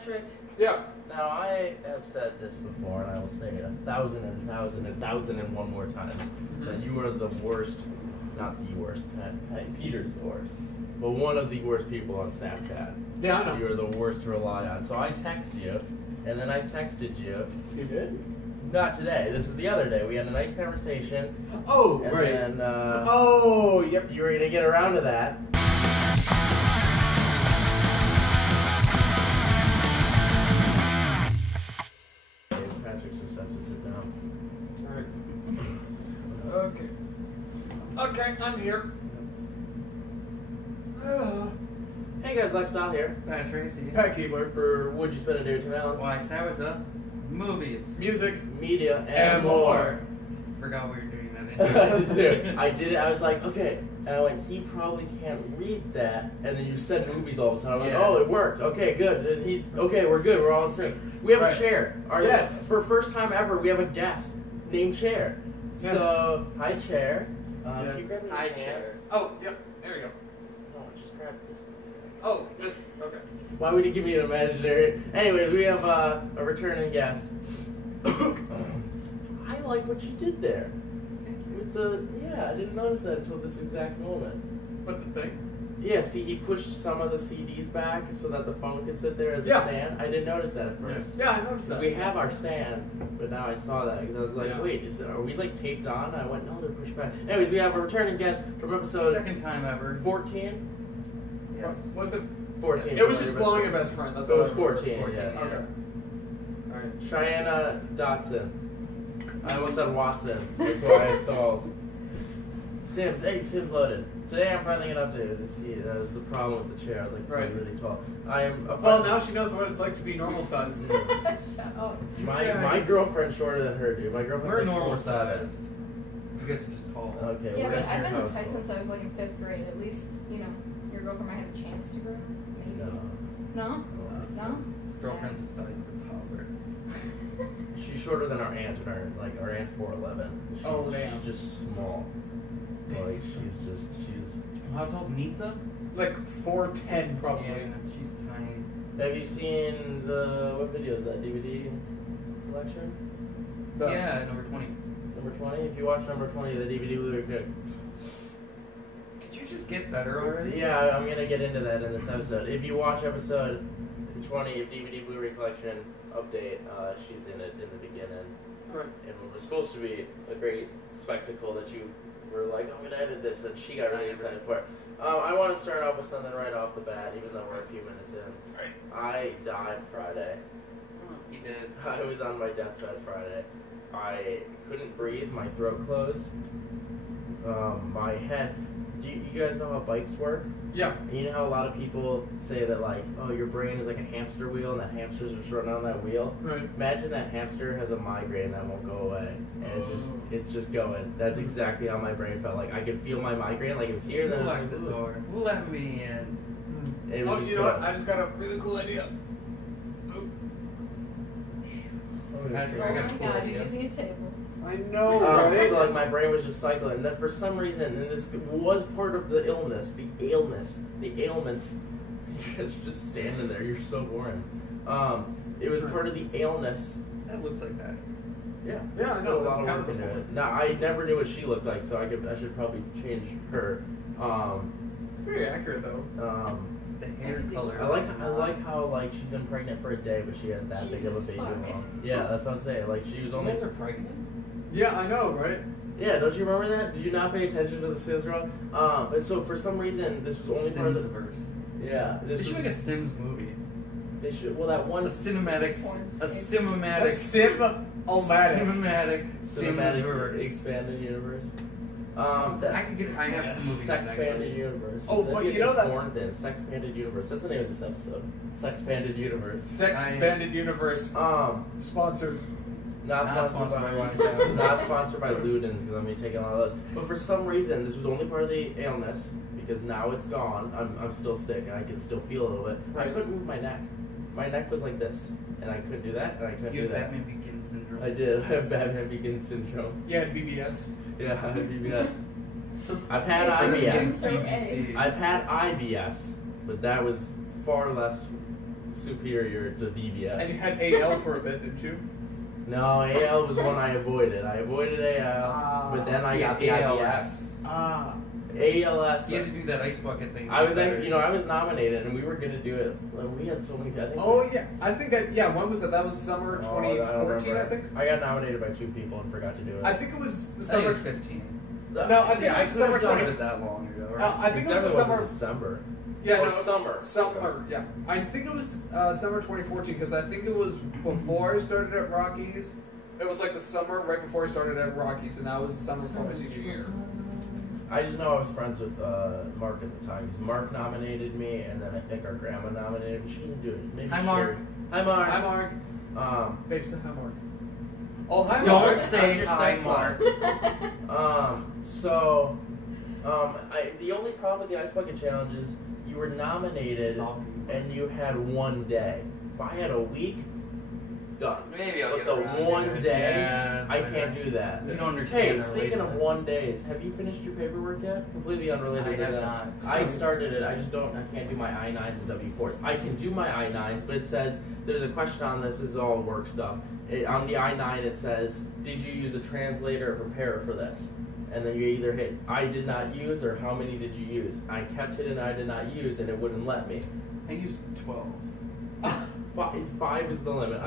Patrick. Yeah. Now, I have said this before, and I will say it 1,000 more times, that you are the worst, not the worst, Peter's the worst, but one of the worst people on Snapchat. Yeah, I know. You are the worst to rely on. So I text you, and then I texted you. You did? Not today. This was the other day. We had a nice conversation. Oh, and right. Then, oh, yep. You were going to get around to that. Patrick just has to sit down. All right. Okay. Okay, I'm here. Hey guys, WYSADWTA here. Pat Tracy. Pat Keebler for Would You Spend a Day with Tim Allen? WYSADWTA. Movies. Music. Media and more. Forgot we were doing that. I did too. I did it. I was like, okay. And I went, he probably can't read that. And then you said movies all of a sudden. I'm like, oh, it worked. Okay, good. And he's okay. We're good. We're all in sync. We have a chair. Yes. For first time ever, we have a guest named Chair. Yeah. So, hi, Chair. Can you grab me Hi, this hand? Chair. Oh, yep. There we go. No, just grab this. Oh, this. Okay. Why would you give me an imaginary? Anyways, we have a returning guest. I like what you did there. With the I didn't notice that until this exact moment. What the thing? Yeah, see, he pushed some of the CDs back so that the phone could sit there as a stand. I didn't notice that at first. Yeah, I noticed that. We have our stand, but now I saw that because I was like, wait, are we like taped on? I went, no, they're pushed back. Anyways, we have a returning guest from episode second time ever. 14. Yes. Was it 14? It was just blowing a best friend. That's it all. was 14. 14. Yeah. Okay. All right. Shyanna Dotson. I almost said Watson. That's why I stalled. Sims. Hey, Sims loaded. Today I'm finally getting up to see. That was the problem with the chair. I was like, it's like really tall. I am. Well, now she knows what it's like to be normal size. Shut up. My girlfriend's shorter than her, dude. My girlfriend's We're like normal 4'7". size. You guys are just tall. Okay. Yeah, what but is I've your been this height household? since I was like in 5th grade. At least, you know, your girlfriend might have a chance to grow. Maybe. No. No? No? Girlfriend's the size of a toddler. She's shorter than our aunt, and our aunt's 4'11". She's just small. Like she's. How tall's Nitsa? Like 4'10" probably. Yeah, she's tiny. Have you seen what video is that? DVD collection? Yeah, number 20. Number 20. If you watch number 20, the DVD Blu-ray could you just get better already? Yeah, I'm gonna get into that in this episode. If you watch episode 20 of DVD Blu-ray collection update, she's in it in the beginning. Right. And it was supposed to be a great spectacle that you were like, I'm gonna edit this, and she got really excited for it. I want to start off with something right off the bat, even though we're a few minutes in. Right. I died Friday. You did. I was on my deathbed Friday. I couldn't breathe. My throat closed. My head. Do you guys know how bikes work? Yeah. And you know how a lot of people say that, like, oh, your brain is like a hamster wheel, and that hamster's just running on that wheel. Right. Imagine that hamster has a migraine that won't go away, and it's just going. That's exactly how my brain felt. Like I could feel my migraine, like it was here. Then it was Lock the like, door. Let me in. It was You know what? I just got a really cool idea. Patrick, Oh I got a my cool god, idea. you're using a table. I know, right? So like my brain was just cycling, and then for some reason, and this was part of the illness, the ailments. You guys are just standing there. You're so boring. It was part of the illness. That looks like that. Yeah, I know. A That's lot of kind work of into cool. it. Now I never knew what she looked like, so I should probably change her. It's pretty accurate though. The hair color. I like how like she's been pregnant for a day, but she has that big of a baby. Yeah, that's what I'm saying. Like she was only. You guys are pregnant? Yeah, I know, right? Yeah, don't you remember that? Did you not pay attention to the Sims run? But so for some reason this was only part of the verse. Yeah, They should make a Sims movie. They should. Well, that one Cinematic Cinematic expanded universe. I have some movies. Sex-banded universe. Oh, but you know that porn thing. Sex-banded universe. That's the name of this episode. Sex-banded universe. Sex-banded universe. Sponsored. Not sponsored by WYSADWTA. Not sponsored by Ludens, because I'm gonna be taking a lot of those. But for some reason, this was only part of the illness, because now it's gone. I'm still sick, and I can still feel a little bit. I couldn't move my neck. My neck was like this, and I couldn't do that, and I couldn't do that. You have Batman Begins syndrome. I did. I have Batman Begins syndrome. Yeah, BBS. Yeah, I have BBS. I've had IBS. I've had IBS, but that was far less superior to BBS. And you had AL for a bit, didn't you? No, AL was one I avoided. I avoided AL, but then I got the IBS. ALS. You had to do that ice bucket thing. I was, I was nominated, and we were gonna do it. Like, we had so many. I think when was that? That was summer 2014, I think. I got nominated by 2 people and forgot to do it. I think it was the Summer summer 15. No, I think it was summer 20. It that long ago. Right? I think it was the summer. December. Yeah, it was summer. Summer, yeah. I think it was summer 2014 because I think it was before I started at Rockies. It was like the summer right before I started at Rockies, and that was summer for my senior year. I just know I was friends with Mark at the time because Mark nominated me, and then I think our grandma nominated me. She didn't do it. Maybe Hi, Mark. Hi, Mark. Hi, Mark. Babe, say hi, Mark. Oh, hi, Don't Mark. say hi, Mark. The only problem with the Ice Bucket Challenge is you were nominated and you had 1 day. If I had a week, done. Maybe I'll but get the around one to it. day, Yeah, I can't do that. You don't understand. Hey, speaking of 1 days, have you finished your paperwork yet? Completely unrelated to I have that. not. I started it. I can't do my I-9s and W-4s. I can do my I-9s, but it says, there's a question on this. This is all work stuff. On the I-9, it says, did you use a translator or preparer for this? And then you either hit I did not use or how many did you use? I kept hitting I did not use and it wouldn't let me. I used 12. 5 is the limit.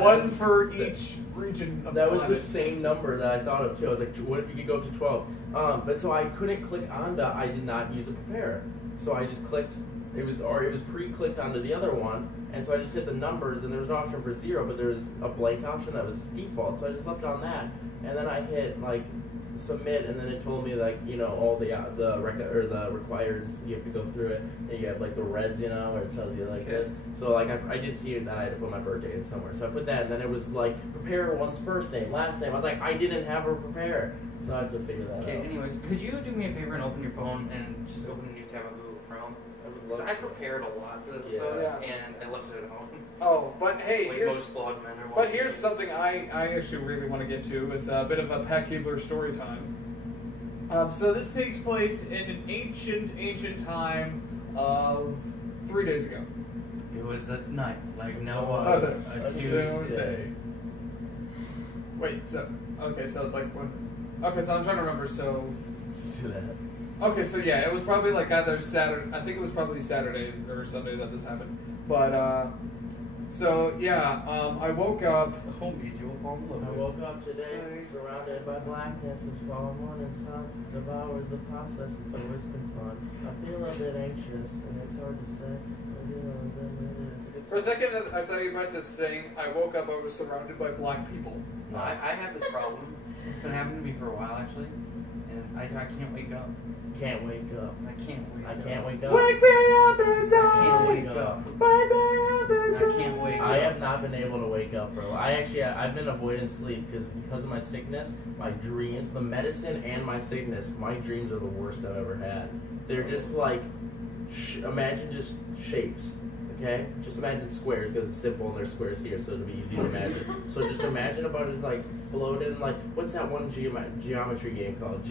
One for each region of that the was planet. the same number that I thought of too. I was like, what if you could go up to 12? But so I couldn't click on the I did not use a preparer. So I just clicked, it was pre-clicked onto the other one, and so I just hit the numbers, and there was no option for 0, but there was a blank option that was default. So I just left on that, and then I hit like submit, and then it told me like all the required, you have to go through it, and you have like the reds, where it tells you like this. So like I did see that I had to put my birthday in somewhere, so I put that, and then it was like prepare one's first name, last name. I was like, I didn't have a prepare, so I have to figure that out. Okay, anyways, could you do me a favor and open your phone and just open a new tab of Google Chrome? Because I prepared a lot for this episode, and I left it at home. Oh, but hey, like here's most flawed men are. But here's something I actually really want to get to. It's a bit of a Pat Keebler story time. So this takes place in an ancient time of 3 days ago. It was a night, like no other. A Tuesday. Wait, so like when? Okay, so I'm trying to remember. So Just do that. okay, so yeah, it was probably like either Saturday. I think it was probably Saturday or Sunday that this happened. But so yeah, I woke up. Home beat, you will fall in love I with. woke up today surrounded by blackness. It's fall morning sun devoured the process. It's always been fun. I feel a bit anxious and it's hard to say. For a second, I thought you were about to sing. I woke up. I was surrounded by black people. No, I have this problem. It's been happening to me for a while actually, and I can't wake up. Can't wake up. I can't wake up. I can't wake up. Wake me up inside. I can't wake up. Wake me up inside. I can't wake up. I have not been able to wake up for a while. I've been avoiding sleep because of my sickness, my dreams, the medicine and my sickness, my dreams are the worst I've ever had. They're just like, imagine just shapes, okay? Just imagine squares because it's simple and there's squares here, so it'll be easy to imagine. So just imagine about it like floating, like, what's that one geometry game called?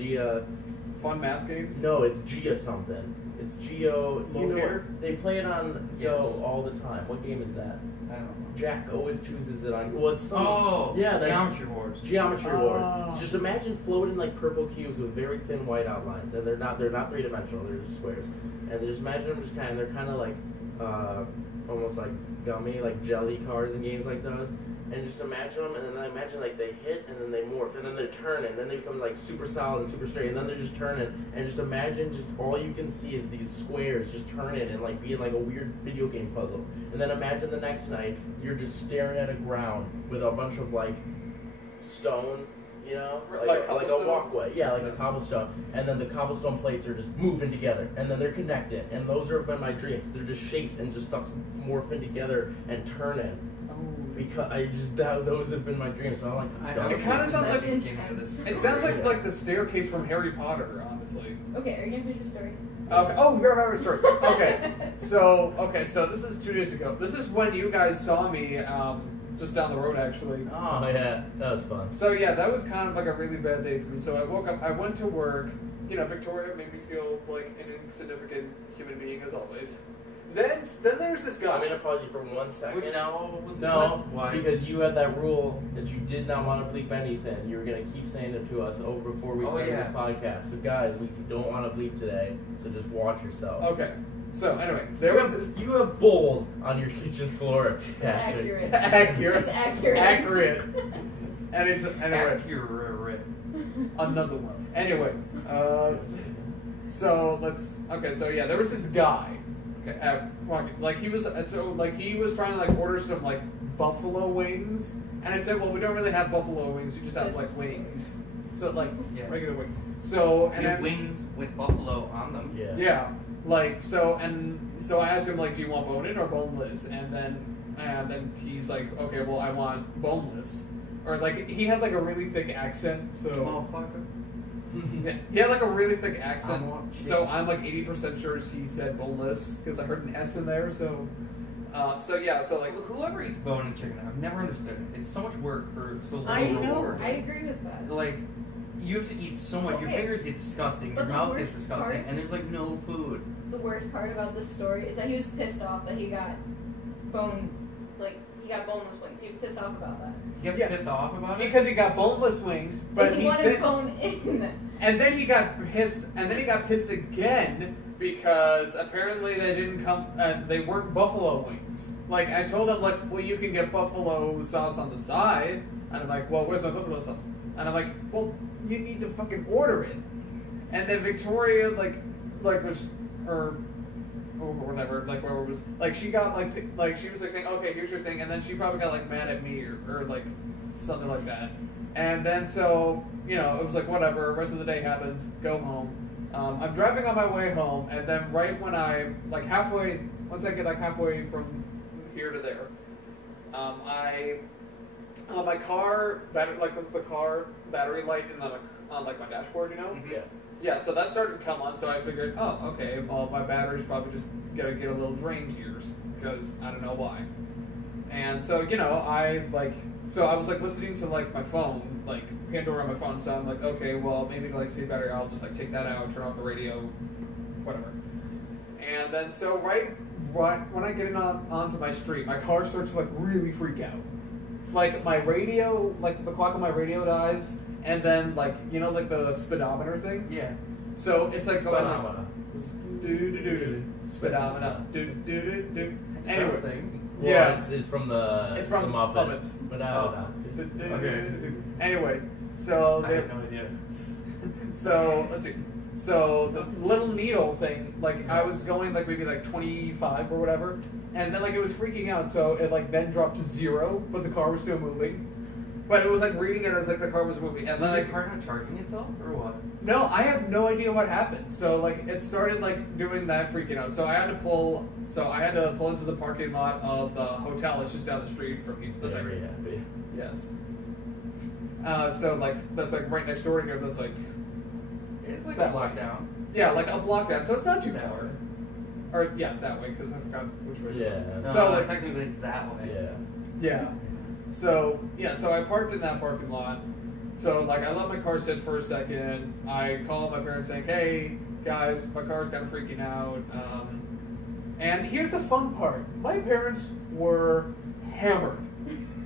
Fun math games? No, it's Gia something. It's Geo. Locator? They play it on Go all the time. What game is that? I don't know. Jack always chooses it on. Well, it's some. Oh, yeah, Geometry Wars. Geometry Wars. Just imagine floating like purple cubes with very thin white outlines, and they're not 3-dimensional. They're just squares, and just imagine them just they're kind of like almost like gummy, like jelly cars in games like those. And just imagine them, and then I imagine like they hit, and then they morph, and then they're turning, and then they become like super solid and super straight, and then they're just turning, and just imagine just all you can see is these squares just turning and like being like a weird video game puzzle. And then imagine the next night you're just staring at a ground with a bunch of like stone, like a walkway, like a cobblestone, and then the cobblestone plates are just moving together, and then they're connected, and those have been my dreams. They're just shapes and just stuff morphing together and turning. Because those have been my dreams. So I'm like, it kind of sounds like intense. it sounds like the staircase from Harry Potter, honestly. Okay, are you gonna finish your story? Okay. Oh, you remember the story. Okay. So this is 2 days ago. This is when you guys saw me just down the road, actually. Oh yeah, that was fun. So yeah, that was kind of like a really bad day for me. So I woke up. I went to work. Victoria made me feel like an insignificant human being as always. then there's this guy. I'm gonna pause you for 1 second. No. Why? Because you had that rule that you did not want to bleep anything. You were gonna keep saying it to us before we started this podcast. So guys, we don't want to bleep today. So just watch yourself. Okay. So anyway, you have bowls on your kitchen floor. It's accurate. Accurate. It's accurate. Accurate. And it's anyway. Accurate. Another one. Anyway, so there was this guy. Okay, like he was trying to like order some like buffalo wings, and I said, well, we don't really have buffalo wings. We just have like wings. So like regular wings. So and then, wings with buffalo on them. Yeah. Yeah. Like so I asked him like, do you want bone-in or boneless? And then he's like, okay, well I want boneless. Or like he had like a really thick accent, so motherfucker. Yeah, he had like a really thick accent, so I'm like 80% sure he said boneless because I heard an S in there. So like whoever eats bone-in chicken, I've never understood it. It's so much work for so little I know. reward. I agree with that. Like you have to eat so much. Your fingers get disgusting. Your mouth gets disgusting, and there's like no food. The worst part about this story is that he was pissed off that he got boneless wings. He was pissed off about that. You got pissed off about it? Because he got boneless wings, but he wanted bone in. And then he got pissed. And then he got pissed again because apparently they didn't come. They weren't buffalo wings. Like I told him, like, well, you can get buffalo sauce on the side. And I'm like, well, where's my buffalo sauce? And I'm like, well, you need to fucking order it. And then Victoria, or whatever, like where it was, like she got like she was like saying, okay, here's your thing, and then she probably got like mad at me or like something like that, and then so it was like whatever. Rest of the day happens. Go home. I'm driving on my way home, and then right when I once I get like halfway from here to there, my car battery light on like my dashboard, Yeah. Yeah, so that started to come on, so I figured, oh, okay, well, my battery's probably just gonna get a little drained here, because I don't know why. And so, I was like listening to like my phone, like Pandora on my phone, so I'm like, okay, well, maybe to like save battery, I'll just like take that out, turn off the radio, whatever. And then so right when I get onto my street, my car starts to like really freak out. Like my radio, like the clock on my radio dies. And then, like, like the speedometer thing? Yeah. So it's like going Speedometer. Speedometer. Do. Anyway. Well, yeah. It's from the Muppets. Speedometer. Okay. Anyway, so... I have no idea. So, let's see. So, the little needle thing, like, I was going, like, maybe, like, 25 or whatever. And then, like, it was freaking out, so it, like, then dropped to 0, but the car was still moving. But it was like reading it as like the car was moving. And was then, the car not charging itself or what? No, I have no idea what happened. So like it started like doing that freaking out. So I had to pull into the parking lot of the hotel that's just down the street from here. That's yes. So like that's like right next door to here. That's like it's like a block down. Yeah, like a block down. So it's not too far. Or yeah, that way because I forgot which way. Yeah. So like technically it's that way. Yeah. Yeah. So I parked in that parking lot. So like I let my car sit for a second. I called my parents saying, "Hey guys, my car's kind of freaking out." And here's the fun part: my parents were hammered.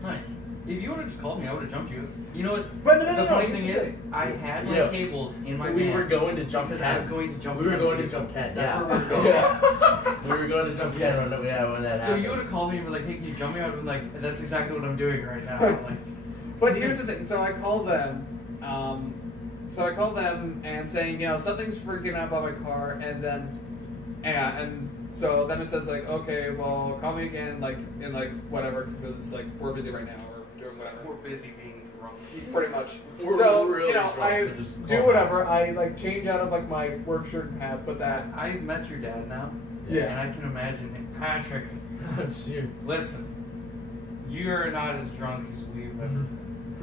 Nice. If you would have just called me, I would have jumped you. You know what? But the funny thing is, I had my cables in my van. We were going to jump because I was going to jump. We were going to jump Ken. That's where we were going. We were going to jump Ken when that happened. So you would have called me and been like, "Hey, can you jump me?" I would have been like, "That's exactly what I'm doing right now." Like, but here's the thing. So I called them. And saying, something's freaking out about my car, and then, so then it says like, okay, well, call me again, like in like whatever, because like we're busy right now or doing whatever. We're busy being drunk. Pretty much. We're really drunk, I so just do whatever. I like change out of like my work shirt and hat, put that. I met your dad now. Yeah. And I can imagine him. Patrick, listen, you are not as drunk as we've ever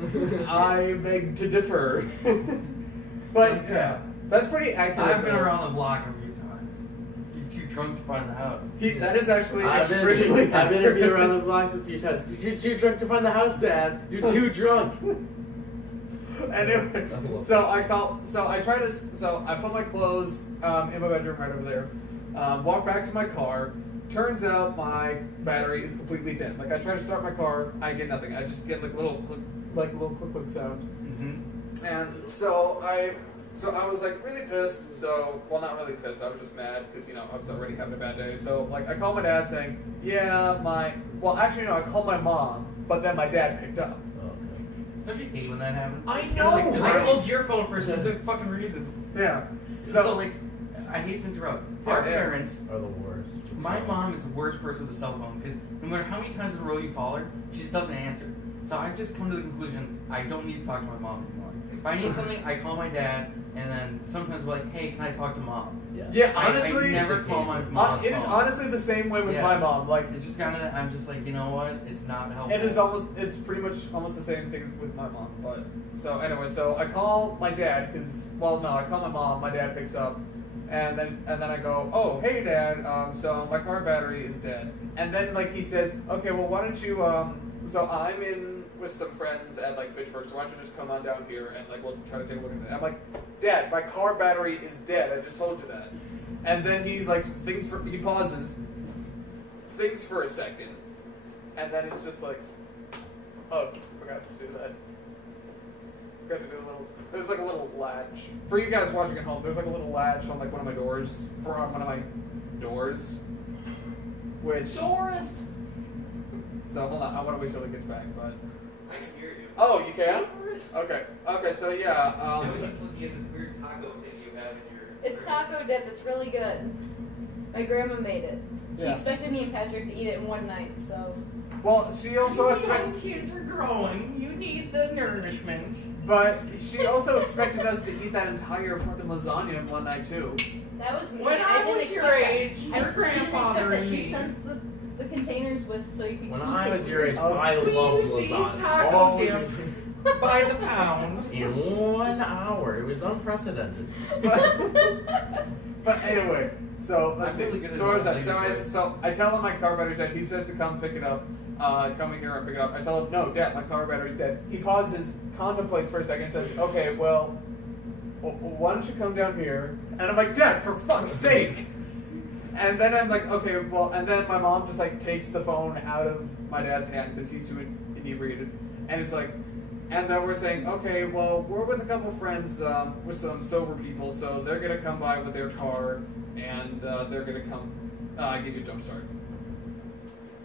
been. I beg to differ. But yeah, that's pretty accurate. I've been around the block a few times. You're too drunk to find the house. That is actually I've extremely been interviewed around the blocks a few times. You're too drunk to find the house, Dad. You're too drunk. Anyway, so I put my clothes in my bedroom right over there. Walk back to my car, turns out my battery is completely dead. Like I try to start my car, I get nothing. I just get like a little click sound. Mm-hmm. And so I was like really pissed. So well, not really pissed. I was just mad because I was already having a bad day. So like I called my dad saying, yeah, actually no, I called my mom, but then my dad picked up. Don't you hate when that happens? I know. Because I called your phone for a specific fucking reason. Yeah. So like, I hate to interrupt. Our parents are the worst. My mom is the worst person with a cell phone because no matter how many times in a row you call her, she just doesn't answer. So I've just come to the conclusion I don't need to talk to my mom anymore. If I need something, I call my dad, and then sometimes we're like, "Hey, can I talk to mom?" Yeah, honestly, I never call my mom. It is honestly the same way with my mom. Like, it's just kind of, I'm just like, you know what? It's not helpful. It's pretty much almost the same thing with my mom. But so anyway, so I call my dad because, I call my mom. My dad picks up, and then I go, "Oh, hey, Dad. So my car battery is dead." And then like he says, "Okay, well, why don't you so I'm in with some friends at like Fitchburg, so why don't you just come on down here and like we'll try to take a look at it." I'm like, "Dad, my car battery is dead. I just told you that." And then he like he pauses, thinks for a second, and then it's just like, "Oh, forgot to do that. Forgot to do a little." There's like a little latch for you guys watching at home. There's like a little latch on like one of my doors, or on one of my doors, which Doris. So hold on, I want to wait till it gets back, but I can hear you. oh, you can? Doris. Okay, so yeah. I was just looking at this weird taco thing you have in your. It's taco dip. It's really good. My grandma made it. She Yeah. expected me and Patrick to eat it in one night, so. Well, she also expected. Kids are growing. You need the nourishment. But she also expected us to eat that entire fucking lasagna in one night too. That was me. When I didn't was your expect age, that. your She grandfather didn't and expect that. She me. sent the containers with so you could. When keep I it. was your age, Oh, I loved We lasagna. see taco dip by the pound. In 1 hour. It was unprecedented. But anyway, so let's see. I'm really good at So what was that? knowing So I tell him my car battery's dead. He says to come pick it up. Come in here and pick it up. I tell him, no, Dad, my car battery's dead. He pauses, contemplates for a second, says, okay, well, why don't you come down here? And I'm like, Dad, for fuck's sake! And then I'm like, okay, well, and then my mom just like takes the phone out of my dad's hand because he's too inebriated. And it's like, and then we're saying, okay, well, we're with a couple friends, with some sober people, so they're gonna come by with their car, and they're gonna come give you a jump start.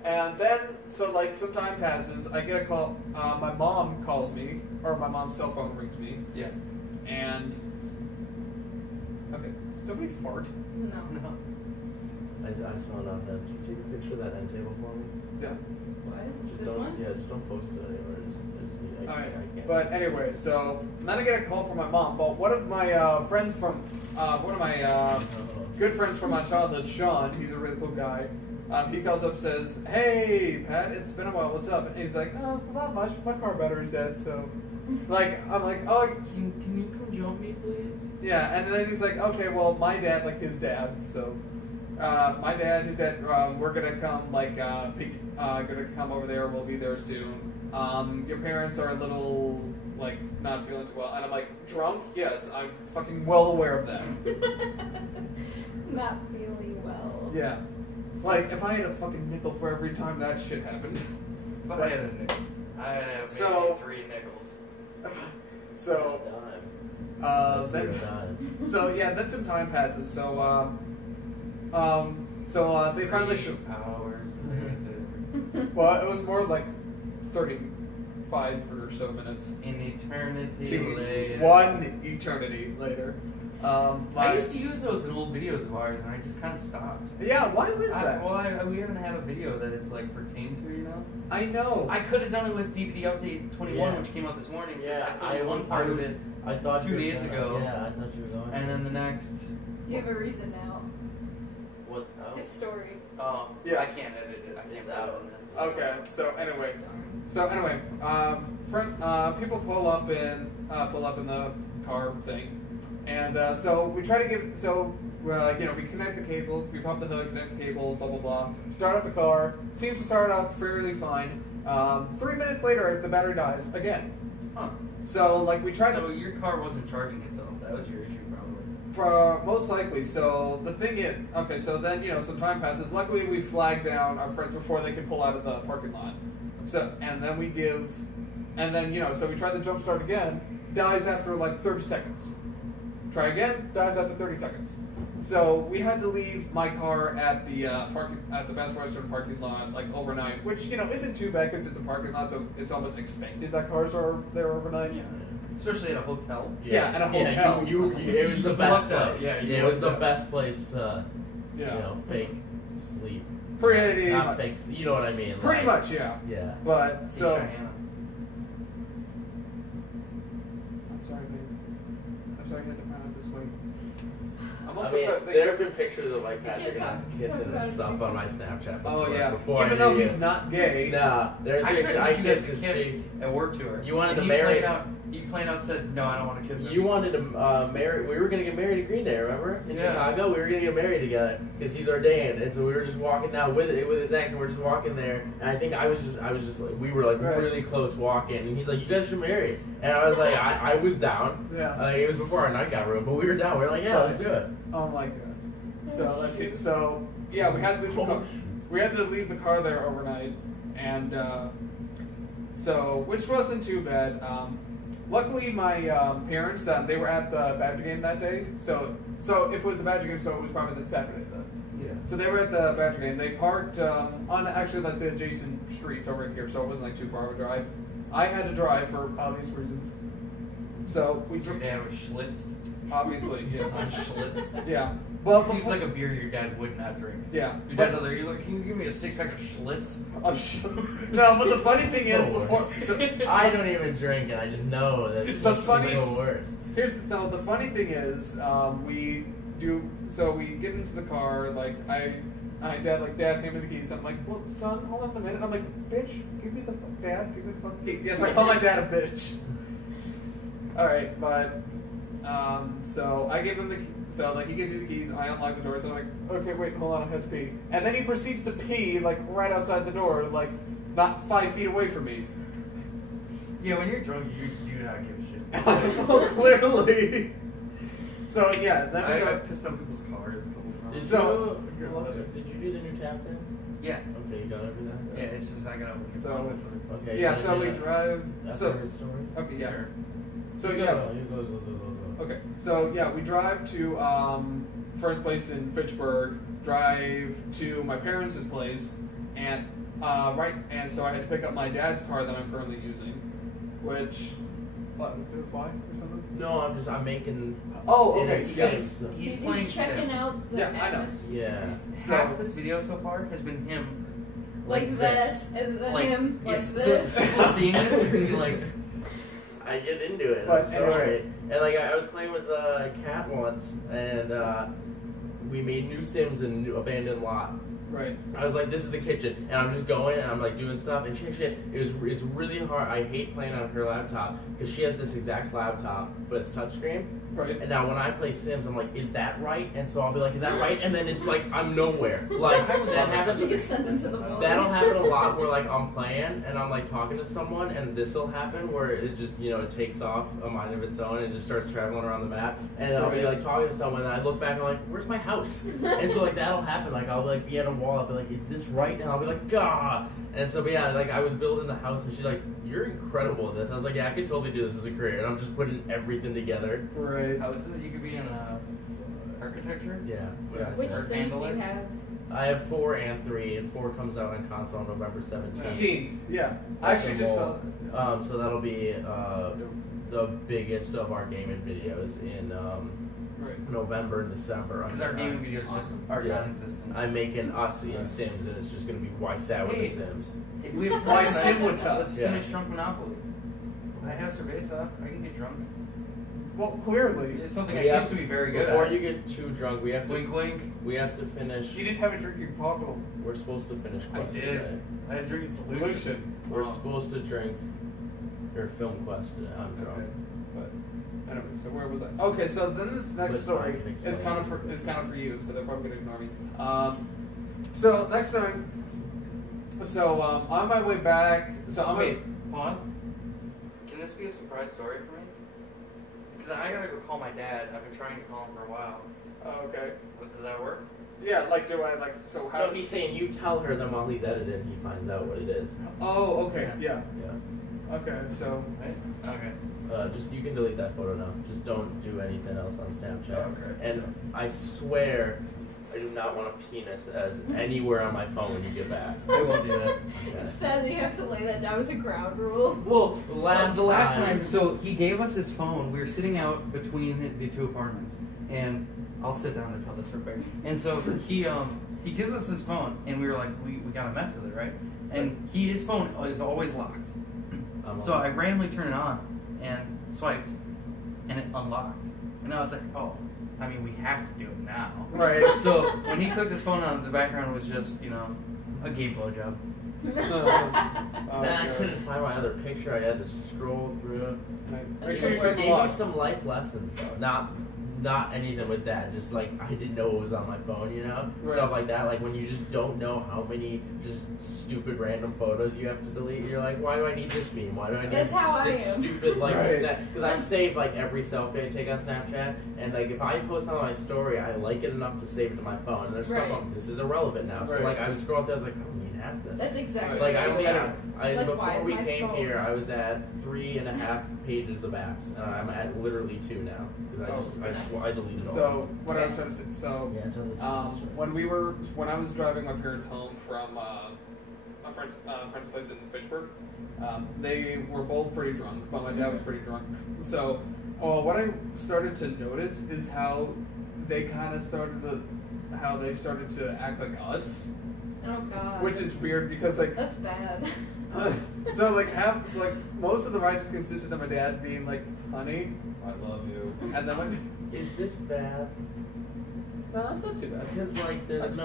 And then, so like some time passes, I get a call, my mom calls me, or my mom's cell phone rings me. Yeah. And, okay, somebody fart? No. I just want to take a picture of that end table for me. Yeah. What? Just This don't, one? Yeah, just don't post it anywhere. I can't. But anyway, so then I get a call from my mom. But one of my friends from, good friends from my childhood, Sean, he's a really cool guy. He calls up and says, hey, Pat, it's been a while, what's up? And he's like, oh, not much, my car battery's dead, so... Like, I'm like, oh... Can you come join me, please? Yeah, and then he's like, okay, well, my dad, like his dad, so... my dad, his dad, we're gonna come, like, gonna come over there, we'll be there soon. Your parents are a little, like, not feeling too well. And I'm like, drunk? Yes, I'm fucking well aware of that. Not feeling well. Yeah. Like, if I had a fucking nickel for every time that shit happened. But I had a nickel. I had maybe 3 nickels. So, so yeah, then some time passes. So, they finally show. Hours. Well, it was more like 35 or so minutes. An eternity later. One eternity later. I used to use those in old videos of ours, and I just kind of stopped. Yeah, why was that? We haven't had a video that it's like pertained to, you know. I know. I could have done it with DVD Update 21, which came out this morning. Yeah, I one part of it. I thought 2 days ago. Yeah, I thought you were going. And then the next. You have a reason now. What's out? His story. Oh, yeah. I can't edit it. I can't It's put out. it on this. Okay. So anyway, people pull up in the car thing. And so we try to we connect the cables, we pump the hood, connect the cables, blah, blah, blah. Start up the car. Seems to start up fairly fine. 3 minutes later, the battery dies again. Huh. So, like, we tried So your car wasn't charging itself. That was your issue, probably. Most likely. So the thing is, okay. So then some time passes. Luckily, we flag down our friends before they can pull out of the parking lot. So and then so we try the jump start again. Dies after like 30 seconds. Try again. Dies after 30 seconds. So we had to leave my car at the Best Western parking lot like overnight, which isn't too bad because it's a parking lot, so it's almost expected that cars are there overnight. Yeah. Especially at a hotel. Yeah, at a hotel. It was the best place. Yeah, it was the best place to, fake sleep. Pretty not much. Fake. You know what I mean? Pretty much, yeah. Yeah. But so. Shyanna. I'm sorry, babe. I'm sorry you had to find out this way. I'm I also mean, sorry. there have been pictures of like Patrick and talk us kissing about and it. stuff on my Snapchat. Oh Before, yeah. Before Even I though knew he's you. not gay. Nah, there's I pictures. tried to get you guys kissed to his kiss cheek. at work tour. You wanted and to marry. You plain out said, no, I don't want to kiss him. You wanted to marry. We were gonna get married at Green Day, remember? In Yeah. Chicago, we were gonna get married together because he's ordained, and so we were just walking down with his ex, and we're just walking there. And I think I was just like, we were like Right. really close walking, and he's like, "You guys should marry," and I was like, I was down. Yeah. It was before our night got ruined, but we were down. We were like, "Yeah, let's do it." Oh my god. So let's see. So yeah, we had to leave the car. We had to leave the car there overnight, and so which wasn't too bad. Luckily, my parents they were at the Badger game that day. So if it was the Badger game, so it was probably the Saturday then. Yeah. So they were at the Badger game. They parked on actually like the adjacent streets over here, so it wasn't like too far of a drive. I had to drive for obvious reasons. So we Your dad was schlitzed. obviously yes. Schlitz. Yeah. Well, Seems like a beer your dad would not drink. yeah. Your dad's out there, you're like, can you give me a 6-pack of Schlitz? No, but the funny thing is, So before worse. so, I don't even drink, and I just know that it's The just funniest- the worst. the funny thing is, we get into the car, like Dad, hand me the keys. I'm like, well, son, hold on a minute. I'm like, bitch, give me the fucking keys. Yes, I call my dad a bitch. All right, but so I give him the. So like he gives me the keys, I unlock the door. So I'm like, okay, wait, hold on, I have to pee. And then he proceeds to pee like right outside the door, like not 5 feet away from me. Yeah, when you're drunk, you do not give a shit. Clearly. So yeah, then we I've go. pissed on people's cars a couple times. So- Did you do the new tap thing? Yeah. Okay, you got everything. Yeah, it's just I gotta. So- Okay. Yeah, you so wanna we do that drive. after So his story? okay, yeah. Sure. So You yeah. go, you go. Okay, so yeah, we drive to first place in Fitchburg, drive to my parents' place, and and so I had to pick up my dad's car that I'm currently using, which what was there a fly or something? No, I'm making. Oh, it okay, is yes. Sims. He's playing checking Sims. out the Yeah, I know. atmosphere. Yeah. Half this video so far has been him. Like this, and Like, him, like yes, this. So seeing this is gonna be like. I get into it. But I'm anyway. sorry. And like I was playing with a cat once, and we made new Sims in a new abandoned lot. Right. I was like, this is the kitchen, and I'm just going and I'm like doing stuff and shit. It's really hard. I hate playing on her laptop because she has this exact laptop, but it's touchscreen. Right. And now when I play Sims, I'm like, is that right? And so I'll be like, is that right? And then it's like I'm nowhere. Like that happens. You get sent into the void. That'll happen a lot where like I'm playing and I'm like talking to someone and this'll happen where it just it takes off a mind of its own and just starts traveling around the map and I'll be like talking to someone and I look back and I'm like, where's my house? And so like that'll happen. Like I'll like be at a wall, I'll be like, is this right? And I'll be like, God. And so but yeah, like I was building the house and she's like, you're incredible at this. And I was like, yeah, I could totally do this as a career. And I'm just putting everything together. Right. Houses you could be in architecture. Yeah. Which Or Sims do handle you it? have? I have 4 and 3, and 4 comes out on console on November 17th. 15th. Yeah. I actually just saw. So that'll be the biggest of our gaming videos in Right. November and December. Because our gaming videos just are Yeah. non-existent. I'm making us in Sims, and it's just going to be WYSADWTA Hey. Sims. If we have Why time, Simwata? let's Yeah. finish Drunk Monopoly. I have cerveza. I can get drunk. Well, clearly. It's something We I have- used to be very good Before at. you get too drunk, we have to Wink, wink. we have to finish. You didn't have a drinking bottle. We're supposed to finish I Quest did. today. I had drinking solution. We're supposed to drink or film Quest today. I'm drunk. Okay. But anyway, so where was I? Okay, so then this next But story I can is explain. kind of for you, so they're probably gonna ignore me. So next time, so on my way back, so I'm Wait, pause. Can this be a surprise story for me? Because Because I gotta go call my dad. I've been trying to call him for a while. Oh, okay. But does that work? Yeah, like, do I, like, so how... No, he's saying you tell her, then while he's editing, he finds out what it is. Oh, okay, yeah. Yeah. Okay, so... Okay. Just, you can delete that photo now. Just don't do anything else on Snapchat. Okay. And I swear, I do not want a penis as anywhere on my phone when you get back. I won't do that. It's sad that you have to lay that down as a ground rule. Well, The last time, so he gave us his phone. We were sitting out between the two apartments, and I'll sit down and tell this real quick. And so he gives us his phone, and we were like, we gotta mess with it, right? And his phone is always locked. So I randomly turned it on and swiped, and it unlocked. And I was like, oh, I mean, we have to do it now. Right. So when he clicked his phone on, the background was just, you know, a gay blowjob. Oh, Man, I God. couldn't find my other picture. I had to scroll through. Make That's sure you the turn It the gave me lock. some life lessons though. Not anything with that. Just like I didn't know what was on my phone, you know, Right. stuff like that. Like when you just don't know how many just stupid random photos you have to delete. You're like, why do I need this meme? Why do I need That's how I this am. stupid like Right. Because I save like every selfie I take on Snapchat, and like if I post on my story, I like it enough to save it to my phone. And there's Right. stuff this is irrelevant now. So Right. like I was scrolling through, I was like, I don't need half this. That's exactly Like what I only do. had, Like, why before is we my came phone- here, I was at 3.5 pages of apps. I'm at literally 2 now because I deleted all. So, what I was trying to say, so, Yeah, tell this when I was driving my parents home from my friend's place in Fitchburg, they were both pretty drunk, but my dad was pretty drunk. So, what I started to notice is how they kind of started to act like us, Oh god. which is weird because like That's bad. so like most of the ride just consisted of my dad being like, "Honey, I love you," and then like, Is this bad? no, that's not too bad. Because like there's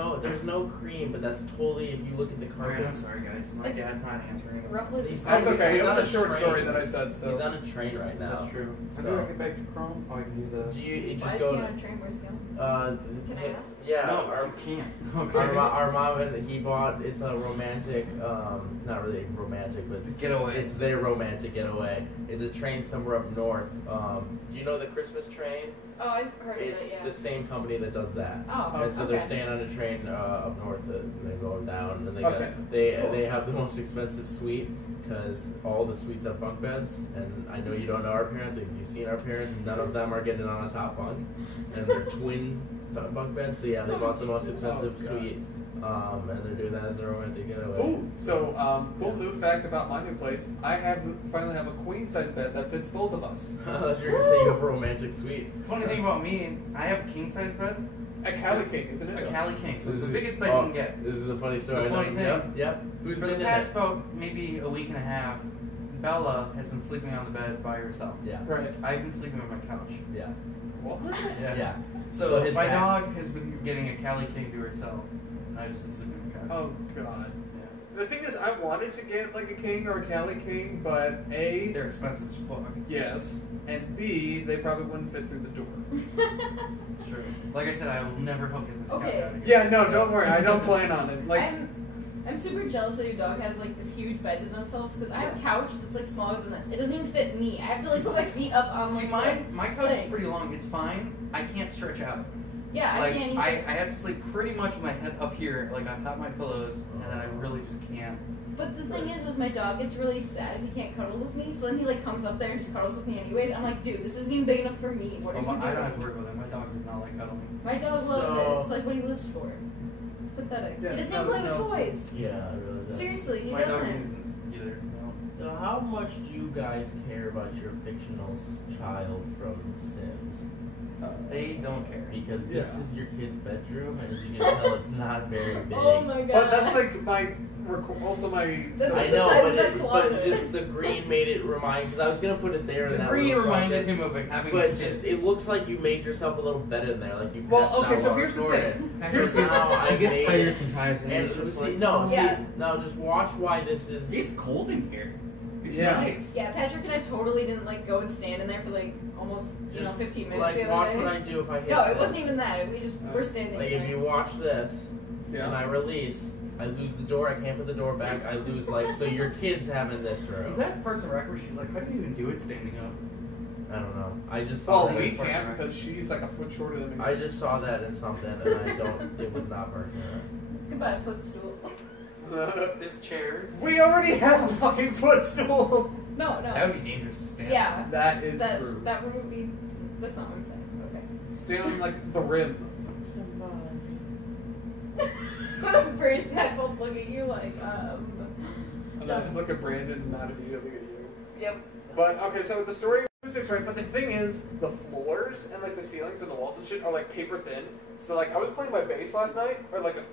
no cream, but that's totally if you look at the Alright, carpet. I'm sorry, guys. My It's dad's not answering. Roughly the He's same. That's okay. He's It was on a short train. story that I said. So He's on a train right now. That's true. So- How do I get back to Chrome? Oh, I can do the. Do you Why just is go he to? on a train? Where's he going? Can I ask? Yeah. No, you can't. Okay. Our mom and he bought. It's a romantic. Not really romantic, but It's a getaway. It's their romantic getaway. It's a train somewhere up north. Do you know the Christmas train? Oh, I've heard It's of it, yeah. the same company that does that. Oh, And so okay. they're staying on a train up north, and they're going down, and Okay. they have the most expensive suite because all the suites have bunk beds. And I know you don't know our parents, but you've seen our parents. None of them are getting on a top bunk, and they're twin bunk beds. So yeah, they bought the most expensive Oh, God. suite, and they're doing that as a romantic getaway. Ooh, so cool new fact about my new place. I finally have a queen size bed that fits both of us. I thought you were gonna say you have a romantic suite. Funny thing about me, I have a king size bed, A Cali King, isn't it? a Cali king, so it's the This is- biggest bed oh, you can get. This is a funny story. The funny thing, Yep. Who's For been the in past it? about maybe a week and a half, Bella has been sleeping on the bed by herself. Yeah. Right. I've been sleeping on my couch. Yeah. What? Yeah. So his my back's- dog has been getting a Cali king to herself, and I've just been sleeping on the couch. Oh God. Yeah. The thing is, I wanted to get like a king or a Cali King, but A, They're expensive as fuck. yes, and B, they probably wouldn't fit through the door. True. Like I said, I will never help get this Okay. couch out of here. Yeah, no, don't worry. I don't plan on it. Like, I'm super jealous that your dog has like this huge bed to themselves because I have a couch that's like smaller than this. It doesn't even fit me. I have to like put my feet up on See, like my couch is thing. pretty long. It's fine. I can't stretch out. Yeah, Like I can't even. I have to sleep pretty much with my head up here, like on top of my pillows, and then I really just can't. But the thing is my dog gets really sad if he can't cuddle with me. So then he like comes up there and just cuddles with me anyways. I'm like, dude, this isn't even big enough for me. What are you doing? I don't have to worry about that. My dog does not like cuddling. My dog loves So- it. It's like what he lives for. It's pathetic. Yeah, he doesn't no, even play there's with no- toys. Yeah, I really do. Seriously, he My dog doesn't. isn't either. No. So how much do you guys care about your fictional child from Sims? They don't care. Because this Yeah. is your kid's bedroom, and as you can tell, it's not very big. Oh my god. but that's like also my. That's I like the know, size but, of that but closet. just the green made it remind. Because I was gonna put it there. in The that green little reminded closet, him of it having a But kid. just it looks like you made yourself a little better in there, like you. Well, patched okay, out so while here's the recording. thing. Here's Here's how I he gets made tired it. sometimes, and And he's just see, like, no, Yeah. see, no, just watch why this is. it's cold in here. It's Yeah. nice. Yeah, Patrick and I totally didn't like go and stand in there for like almost 15 minutes like the other watch day. what I do if I hit. No, it this. wasn't even that. We just were standing Like there. if you watch this, Yeah. and I release, I lose the door. I can't put the door back. I lose like so your kid's having this room. Is that Parks and Rec where she's like, how do you even do it standing up? I don't know. I just saw Oh, that. we can't because she's like a foot shorter than me. I just saw that in something, and I don't. It was not personal. You can buy a footstool. There's chairs. We already have a fucking footstool. No. That would be dangerous to stand. Yeah. That is that, true. That room would be. That's not what I'm saying. Okay. Stand on like the rim. Brandon and I both look at you like, And I just look at Brandon and not immediately at you. Yep. But okay, so the story was right. But the thing is, the floors and like the ceilings and the walls and shit are like paper thin. So like I was playing my bass last night, or like a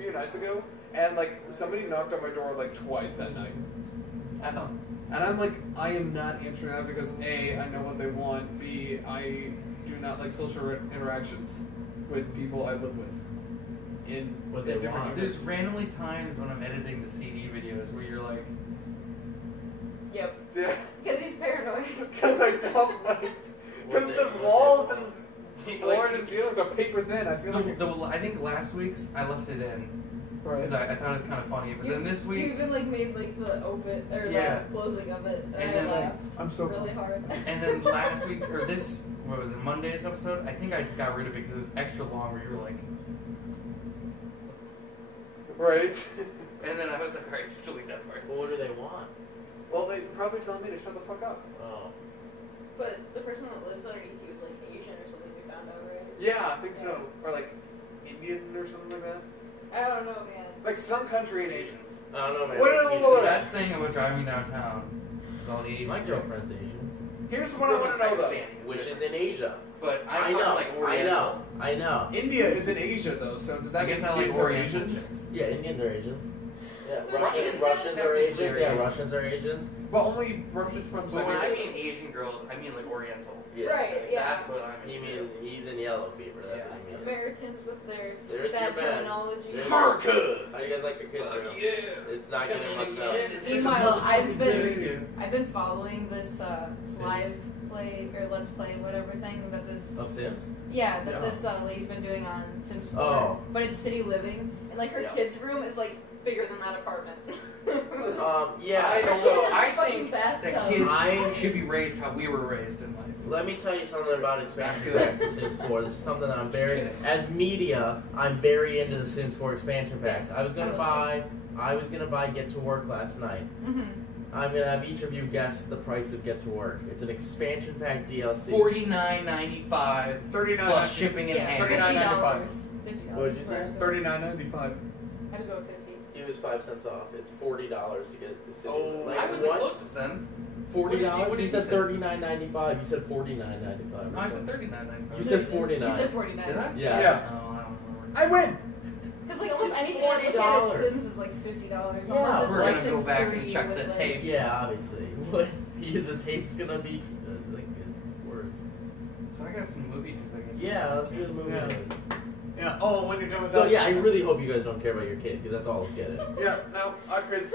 few nights ago, and like somebody knocked on my door like twice that night. And I'm like, I am not answering that because A, I know what they want. B, I do not like social interactions with people I live with. In What they different want. units. There's randomly times when I'm editing the CD videos where you're like, Yep. Yeah. Because he's paranoid. Because I don't like. Because the walls and floors and ceilings are paper thin. I feel like. I think last week's I left it in Right. because I thought it was kind of funny, but then this You week, even like made like the open or Yeah. the closing of it, and And I then, laughed I'm so. really hard. and then last week or this, what was it, Monday's episode? I think I just got rid of it because it was extra long. Where you were like, Right. and then I was like, all right, just delete that part. Well, what do they want? Well, they probably tell me to shut the fuck up. Oh. But the person that lives underneath you is like Asian or something. We found out, right? Yeah, I think so. Or like Indian or something like that. I don't know, man. Like some country in Asia. I don't know, man. Wait, The best thing about driving downtown is all the Asian My chicks. girlfriend's Asian. Here's what I want to know though. Which is in Asia. But I know, like I Oriental. know, I know. India is in Asia though, so does that I guess mean I like Indians are Oriental Asians? chicks. Yeah, Indians are Asians. Yeah, Russians Russians are technically Asians. are Yeah, Asians. Russians are Asians. But only Russians from But when I Siberia. mean Asian girls, I mean like Oriental. Yeah. Right, yeah. That's what I You mean. mean he's in yellow fever? That's Yeah. what he means. Americans with their There's your bad bad. terminology. There's- America! How do you guys like your kids? Fuck girl? yeah! It's not getting much Coming help. in, it's Meanwhile, like a I've been following this live play or let's play whatever thing that this Of Sims? yeah that Yeah. this lady's been doing on Sims 4. Oh. But it's city living, and like her Yeah. kids' room is like bigger than that apartment. Yeah. I don't So know. I Fucking think bathtub. that kids I- should be raised how we were raised in life. let me tell you something about expansion That's packs in Sims 4. This is something that I'm very, Just kidding. as media, I'm very into the Sims 4 expansion packs. Yes, I was gonna I'm buy Get to Work last night. Mm-hmm. I'm gonna have each of you guess the price of Get to Work. It's an expansion pack DLC. $49.95 $39.95. plus shipping and Yeah, handling. $39.95. $50. What did you say? $39.95. I had to go with 50. He was 5 cents off. It's $40 to get the city. Oh, like, I was the what? closest then. $40? What did You you said say? $39.95. You said $49.95. No, I said $39.95. You said 49. You said 49. Did I? Yes. Yeah. Oh, I don't remember. I win! Because like almost It's anything I look at $40. at Sims is like $50. Yeah, Unless it's we're like gonna go Sims back and 3 check with, the like, tape. Yeah, obviously. What? The tape's gonna be like words. So I got some movie news, I guess. Yeah, let's do the movie. Yeah. news. Yeah. Oh, when you're done with So that. yeah, I really hope you guys don't care about your kid because that's all it's getting. Yeah. No, our kids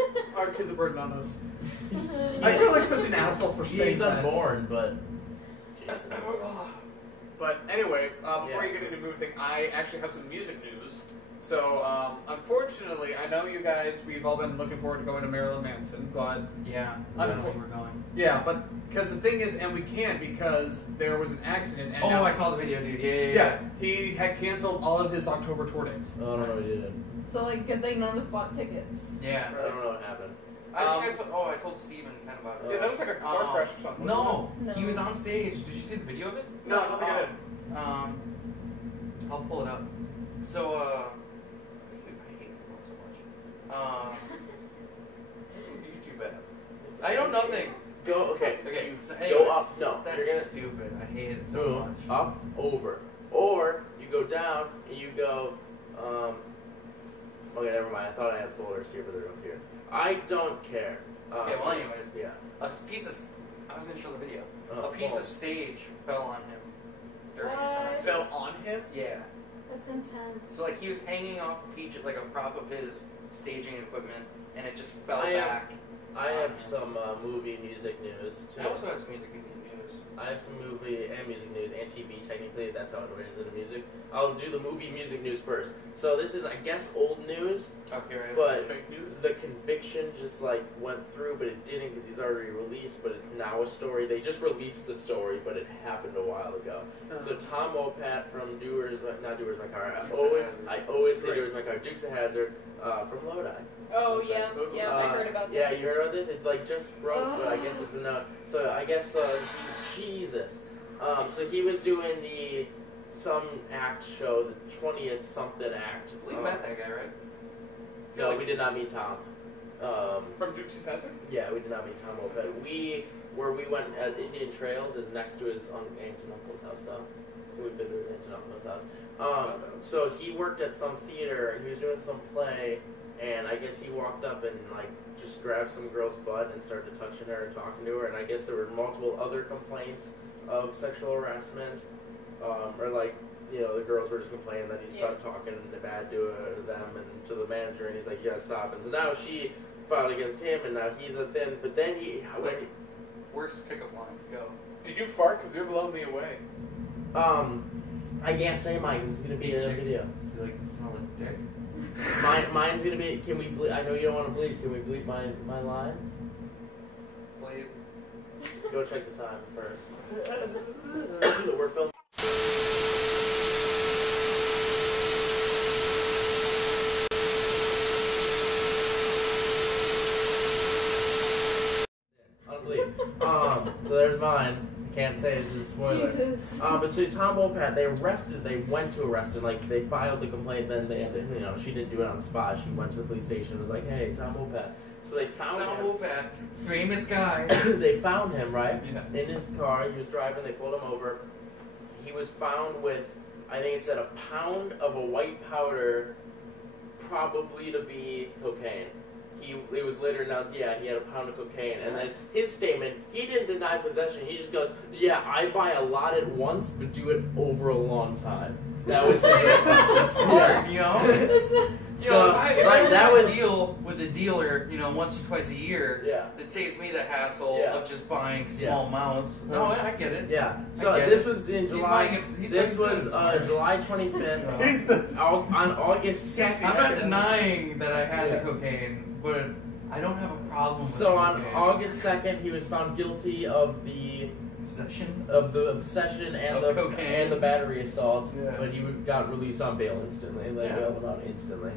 are burden on us. Mhm. I feel like such an asshole for saying He's that. unborn, but. Jason. But anyway, before Yeah. you get into the movie thing, I actually have some music news. So, unfortunately, I know you guys, we've all been looking forward to going to Marilyn Manson, but Yeah, I I don't don't think think we're going. yeah, but because the thing is, and we can't because there was an accident. And Oh, now, I saw the video, dude. Yeah. Yeah, he had canceled all of his October tour dates. Oh, no, he didn't. So like, good thing none of us bought tickets. Yeah. I don't know what happened. I told Steven kind of about it. Yeah, that was like a car crash or something. wasn't No, No. he was on stage. Did you see the video of it? it? No, I don't think I did. I'll pull it up. So, I hate the phone so much. YouTube app. I know nothing. Go, okay. Okay, so Go anyways, up. No, That's you're gonna stupid. I hate it so move much. up, over. Or you go down and you go, okay, never mind. I thought I had folders here, but they're up here. I don't care. Okay, well, anyways. Yeah. A piece of, I was gonna show the video. Oh, A piece oh. of stage fell on him. During What? Fell on him? Yeah. That's intense. So like he was hanging off a prop of his staging equipment, and it just fell I have- back I have some movie music news too. I also have some music news. I have some movie and music news and TV. Technically, that's how it is in the music. I'll do the movie music news first. So this is, I guess, old news. Okay, right. But Fake news. the conviction just like went through, but it didn't because he's already released. But it's now a story. They just released the story, but it happened a while ago. So Tom Wopat from not Doers My Car. I always say Doers My Car. Dukes of Hazzard from Lodi. Oh yeah, I heard about this. Yeah, you heard about this? It like just broke, but I guess it's been known. So I guess Jesus. So he was doing some act show, the 20th something act. We met that guy, right? No, we did not meet Tom. From Dukes of Hazzard? Yeah, we did not meet Tom Wopat. Where we went at Indian Trails is next to his aunt and uncle's house, though. So we've been to his aunt and uncle's house. So he worked at some theater and he was doing some play, and I guess he walked up and like just grabbed some girl's butt and started touching her and talking to her, and I guess there were multiple other complaints of sexual harassment, or like, you know, the girls were just complaining that he started talking bad to them and to the manager, and he's like, yeah, stop. And so now she filed against him, and now he's a thin, but then Worst pickup line, go. Did you fart because you're blowing me away? I can't say mine because it's going to be a video. You like the smell of dick? Mine's going to be, can we bleep, I know you don't want to bleep, can we bleep my line? Bleep. Go check the time first. We're filming. So there's mine. Can't say it's a spoiler. Jesus. But so Tom Wopat, they went to arrest him, like they filed the complaint, then she didn't do it on the spot. She went to the police station and was like, hey, Tom Wopat. So they found him. Tom Wopat, famous guy. They found him, right? Yeah. In his car. He was driving, they pulled him over. He was found with, I think it said, a pound of a white powder, probably to be cocaine. It was later announced, yeah, he had a pound of cocaine. And then his statement, he didn't deny possession. He just goes, yeah, I buy a lot at once, but do it over a long time. That was That's smart, you know? That's not... You know, if I that was a deal with a dealer, you know, once or twice a year, yeah, it saves me the hassle of just buying small amounts. No, I get it. Yeah. So this was in July. This was July 25th. On August 2nd. I'm not denying that I had the cocaine, but I don't have a problem with So on August 2nd, he was found guilty of the possession and the cocaine and the battery assault, yeah. but he got released on bail instantly. They bailed him out instantly.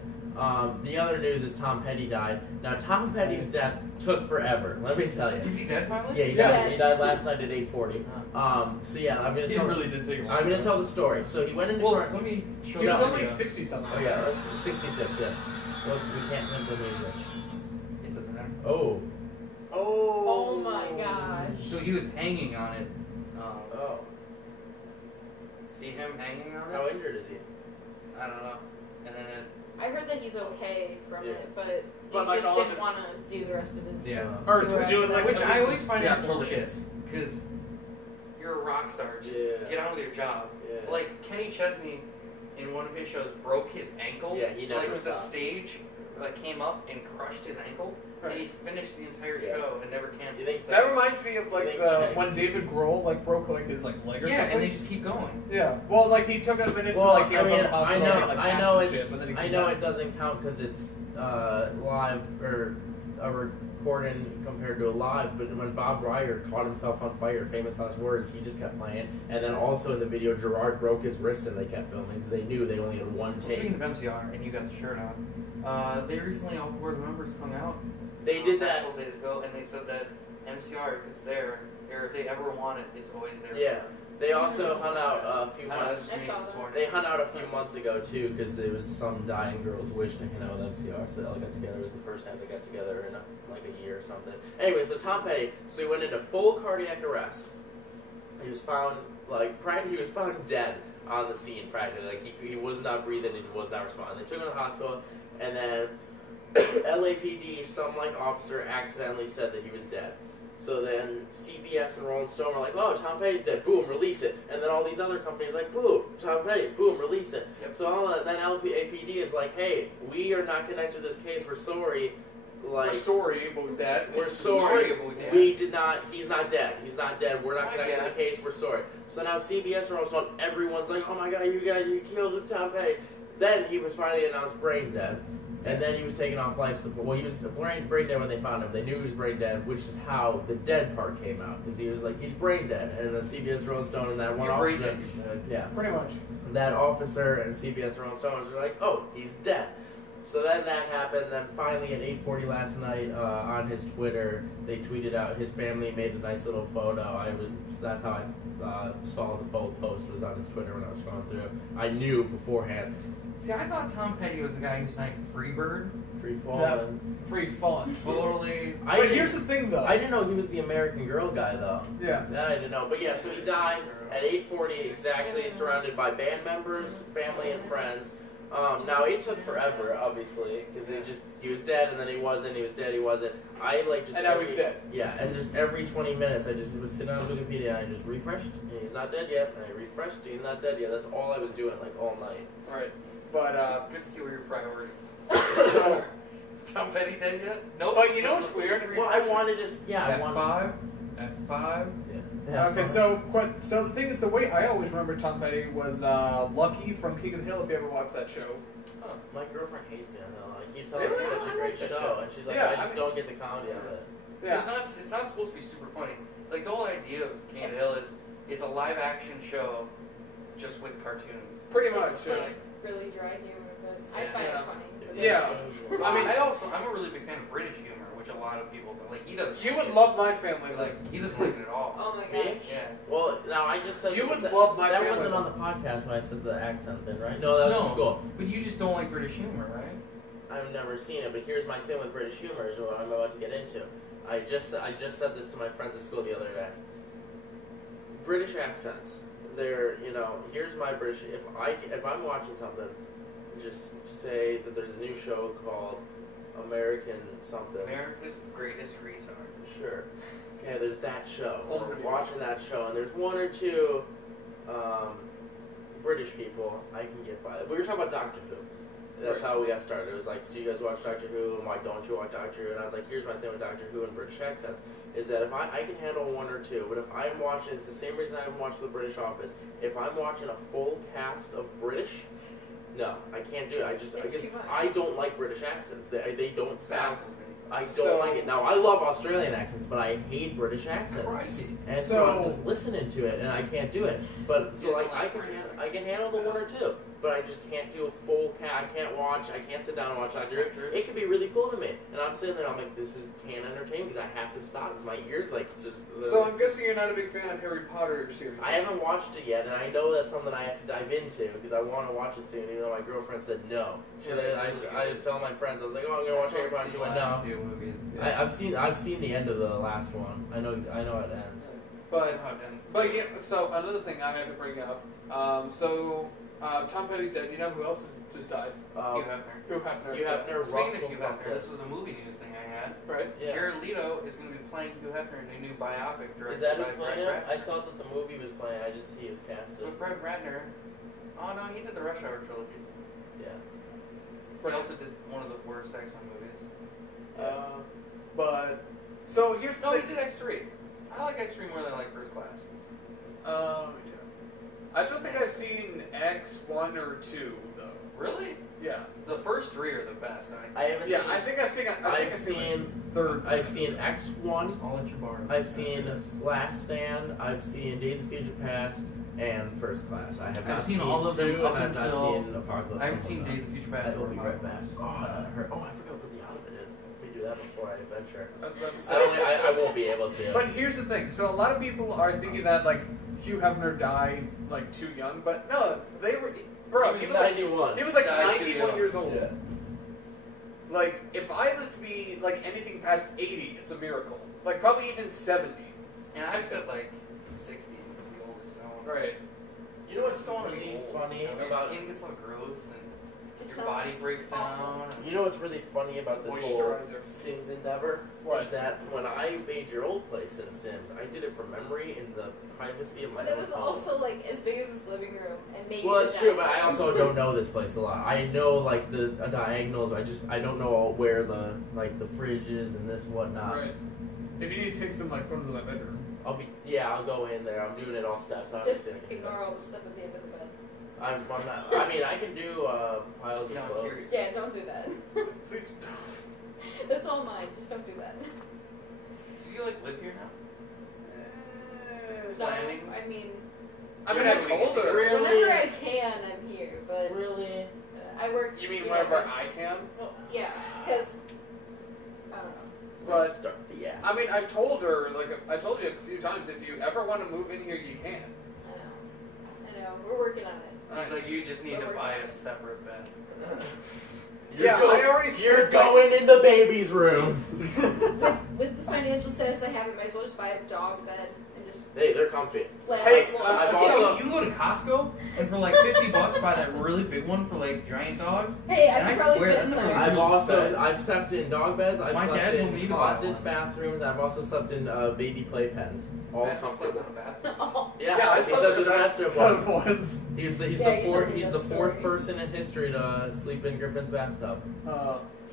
The other news is Tom Petty died. Now Tom Petty's death took forever. Let me tell you. Is he dead finally? Yeah, he died. Yes. He died last night at 8:40. So yeah, I'm gonna tell. Really did take long. I'm gonna tell the story. So he went into. Let me show He you. was only 60 something. Oh yeah, 66. Yeah. Well, we can't hit the music. It doesn't matter. Oh. Oh my gosh. So he was hanging on it. Oh. See him hanging on it? How injured is he? I don't know. And then I heard that he's okay from it, but he like just all didn't want to do the rest of his. Or tour do it like which I always find yeah, bullshit. Because you're a rock star. Just get on with your job. Yeah. Like Kenny Chesney in one of his shows broke his ankle. Yeah, he never the stopped. stage came up and crushed his ankle, and he finished the entire show and never canceled. That reminds me of when David Grohl broke his leg or something. Yeah, and they just keep going. Yeah, well, he took a minute to Well, go to the hospital. I know it doesn't count because it's live or a recording compared to a live. But when Bob Ryder caught himself on fire, famous last words, he just kept playing. And then also in the video, Gerard broke his wrist and they kept filming because they knew they only had one take. Speaking of MCR, and you got the shirt on, they recently all 4 of the members hung out. They did that a couple days ago, and they said that MCR, if it's there, or if they ever want it, it's always there. Yeah. They also hung out a few months. They hung out a few months ago too, because it was some dying girl's wish to hang out with MCR, so they all got together. It was the first time they got together in a year or something. Anyway, so Tom Petty, so he went into full cardiac arrest. He was found he was found dead on the scene practically. Like he was not breathing and he was not responding. They took him to the hospital, and then LAPD, some officer accidentally said that he was dead. So then CBS and Rolling Stone were like, oh, Tom Petty's dead, boom, release it. And then all these other companies like, boom, Tom Petty, boom, release it. Yep. So then LAPD is like, hey, we are not connected to this case, we're sorry. like, we're sorry about that. We're sorry. about that. We did not. He's not dead. He's not dead. We're not connected to the case. We're sorry. So now CBS are also on. Everyone's like, oh my god, you killed Tom Petty. Then he was finally announced brain dead, and then he was taken off life support. Well, he was brain dead when they found him. They knew he was brain dead, which is how the dead part came out, because he was like, he's brain dead, and then CBS Rolling Stone and that one officer, yeah, Pretty much. that officer and CBS Rolling Stones were like, oh, he's dead. So then that happened. Then finally at 8:40 last night on his Twitter, they tweeted out his family made a nice little photo. That's how I saw the full post was on his Twitter when I was scrolling through. I knew beforehand. See, I thought Tom Petty was the guy who sang Freebird. Free Fall. Yeah. Free fun. Totally. But here's the thing, though. I didn't know he was the American Girl guy, though. Yeah. That I didn't know. But yeah, so he died at 8:40 exactly, surrounded by band members, family, and friends. Now it took forever, obviously, because he was dead, and then he wasn't. He was dead, he wasn't. And now he's dead. Yeah, and just every 20 minutes, I just was sitting on Wikipedia and I just refreshed, and he's not dead yet. And I refreshed, he's not dead yet. That's all I was doing, like all night. Right. But Good to see where your priorities. so, Tom Petty dead yet? Nope. but you know what's weird? Well, I wanted to. Yeah, I At wanted. 5? At 5? Yeah. Okay, so the thing is, the way I always remember Tom Petty was Lucky from King of the Hill. If you ever watched that show. Oh, my girlfriend hates me on that. I keep telling her Really? it's such a great show, and she's like, Yeah, I just don't get the comedy of it. Yeah. It's not supposed to be super funny. Like, the whole idea of King of the Hill is it's a live action show just with cartoons. Pretty much. It's Yeah. like really dry humor, but I Yeah. find Yeah. it funny. Yeah. I mean, I'm a really big fan of British humor, which a lot of people don't. Like, he doesn't. You would love My Family. Like, he doesn't like it at all. Oh my Me? gosh. Yeah. Well, now I just said You would that, love My that Family. wasn't on the podcast when I said the accent thing, right? No, that was in school. But you just don't like British humor, right? I've never seen it, but here's my thing with British humor is what I'm about to get into. I just said this to my friends at school the other day. British accents. They're, here's my British. If I'm watching something, just say that there's a new show called American something. America's Greatest Retard. Sure. Okay, there's that show. Older We're videos. watching that show, and there's one or two British people I can get by. We were talking about Doctor Who. That's how we got started. It was like, do you guys watch Doctor Who, and why don't you watch Doctor Who? And I was like, here's my thing with Doctor Who and British accents, is that if I can handle one or two, but if I'm watching, it's the same reason I haven't watched The British Office. If I'm watching a full cast of British, no, I can't do it. I It's guess too much. I don't like British accents. They don't sound. Baffles me. I don't So- like it. Now, I love Australian accents, but I hate British accents. Christ. And so I'm just listening to it, and I can't do it. But, so, like, I can handle the one or two, but I just can't do a full I can't watch, I can't sit down and watch Doctor Who. It can be really cool to me. And I'm sitting there, I'm like, this can't entertain me, because I have to stop, because my ears, like, just... So I'm guessing you're not a big fan of Harry Potter series. I haven't watched it yet, and I know that's something I have to dive into, because I want to watch it soon, even though my girlfriend said no. I was telling my friends, I was like, oh, I'm going to watch Harry Potter. She went, no. I've seen the end of the last one. I know how it ends. But yeah, so another thing I had to bring up. Tom Petty's dead. You know who else has just died? Hugh Hefner. Hugh Hefner. Hugh Hefner, Speaking Russell of Hugh Hefner, something. this was a movie news thing I had. Right. Yeah. Jared Leto is going to be playing Hugh Hefner in a new biopic directed Is that by who's Brett playing it? Ratner. I saw that the movie was playing. I didn't see he was casted. But Brett Ratner, oh no, he did the Rush Hour trilogy. Yeah. He also did one of the worst X-Men movies. But so here's the No, he thing. did X3. I like X3 more than I like First Class. Yeah. I don't think I've seen X1 or 2 though. Really? Yeah. The first three are the best. I haven't Yeah, seen. I think I've seen. I've seen third. I've seen X1. I'll let you borrow. I've seen Last Stand. I've seen Days of Future Past and First Class. I have I've not seen all of them two, up and I've not until- seen Apocalypse. I haven't seen Days of Future Past I will or be right back. Apocalypse. Oh, that hurt. Oh, I forgot to put the outfit in. We do that before I venture. I was about to say. I won't be able to. But here's the thing. So a lot of people are thinking that like Hugh Hefner died like too young, but no, they were. Bro, he was 91. He was like Died too 91 young. years old. Yeah. Like if I live to be like anything past 80, it's a miracle. Like probably even 70. And I've said like 60 is the oldest. Right. You know what's going to be funny Your about? skin gets all gross and your body breaks down. You know what's really funny about this whole Moisturizer. Sims endeavor? What? Is that when I made your old place in Sims, I did it from memory in the privacy of my But it own was home. also like as big as this living room, and maybe. Well, the it's true, dining but I room. also don't know this place a lot. I know like the diagonals, but I don't know all where the fridge is and this whatnot. Right. If you need to take some like photos of my bedroom. I'll go in there. I'm doing it all steps. Just Obviously, I can do ignore that. all the stuff at the end of the bed. I'm not. I mean, I can do piles Yeah, of I'm clothes. curious. Yeah, don't do that. Please That's all mine. Just don't do that. So you like live here now? No, Planning? I mean, I mean, I told her. Really? whenever I can, I'm here. But Really? I work. You mean know, whenever I can? Well, yeah, because I don't know. But Start the app. I mean, I've told her, like, I told you a few times, if you ever want to move in here, you can. I know. We're working on it. He's like, you just need to buy a separate bed. Yeah, I already You're said going in the baby's room. With the financial status I have, I might as well just buy a dog bed and just Hey, they're comfy. lay Hey, on the floor. I've So also- you can go to Costco and for like $50 buy that really big one for like giant dogs. Hey, I And can I probably swear, fit that's in a there. I've also bed. I've slept in dog beds. I've My slept dad will in need to buy closets, one. bathrooms. I've also slept in baby playpens. All Imagine slept comfortable. in a bathroom. Oh, Yeah, I he slept slept in in the bathroom Tough once. ones. He's Yeah, you told me the that fourth story. person in history to sleep in Griffin's bathtub.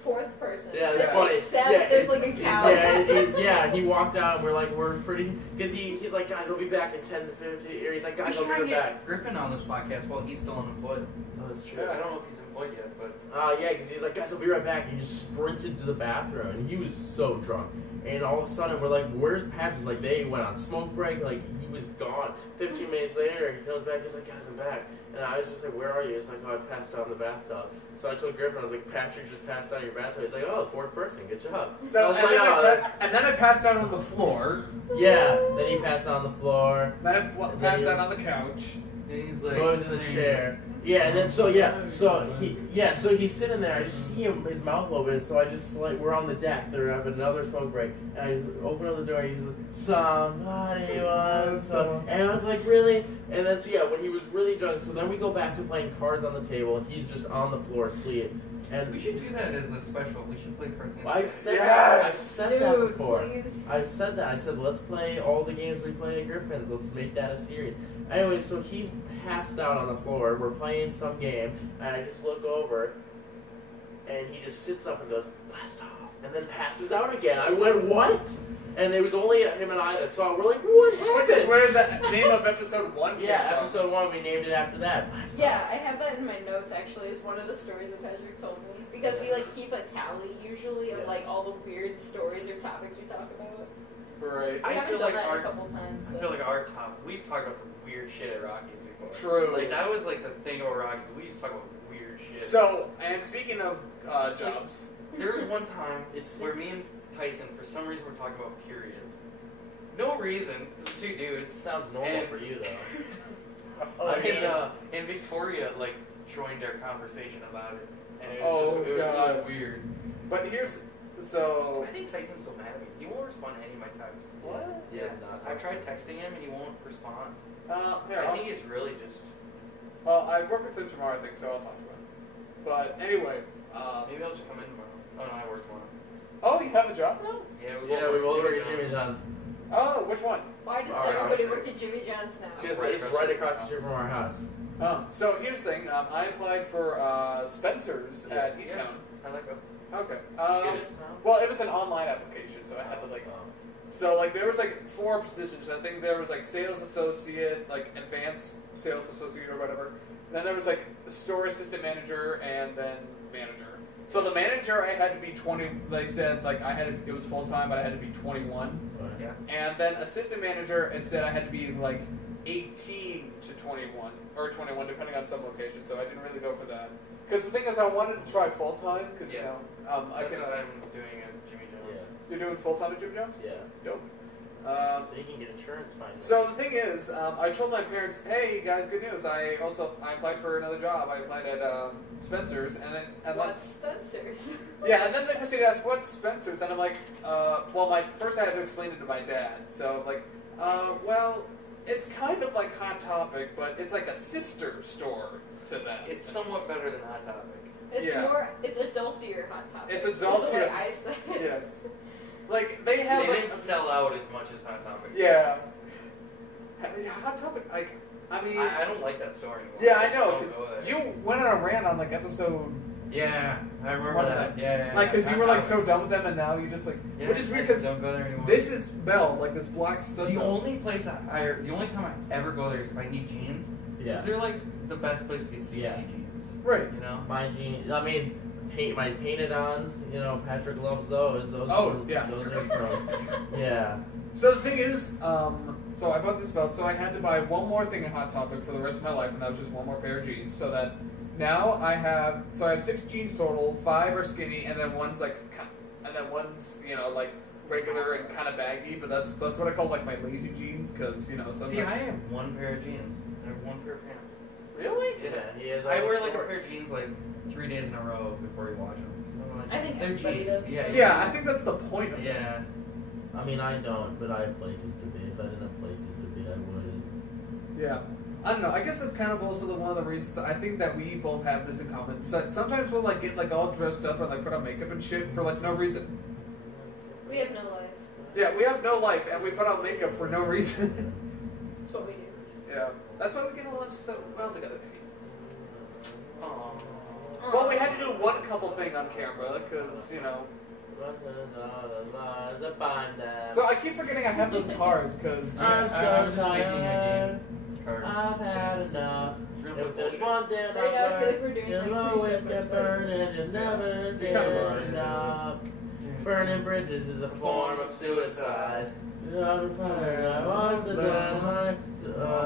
fourth person. Yeah, that's There's funny. Seven, Yeah, there's it's- like a couch. Yeah, he walked out and we're pretty, because he's like, guys, I'll be back in 10 to 15, or he's like, We guys, should I'll try be and right back. get Griffin on this podcast while he's still unemployed. Oh, that's true. Yeah, I don't know if he's employed yet, but Yeah, because he's like, guys, I'll be right back. He just sprinted to the bathroom, and he was so drunk. And all of a sudden, we're like, where's Patrick? Like, they went on smoke break. Like, he was gone. 15 minutes later, he comes back. He's like, guys, I'm back. And I was just like, where are you? He's like, oh, I passed out in the bathtub. So I told Griffin, I was like, Patrick just passed out in your bathtub. He's like, oh, fourth person. Good job. So, I was like, oh, and then I passed out on the floor. yeah. Then he passed out on the floor. Then I passed out on the couch. and he's like, Goes in the chair. Yeah, and then so he's sitting there. I just see him, his mouth open. So I just like we're on the deck. They're having another smoke break, and I just open up the door. And he's like, somebody wants some, and I was like, really? And then when he was really drunk. So then we go back to playing cards on the table, and he's just on the floor asleep. And We should do that as a special. We should play cards. I've said Yes! that. I've said that Dude, before. please. I've said that. I said, let's play all the games we play at Griffin's. Let's make that a series. Anyway, so he's passed out on the floor. We're playing some game, and I just look over, and he just sits up and goes, blast off, and then passes out again. I went, what? And it was only him and I that saw it. We're like, what Which is happened? where the name of episode 1 came Yeah, from. episode 1, we named it after that. Blast Yeah, off. I have that in my notes actually. It's one of the stories that Patrick told me because we like keep a tally usually of Yeah. like all the weird stories or topics we talk about. Right. We I haven't feel done like that our- a couple times. I But feel like our top. We've talked about some weird shit at Rockies before. True. Like that was like the thing about Rockies. We used to talk about weird shit. So, and speaking of jobs, There was one time It's where me and Tyson, for some reason, were talking about periods. No reason, because we're two dudes. It sounds normal And- for you, though. And Victoria like joined our conversation about it, and it Oh, was, just, it was God. really weird. but here's so. I think Tyson's still mad at me. He won't respond to any of my texts. What? He has not. I tried texting him and he won't respond. Here, I think he's really just. well, I work with him tomorrow, I think, so I'll talk to him. But anyway, Maybe I'll just come in tomorrow. Oh no, I work tomorrow. oh, you have a job now? Yeah, Yeah, we both work at Jimmy John's. Oh, which one? why does Alright, everybody alright. work at Jimmy John's now? Because Right it's across right the across the house. street from our house. So here's the thing. I applied for Spencer's at East Town. I like it. Okay. Get it? Well, it was an online application, so I had to like. So like there was like 4 positions. I think there was like sales associate, like advanced sales associate or whatever. And then there was like store assistant manager and then manager. So the manager I had to be 20. They said like I had to, it was full time, but I had to be 21. Yeah. And then assistant manager, it said I had to be like 18 to 21 or 21, depending on some locations. So I didn't really go for that. Because the thing is, I wanted to try full time. Because Yeah. I That's can. what I'm doing at Jimmy John's. Yeah. You're doing full time at Jim Jones? Yeah. Dope. So you can get insurance finally. So the thing is, I told my parents, "Hey guys, good news! I applied for another job. I applied at Spencer's, and then What's Spencer's? yeah, and then they proceeded to ask, "What's Spencer's?" And I'm like, "Well, first I had to explain it to my dad. So like, well, it's kind of like Hot Topic, but it's like a sister store to them. It's somewhat better than Hot Topic. It's adultier Hot Topic. It's That's the adultier. way I said it. Yes. Like, they have, They like... didn't sell out as much as Hot Topic. Yeah. Hot Topic, like, I mean... I don't like that store anymore. Yeah, I know, Don't because go there. you went on a rant on, like, episode... Yeah, I remember One of that. them. Yeah. Like, because you were, like, Hot so Topic. done with them, and now you just, like... Yeah, which is weird, I because don't go there anymore. this is Bell, like, this black stud The belt. only place the only time I ever go there is if I need jeans. Yeah. They're like the best place to get Yeah. jeans. Right. You know. My jeans. I mean, my painted-ons. You know, Patrick loves those. Those. Yeah. Those are from. Yeah. So the thing is, so I bought this belt, so I had to buy one more thing in Hot Topic for the rest of my life, and that was just one more pair of jeans, so that now I have 6 jeans total, 5 are skinny, and then one's you know, like regular and kind of baggy, but that's what I call like my lazy jeans, because, you know, sometimes... See, I have one pair of jeans. I have one pair of pants. Really? Yeah. He has. I all wear the like a shorts. pair of jeans like 3 days in a row before you wash them. So I'm like, I think they're everybody jeans. does. Yeah. Yeah, I think that's the point of it. Yeah. I mean, I don't, but I have places to be. If I didn't have places to be, I would. Yeah. I don't know. I guess that's kind of also one of the reasons I think that we both have this in common. It's that sometimes we'll like get like all dressed up and like put on makeup and shit for like no reason. We have no life. Yeah, we have no life and we put on makeup for no reason. That's what we do. Yeah. That's why we get along so well together. Aww. Well, we had to do one couple thing on camera because, you know. So I keep forgetting I have those cards because I'm I'm so just making a tired. Card. I've had enough. If there's bullshit. one thing Right now, I feel like I've we're learned, doing you'll like always 3 get separate burned things. and you'll never You get kinda learned. enough. Burning bridges is a form of suicide. On fire, I want to die.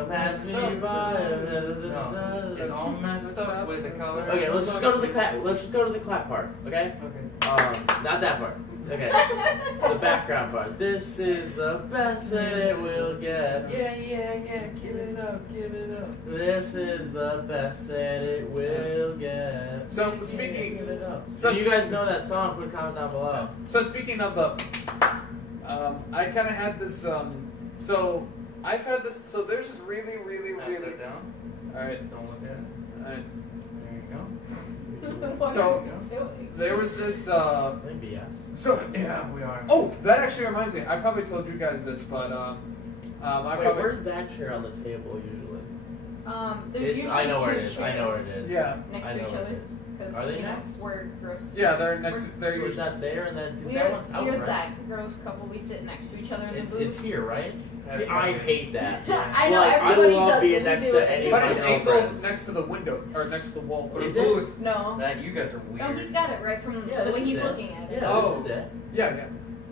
Pass me by. No, it's all messed up with the color. Okay, let's just go to the clap. Let's just go to the clap part. Okay. Okay. Not that part. Okay. The background part. This is the best that it will get. Yeah, give it up, give it up. This is the best that it will get. So Give speaking, it up. So If you guys know that song, put a comment down below. so speaking of the, I kind of had this. So I've had this. So there's this really. Pass that down. All right. Don't look at it. All right. There you go. What So- are you doing? There was this. Maybe yes. So Yeah, we are. oh, that actually reminds me. I probably told you guys this, but I Wait, probably. where's that chair on the table usually? There's usually I know where it 2 is. I know where it chairs is. Yeah. next I to know each where it other. is. Because, Are they you know, next? we're gross. Yeah, they're next. They're So is usually. that there and then? Because that one's out, We're right? that gross couple. We sit next to each other in the It's booth. here, right? See, I hate that. I know Like, I everybody love does, being but we next do to it. any But of it's my angled girlfriends. next to the window or next to the wall. Or Is the it? booth. No. That you guys are weird. No, he's got it right from Yeah, this when is he's it. looking at it. Yeah, Oh. this is it. Yeah. It's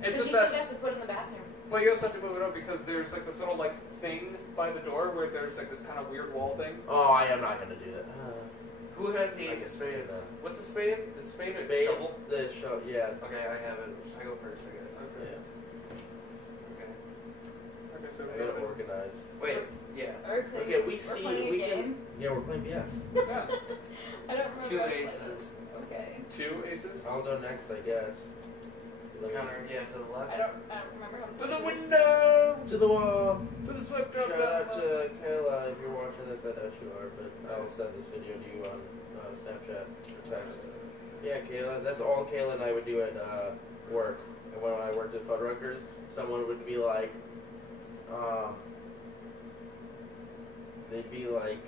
Because just he still that. has to put it in the bathroom. Well, you also have to move it up because there's like this little like thing by the door where there's like this kind of weird wall thing. Oh, I am not gonna do that. Who has the I ace can of spades? do that. What's the spade? The spade or Spades, shovel? the show, yeah. Okay, I have it. I go first, I guess. Yeah. Okay. Okay, so I gotta organize. Wait, yeah. Okay, we we're see- playing we a can- game. Yeah, we're playing BS. Yeah. I don't remember. 2 how to play aces. this. Okay. 2 aces. I'll go next, I guess. Counter, yeah, to the left. I don't remember how to To play the this. window. To the wall. To the swift Shout drop. out to Kayla if you're watching this. I know you are, but I'll send this video to you on Snapchat or text. Yeah, Kayla. That's all Kayla and I would do at work. And when I worked at Fuddruckers, someone would be like, they'd be like,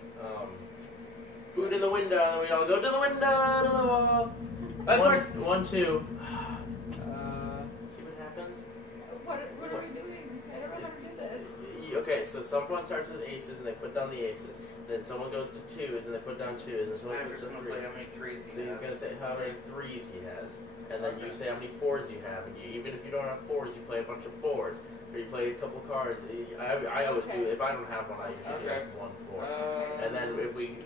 food in the window, and we'd all go to the window, to the wall. That's one, like. 1, 2. See what happens? What are we doing? I don't know how to do this. Okay, so someone starts with aces and they put down the aces. Then someone goes to 2s and they put down 2s. And someone I'm puts just down gonna play 3s. how many threes So he he's has. gonna say how many 3s he has, and then you say how many 4s you have, and even if you don't have 4s, you play a bunch of 4s, or you play a couple cards. I always do. If I don't have one, I usually do like 1 4. And then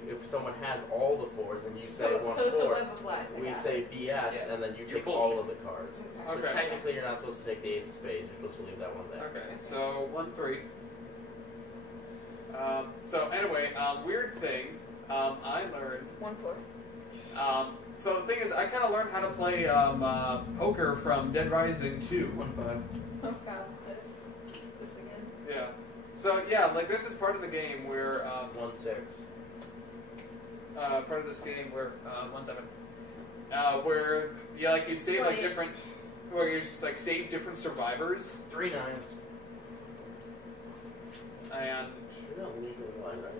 if someone has all the 4s, and you say So 1 it's a 4, web of lies. I we got say BS, Yeah. and then you You're take all of bullshit. the cards. it. But Okay. technically, you're not supposed to take the ace of spades. You're supposed to leave that one there. Okay, so 1 3. So anyway, weird thing. I learned. 1 4. So the thing is, I kind of learned how to play poker from Dead Rising 2. 1-5. Oh god, this again. Yeah. So yeah, like this is part of the game where 1 6. part of this game where 1 7. where you save like different, where you just like save different survivors. 3 knives. And You're not legal one, right?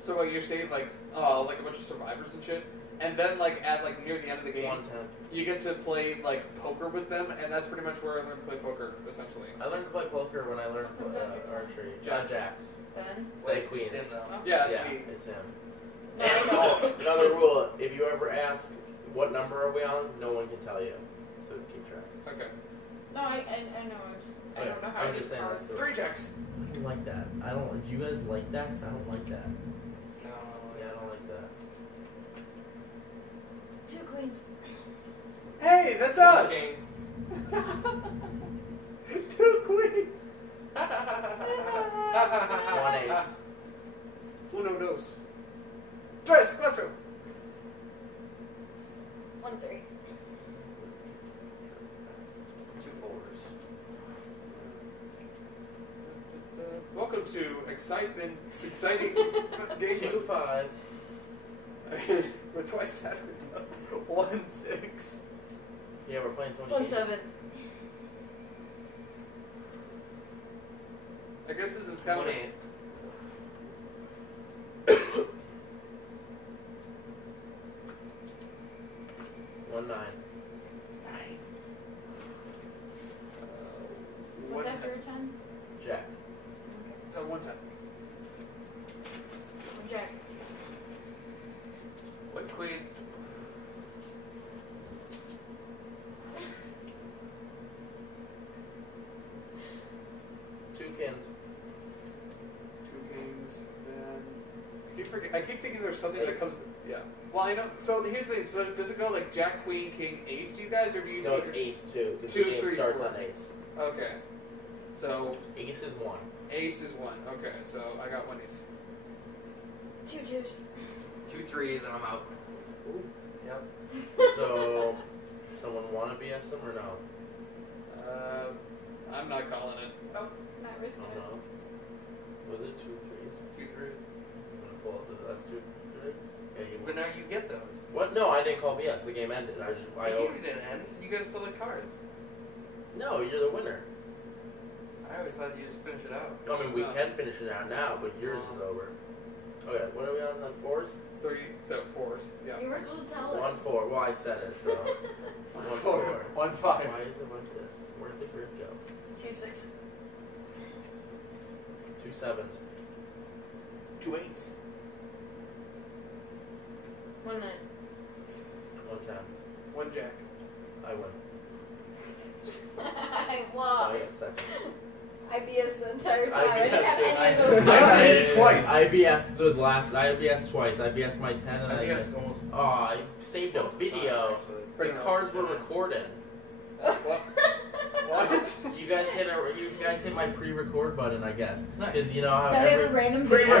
so like you save like a bunch of survivors and shit, and then like at like near the end of the game, 110. you get to play like poker with them, and that's pretty much where I learned to play poker essentially. I learned to play poker when I learned archery. Jacks. Jacks. Ben? Play queens. It's him now. Yeah, it's Yeah, me. it's him. No, I know. Oh, another rule: if you ever ask what number are we on, no one can tell you. So keep track. Okay. No, I know. I don't know how I'm to just do saying cards. that's the- 3 jacks. I don't like that. I don't. Do you guys like that? 'Cause I don't like that. No. Yeah, I don't like that. 2 queens. Hey, that's us. Okay. 2 queens. 1 ace. Uno dos. Tres, cuatro. 1 3. 2 4s. Welcome to exciting game 2 5s. with WYSADWTA. 1 6. Yeah, we're playing so many 1 games. 7. I guess this is kind 1 of 8. 1 9. 9. What's after a 10? Jack. So 1 10. 1 jack. What queen? Two kings. 2 kings. Then I keep thinking there's something that comes. Yeah. Well, I know. So here's the thing. So does it go like Jack, Queen, King, Ace to you guys, or do you No, see it's ace 2. Because 2, the game 3, starts 4. on ace. Okay. So Ace is 1. Ace is 1. Okay. So I got 1 ace. 2 2s. 2 3s and I'm out. Ooh. Yep. So, someone want to BS them or no? I'm not calling it. Oh, not I risking don't it. know. Was it 2 3s? 2 3s. I'm gonna pull up that's 2 3s. Yeah, you But now you get those. What? No, I didn't call BS. The game ended. I You didn't end. You guys still had cards. No, you're the winner. I always thought you just finish it out. I mean, we No. can finish it out now, but yours is over. Okay, what are we on 4s? 3, so 4s. Yeah. You were supposed to tell it. 1 4. Well, I said it, so 1 4. 1 5. Why is it like this? Where did the grid go? 2 6. 2 7s. 2 8s. 1 9. 1 10. 1 jack. I win. I Oh, lost. yeah, second. I BS the entire time. I didn't have IBS, any of dude. those I cards. IBS twice. IBS the last. IBS twice. IBS my 10 and I I guess missed. almost. Oh, I saved a video. The Right. cards were recorded. What? What? You guys hit my pre-record button, I guess, Nice. because you know how Now we have a every random video.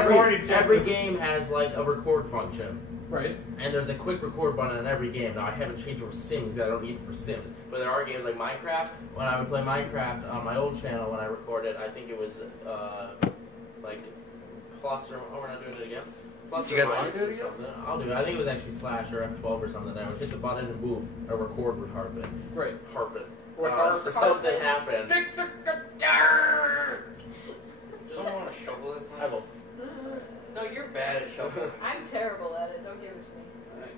every game has like a record function, Right. and there's a quick record button in every game. Now I haven't changed it for Sims because I don't need it for Sims, but there are games like Minecraft. When I would play Minecraft on my old channel, when I recorded, I think it was like plus or we're not doing it again. Plus You or guys wanna minus do it or again? something. I'll do it. I think it was actually slash or F12 or something. I would hit the button and boom, a record would harp it. Right. Harp it. What So something happened. Someone want to shovel this I thing? will. No, you're bad at shoveling. I'm terrible at it. Don't give it to me.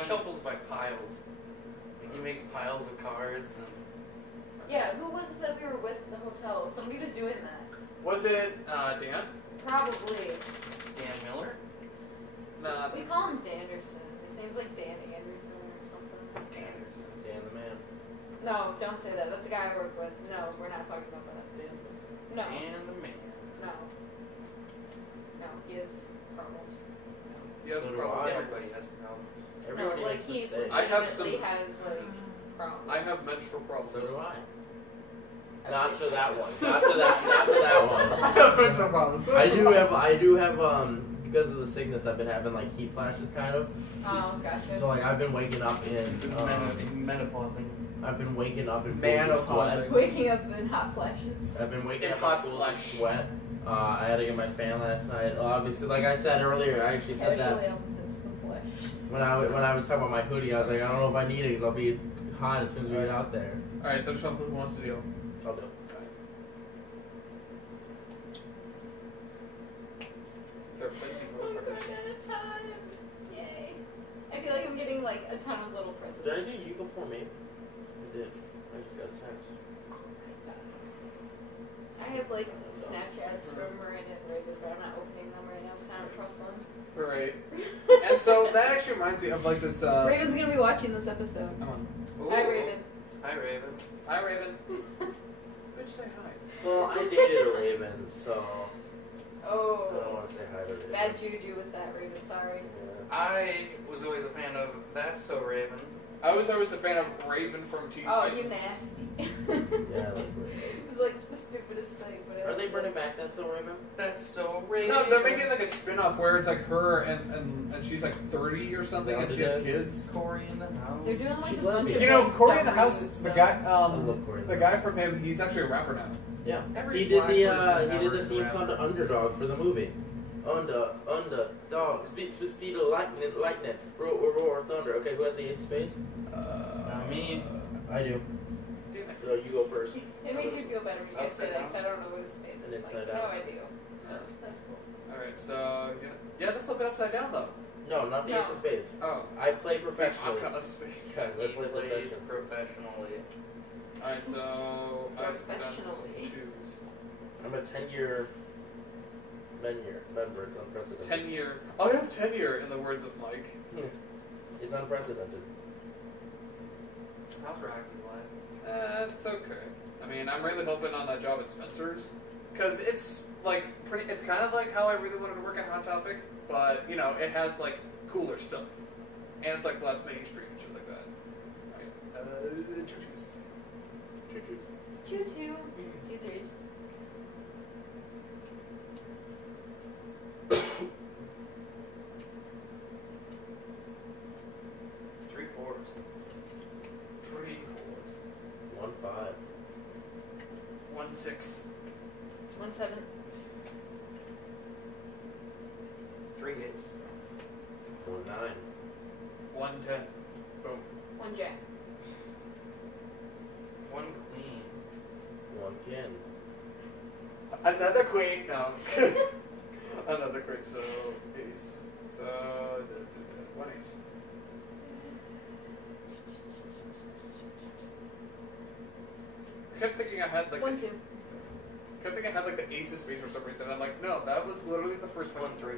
He shovels by piles. He makes piles of cards and. Yeah, who was it that we were with at the hotel? Somebody was doing that. Was it Dan? Probably. Dan Miller? Nah. We call him Danderson. His name's like Dan Anderson or something. Anderson. Dan the man. No, don't say that. That's a guy I work with. No, we're not talking about that. No. Dan the man. No. No, he has problems. Yes, So do probably. I. Everybody has problems. Everybody no, like makes he mistakes. I have legitimately some- has like problems. I have menstrual problems. So do I. I Not wish to I that was. one. Not to that one. I have menstrual problems. I do have because of the sickness I've been having like heat flashes kind of. Oh, gotcha. So like I've been waking up in Menopausing. I've been waking up in pools of sweat. Waking up in hot flashes. I've been waking In up hot in pools of flash. sweat. I had to get my fan last night. Obviously, like I said earlier, I actually said Casually that. on the Sims the flesh. gosh. When I was talking about my hoodie, I was like, I don't know if I need it because I'll be hot as soon as we get out there. Alright, let's shuffle who wants to deal. I'll do. Is there plenty of Oh my god, motherfuckers? at a time. Yay. I feel like I'm getting like a ton of little presents. Did I do you before me? I did. I just got a text. I have like Snapchats from Miranda and Raven, but I'm not opening them right now because I don't trust them. Alright. And so that actually reminds me of like this. Raven's gonna be watching this episode. Come on. Hi, Raven. Hi, Raven. Hi, Raven. Bitch, say hi. Well, I dated a raven, so I don't Oh. want to say hi to Raven. Bad juju with that, Raven. Sorry. Yeah. I was always a fan of That's So Raven. I was always a fan of Raven from Teen Oh, Titans. you nasty. Yeah, I like Raven. It was like the stupidest thing. But Are they bringing back That's So Raven? That's So Raven. No, they're making like a spin-off where it's like her and she's like 30 or something and she has kids. Corey in the house. They're doing like She's a bunch lesbian. of You know, like, Corey in the dumb House, reads the stuff. guy, I love Corey in the the guy House. from him, he's actually a rapper now. Yeah. Every He did black the person he did the ever theme is song to around. Underdog for the movie. Underdog, speed of lightning, roar, thunder. Okay, who has the ace of spades? Me. I do. So you go first. It makes you feel better when you guys say that because I don't know what it's made. And It's inside like, out. no, I do. So that's cool. Alright, so, yeah, they flip it upside down though. No, not the No. ace of spades. Oh. I play professionally. I'm a spade. Guys, I He play plays professionally. professionally. Alright, so, I've done some Professionally. twos. I'm a 10-year member. It's unprecedented. 10-year. I have tenure in the words of Mike. It's unprecedented. How's Rocky's life? It's okay. I mean, I'm really hoping on that job at Spencer's. Because it's, like, it's kind of like how I really wanted to work at Hot Topic, but, you know, it has, like, cooler stuff. And it's, like, less mainstream and shit like that. Alright, two twos. Two twos. 2-2. 2 threes. Three fours. 3 fours. 1-5. 1 6. 1-7. 3 eights. 1-9. 1 10. Boom. 1 jack. 1 queen. 1 kin. Another queen. No. Another queen. So ace. So 1 ace. I kept thinking I had like 1-2. kept thinking I had like the ace of spades for some reason. I'm like, no, that was literally the first one. 1 3.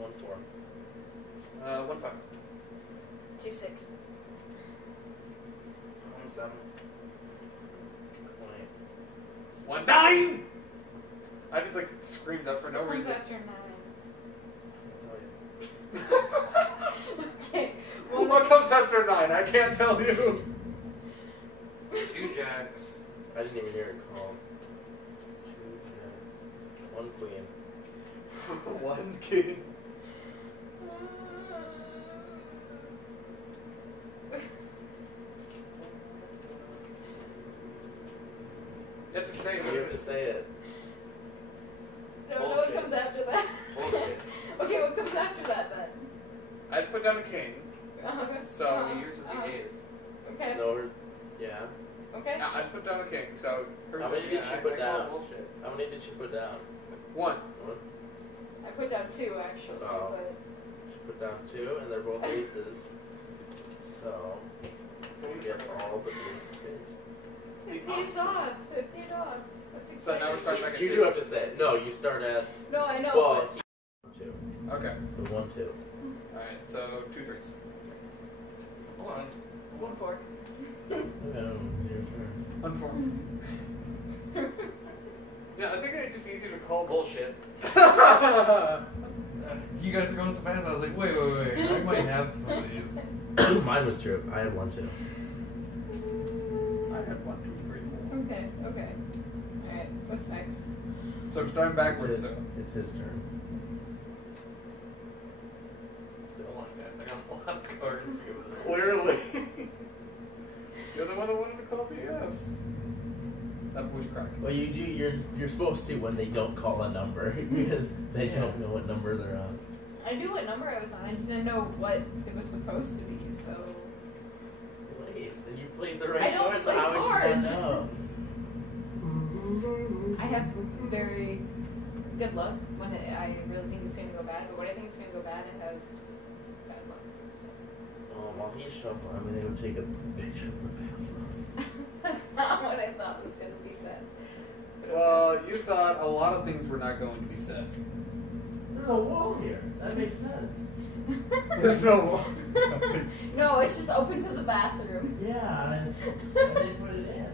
1-4. 1 5. 2-6. 1 7. 1 9. I just like screamed up for no What comes reason. after 9? Oh, Okay. What comes after 9? I can't tell you. 2 jacks. I didn't even hear it call. 2 jacks. 1 queen. 1 king. You have to say it. You have to say it. No, what Bullshit. comes after that? Bullshit. Okay, what comes after that then? I just put down a king. So, Yours would be ace. Okay. No, yeah. Okay. No, I just put down a king. So hers How would many be did she I put call down? bullshit. How many did she put down? 1. 1. I put down 2 actually, Oh. but She put down 2, and they're both aces. So, we get all but the ace of spades. it pays off. It paid off. That's So exciting. now we're starting back at You 2. do have to say it. No, you start at. No, I know. Well, he 2. Okay. So 1, 2. Alright, so 2 3s. Hold on. 1-4. Okay, it's your turn. Unformed. Yeah, I think it just needs you to call Bullshit. You guys are going so fast, I was like, wait. I might have some of these. Mine was true. I had 1, 2. I had 1 2 3 4. Okay. Alright, what's next? So I'm starting backwards. So. It's his turn. Still on, guys. I got a lot of cards to go with. Clearly. You're the one that wanted to call me, yes. That voice crack. Well, you're supposed to when they don't call a number because they Yeah. don't know what number they're on. I knew what number I was on. I just didn't know what it was supposed to be. So. Wait, and you played the right I don't cards. play How cards. would you not know? I have very good luck when I really think it's going to go bad, but when I think it's going to go bad, I have bad luck. So. While he's shuffling, I'm gonna go take a picture of the bathroom. That's not what I thought was going to be said. But Well, you thought a lot of things were not going to be said. There's a wall here. That makes sense. There's no wall. No, it's just open to the bathroom. Yeah, and they put it in.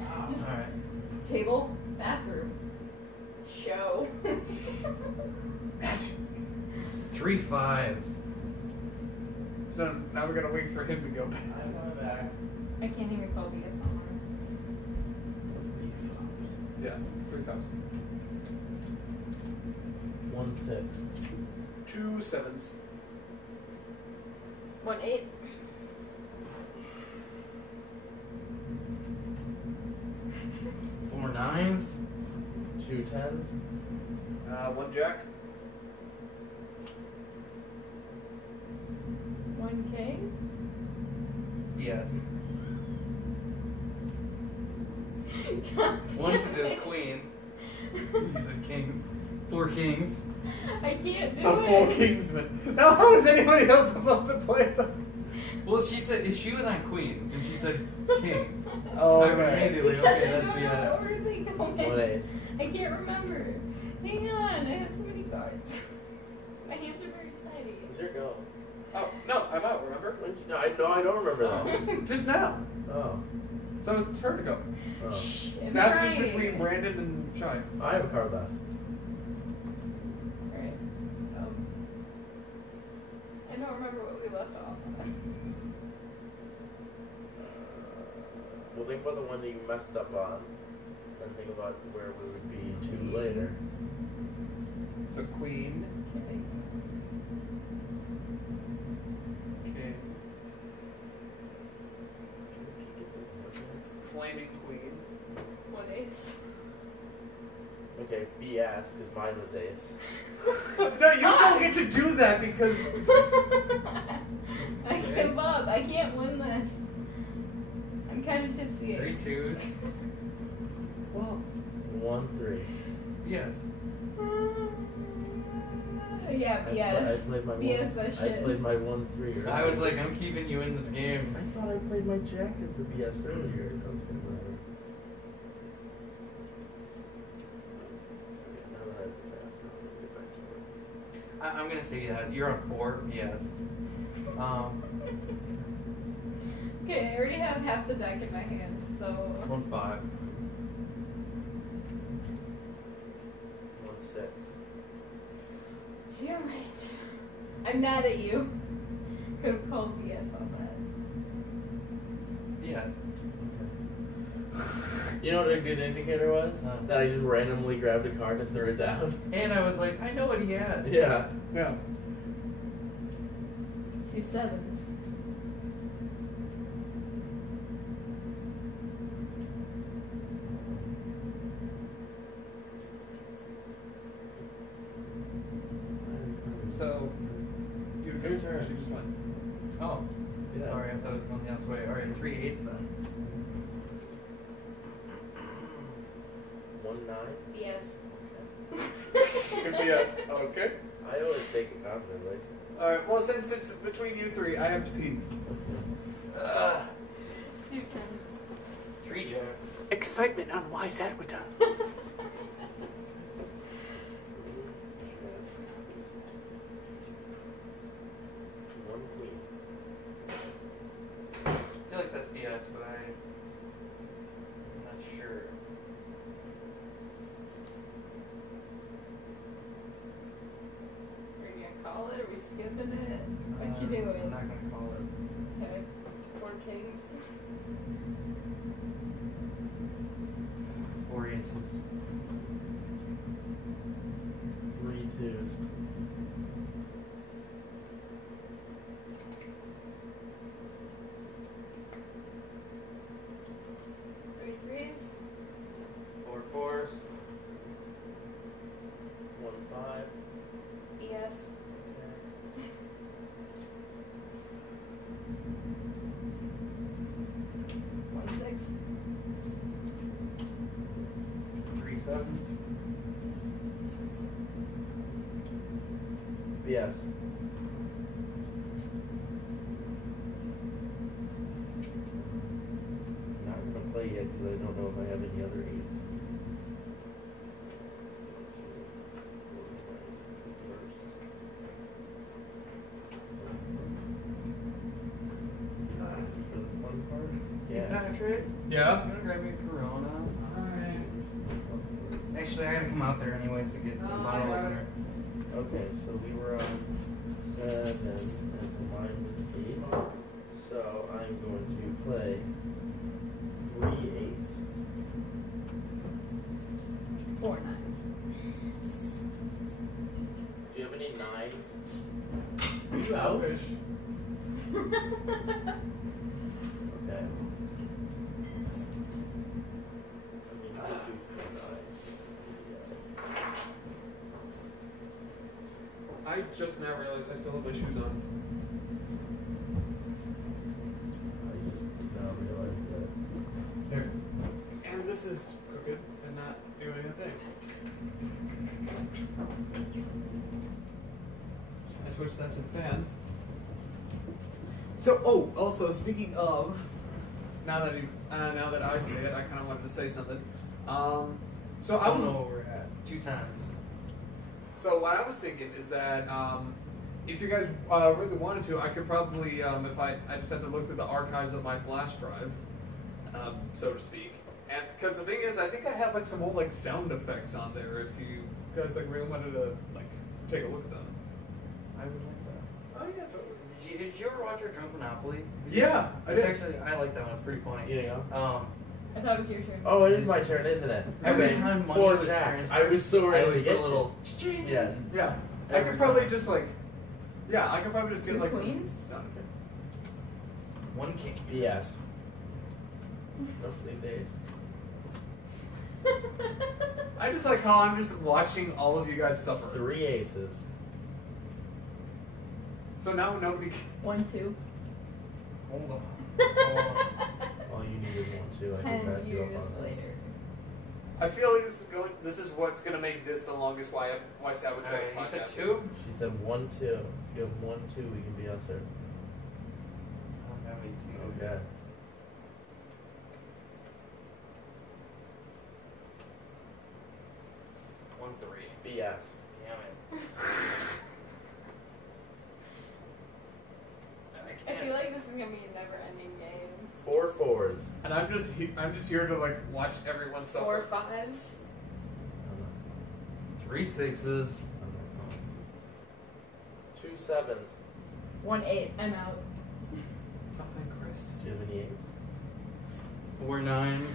Wow. Just- Alright. Table, bathroom, show. 3 5s. So now we're gonna wait for him to go back. I'm going back. I can't even call BS online. Yeah, 3 times. 1 6. 2 sevens. 1 8. Four 9s. 2 10s. 1 jack. 1 king. Yes. God One damn because it was it. queen. You said kings. 4 kings. I can't do A it. 4 kingsman. Now how is anybody else supposed to play them? Well, she said if she was on queen, and she said king. Oh, so okay. immediately, Because okay, I that's don't know what BS. order they go in. 1 ace. I can't remember. Hang on, I have too many cards. My hands are very tiny. Where's your go? Oh, no, I'm out, remember? No, I don't remember that. Just now. Oh. So it's her to go. Oh. Shh, I'm Snaps is trying. between Brandon and Shy. I have a card left. Right. I don't remember what we left off on. We'll think about the one that you messed up on, and think about where we would be to later. So queen. Okay. King. Flaming queen. 1 ace. Okay, BS, because mine was ace. No, you don't get to do that because... I give up. I can't win this. I'm kind of tipsy. 3 2s. Well, 1 3. Yes. Yeah, I BS. played my BS one, that I shit. played my 1 3. Right? I was like, I'm keeping you in this game. I thought I played my jack as the BS earlier. Okay, whatever. Now that I've get back to work. I'm gonna say that you're on 4. Yes. Okay, I already have half the deck in my hands, so. 1 5. 1 6. Damn it. I'm mad at you. Could have called BS on Yes. You know what a good indicator was? That I just randomly grabbed a card and threw it down. And I was like, I know what he had. Yeah. yeah. that. 2 sevens. So, you Your turn. She just went. Oh. Yeah. Sorry, I thought it was going the other way. Alright, 3 8s then. 1 9. BS. Yes. Okay. I always take it confidently. Alright, well, since it's between you three, I have to pee. 2 tens. 3 jacks. Excitement on WYSADWTA. One queen. I feel like that's BS, but I'm not sure. Are you gonna call it? Are we skipping it? What you I'm doing? not gonna call it. Okay. 4 kings. 4 aces. 3 2s. 3 threes. 4 4s. 1 5. BS. sevens. Yes. Not gonna play yet because I don't know if I have any other 8s. For the fun part? Hey, Patrick. Yeah. You wanna grab me a Corona? Alright. Actually, I gotta come out there anyways to get the bottle alright. opener. Okay, so we were on 7s and mine was 8s. So I'm going to play 3 8s. 4 9s. Do you have any 9s? You outfish. Okay. I mean, I could do 4 9s. I just now realized I still have my shoes on. I just now realized that. Here. And this is crooked and not doing a thing. I switched that to the fan. So, also speaking of, now that I say it, I kind of wanted to say something. So I don't know where we're at. 2 times. So what I was thinking is that if you guys really wanted to, I could probably, if I just had to look through the archives of my flash drive, so to speak. And because the thing is, I think I have like some old like sound effects on there. If you guys like really wanted to like take a look at them. I would like that. Oh yeah, totally. Did you ever watch our Drunk Monopoly? Yeah, I It's did. actually, I like that one. It's pretty funny. You know? I thought it was your turn. Oh, it is my turn, isn't it? Every Okay. time money 4 was jacks. transferred, I was so I ready always to put get a little you. Yeah. Yeah, I Every could probably time. just like, yeah, I could probably just get Two like queens? some sound effect. 1 king. Yes. Roughly days. I just like how I'm just watching all of you guys suffer. 3 aces. So now nobody. 1 2. Hold on. All you need is 1, 2. I can 10 back you up years on this. later. I feel like this is what's gonna make this the longest WYSADWTA Alright, you said podcast. 2? She said 1, 2. If you have 1, 2, we can be us, sir. I don't have any 2s. Okay. One 3. BS. Damn it. I feel like this is gonna be a never-ending game. 4 4s. And I'm just here to like watch everyone suffer. 4 5s. 3 6s. 2 7s. 1 8. I'm out. Oh, thank Christ. Do you have any 8s? 4 9s.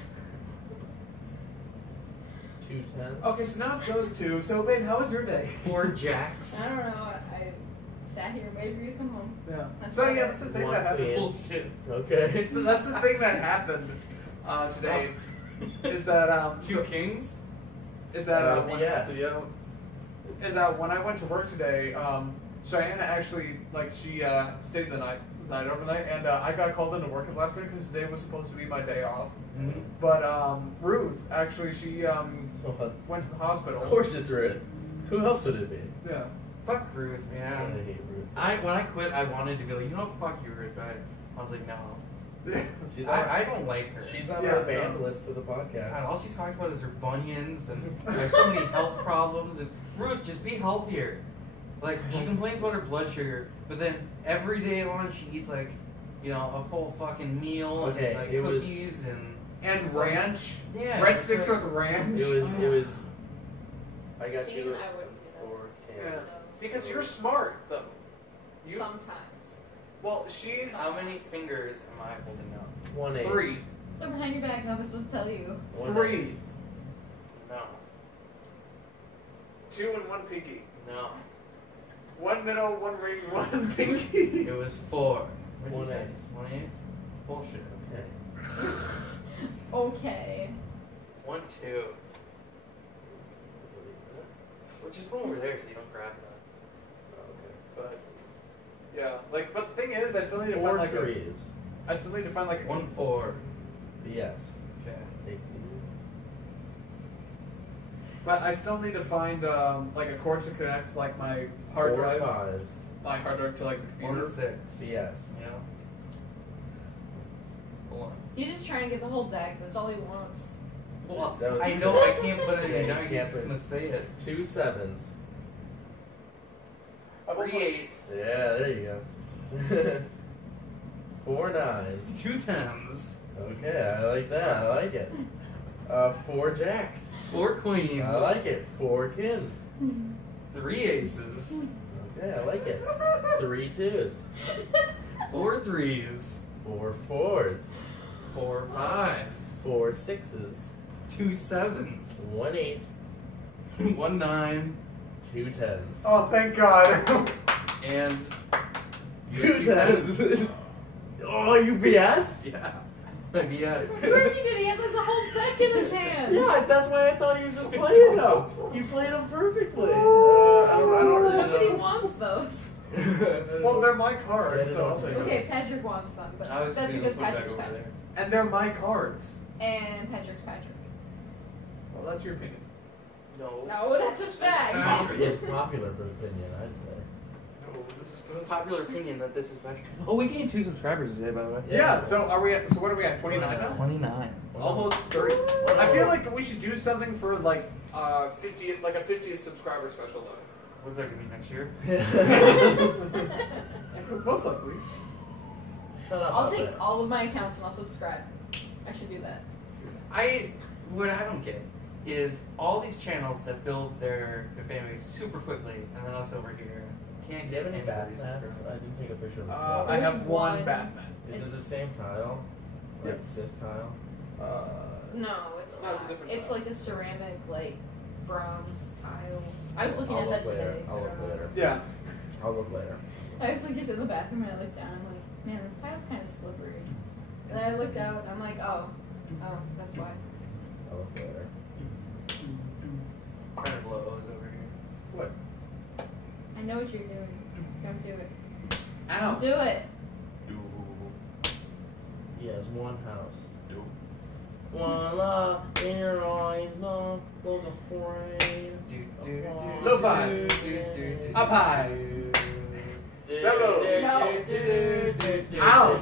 2 10s. Okay, so now it's those two. So, babe, how was your day? 4 jacks. I don't know. I sat here and waited for you to come home. Yeah. That's So all yeah, right. that's the thing One that happened. queen. Bullshit. Okay. So that's the thing that happened today. Is that 2 kings? is that yes. is that when I went to work today, Shyanna actually like she stayed the night overnight, and I got called into work at last minute because today was supposed to be my day off. Mm-hmm. But Ruth actually she went to the hospital. Of course it's Ruth. Who else would it be? Yeah. Fuck Ruth, I man. hate Ruth. When I quit, I wanted to be like, you know, fuck you, Ruth. But I was like, no. She's I don't like her. She's on Yeah, our band no. list for the podcast. God, all she talks about is her bunions and there's so many health problems. And Ruth, just be healthier. Like she complains about her blood sugar, but then every day lunch she eats like, you know, a full fucking meal Okay, and like it was- cookies And ranch. Yeah, Breadsticks it's like- with ranch. It was. I got See, you I wouldn't do that. 4 Yeah. cans. Because you're smart though. You Sometimes. well she's How many fingers am I holding up? 1 ace. 3. Look behind your back. I was supposed to tell you. 1 3. ace. No, 2 and 1 pinky. no. 1 middle, 1 ring, 1 pinky. It was 4. What'd you 1 say? ace. 1 ace? Bullshit. Okay. Okay. 1 2. Well, just put them over there so you don't grab that. But yeah, like but the thing is I still need to 4 find like a, 3s. I still need to find like a 1 4. BS. Okay. Take these. But I still need to find like a cord to connect like my hard 4 drive. 5s. My hard drive to like the Or computer. 6. Yes. You know? Hold on. He's just trying to get the whole deck. That's all he wants. Well, That was- I know I can't put it in. Yeah, Now you you're can't just put- gonna say it. 2 7s. 3 8s. Yeah, there you go. 4 9s. 2 10s. Okay, I like that. I like it. 4 jacks. 4 queens. I like it. 4 kings. 3 aces. Okay, I like it. 3 2s. 4 3s. 4 4s. 4 5s. 4 6s. 2 7s. 1 8. 1 9. 2 10s. Oh, thank God. And 2 10s. Oh, you BS? Yeah. Maybe yes. Of course you did. He had like the whole deck in his hands. Yeah, that's why I thought he was just playing them. You played them perfectly. I don't really Nobody know. wants those. Well, they're my cards, Yeah, so I'll they're take them. Okay, Patrick wants them, but I was that's gonna because put it back Patrick's over Patrick. there. And they're my cards. And Patrick's Patrick. Well, that's your opinion. No. No, that's a fact. It's popular opinion, I'd say. No, this is popular opinion that this is better. Oh, we gained 2 subscribers today, by the way. Yeah. So are we? So what are we at? 29 now. 29. Almost 30. I feel like we should do something for like 50, like a 50th subscriber special though. What's that gonna be next year? Most likely. Shut up. I'll out take there. all of my accounts and I'll subscribe. I should do that. What I don't get is all these channels that build their families super quickly, and then us over here can't Do you have get any bath anybody mats? subscribed. I didn't take a picture of the I There's have one one. Batman. Is it It's- the same tile? Like Yes. this tile? No, it's No, it's a not. different It's tile. like a ceramic, like bronze tile. I was looking I'll at look that later. today. I'll I look don't know. later. Yeah. I'll look later. I was like just in the bathroom and I looked down. I'm like, man, this tile's kind of slippery. And then I looked out. And I'm like, oh, that's why. I'll look later. Trying to blow O's over here. What? I know what you're doing. Don't do it. Ow. Don't do it. He has one house. One love in your eyes, no, look afraid. Low five. Up high. Hello. Ow.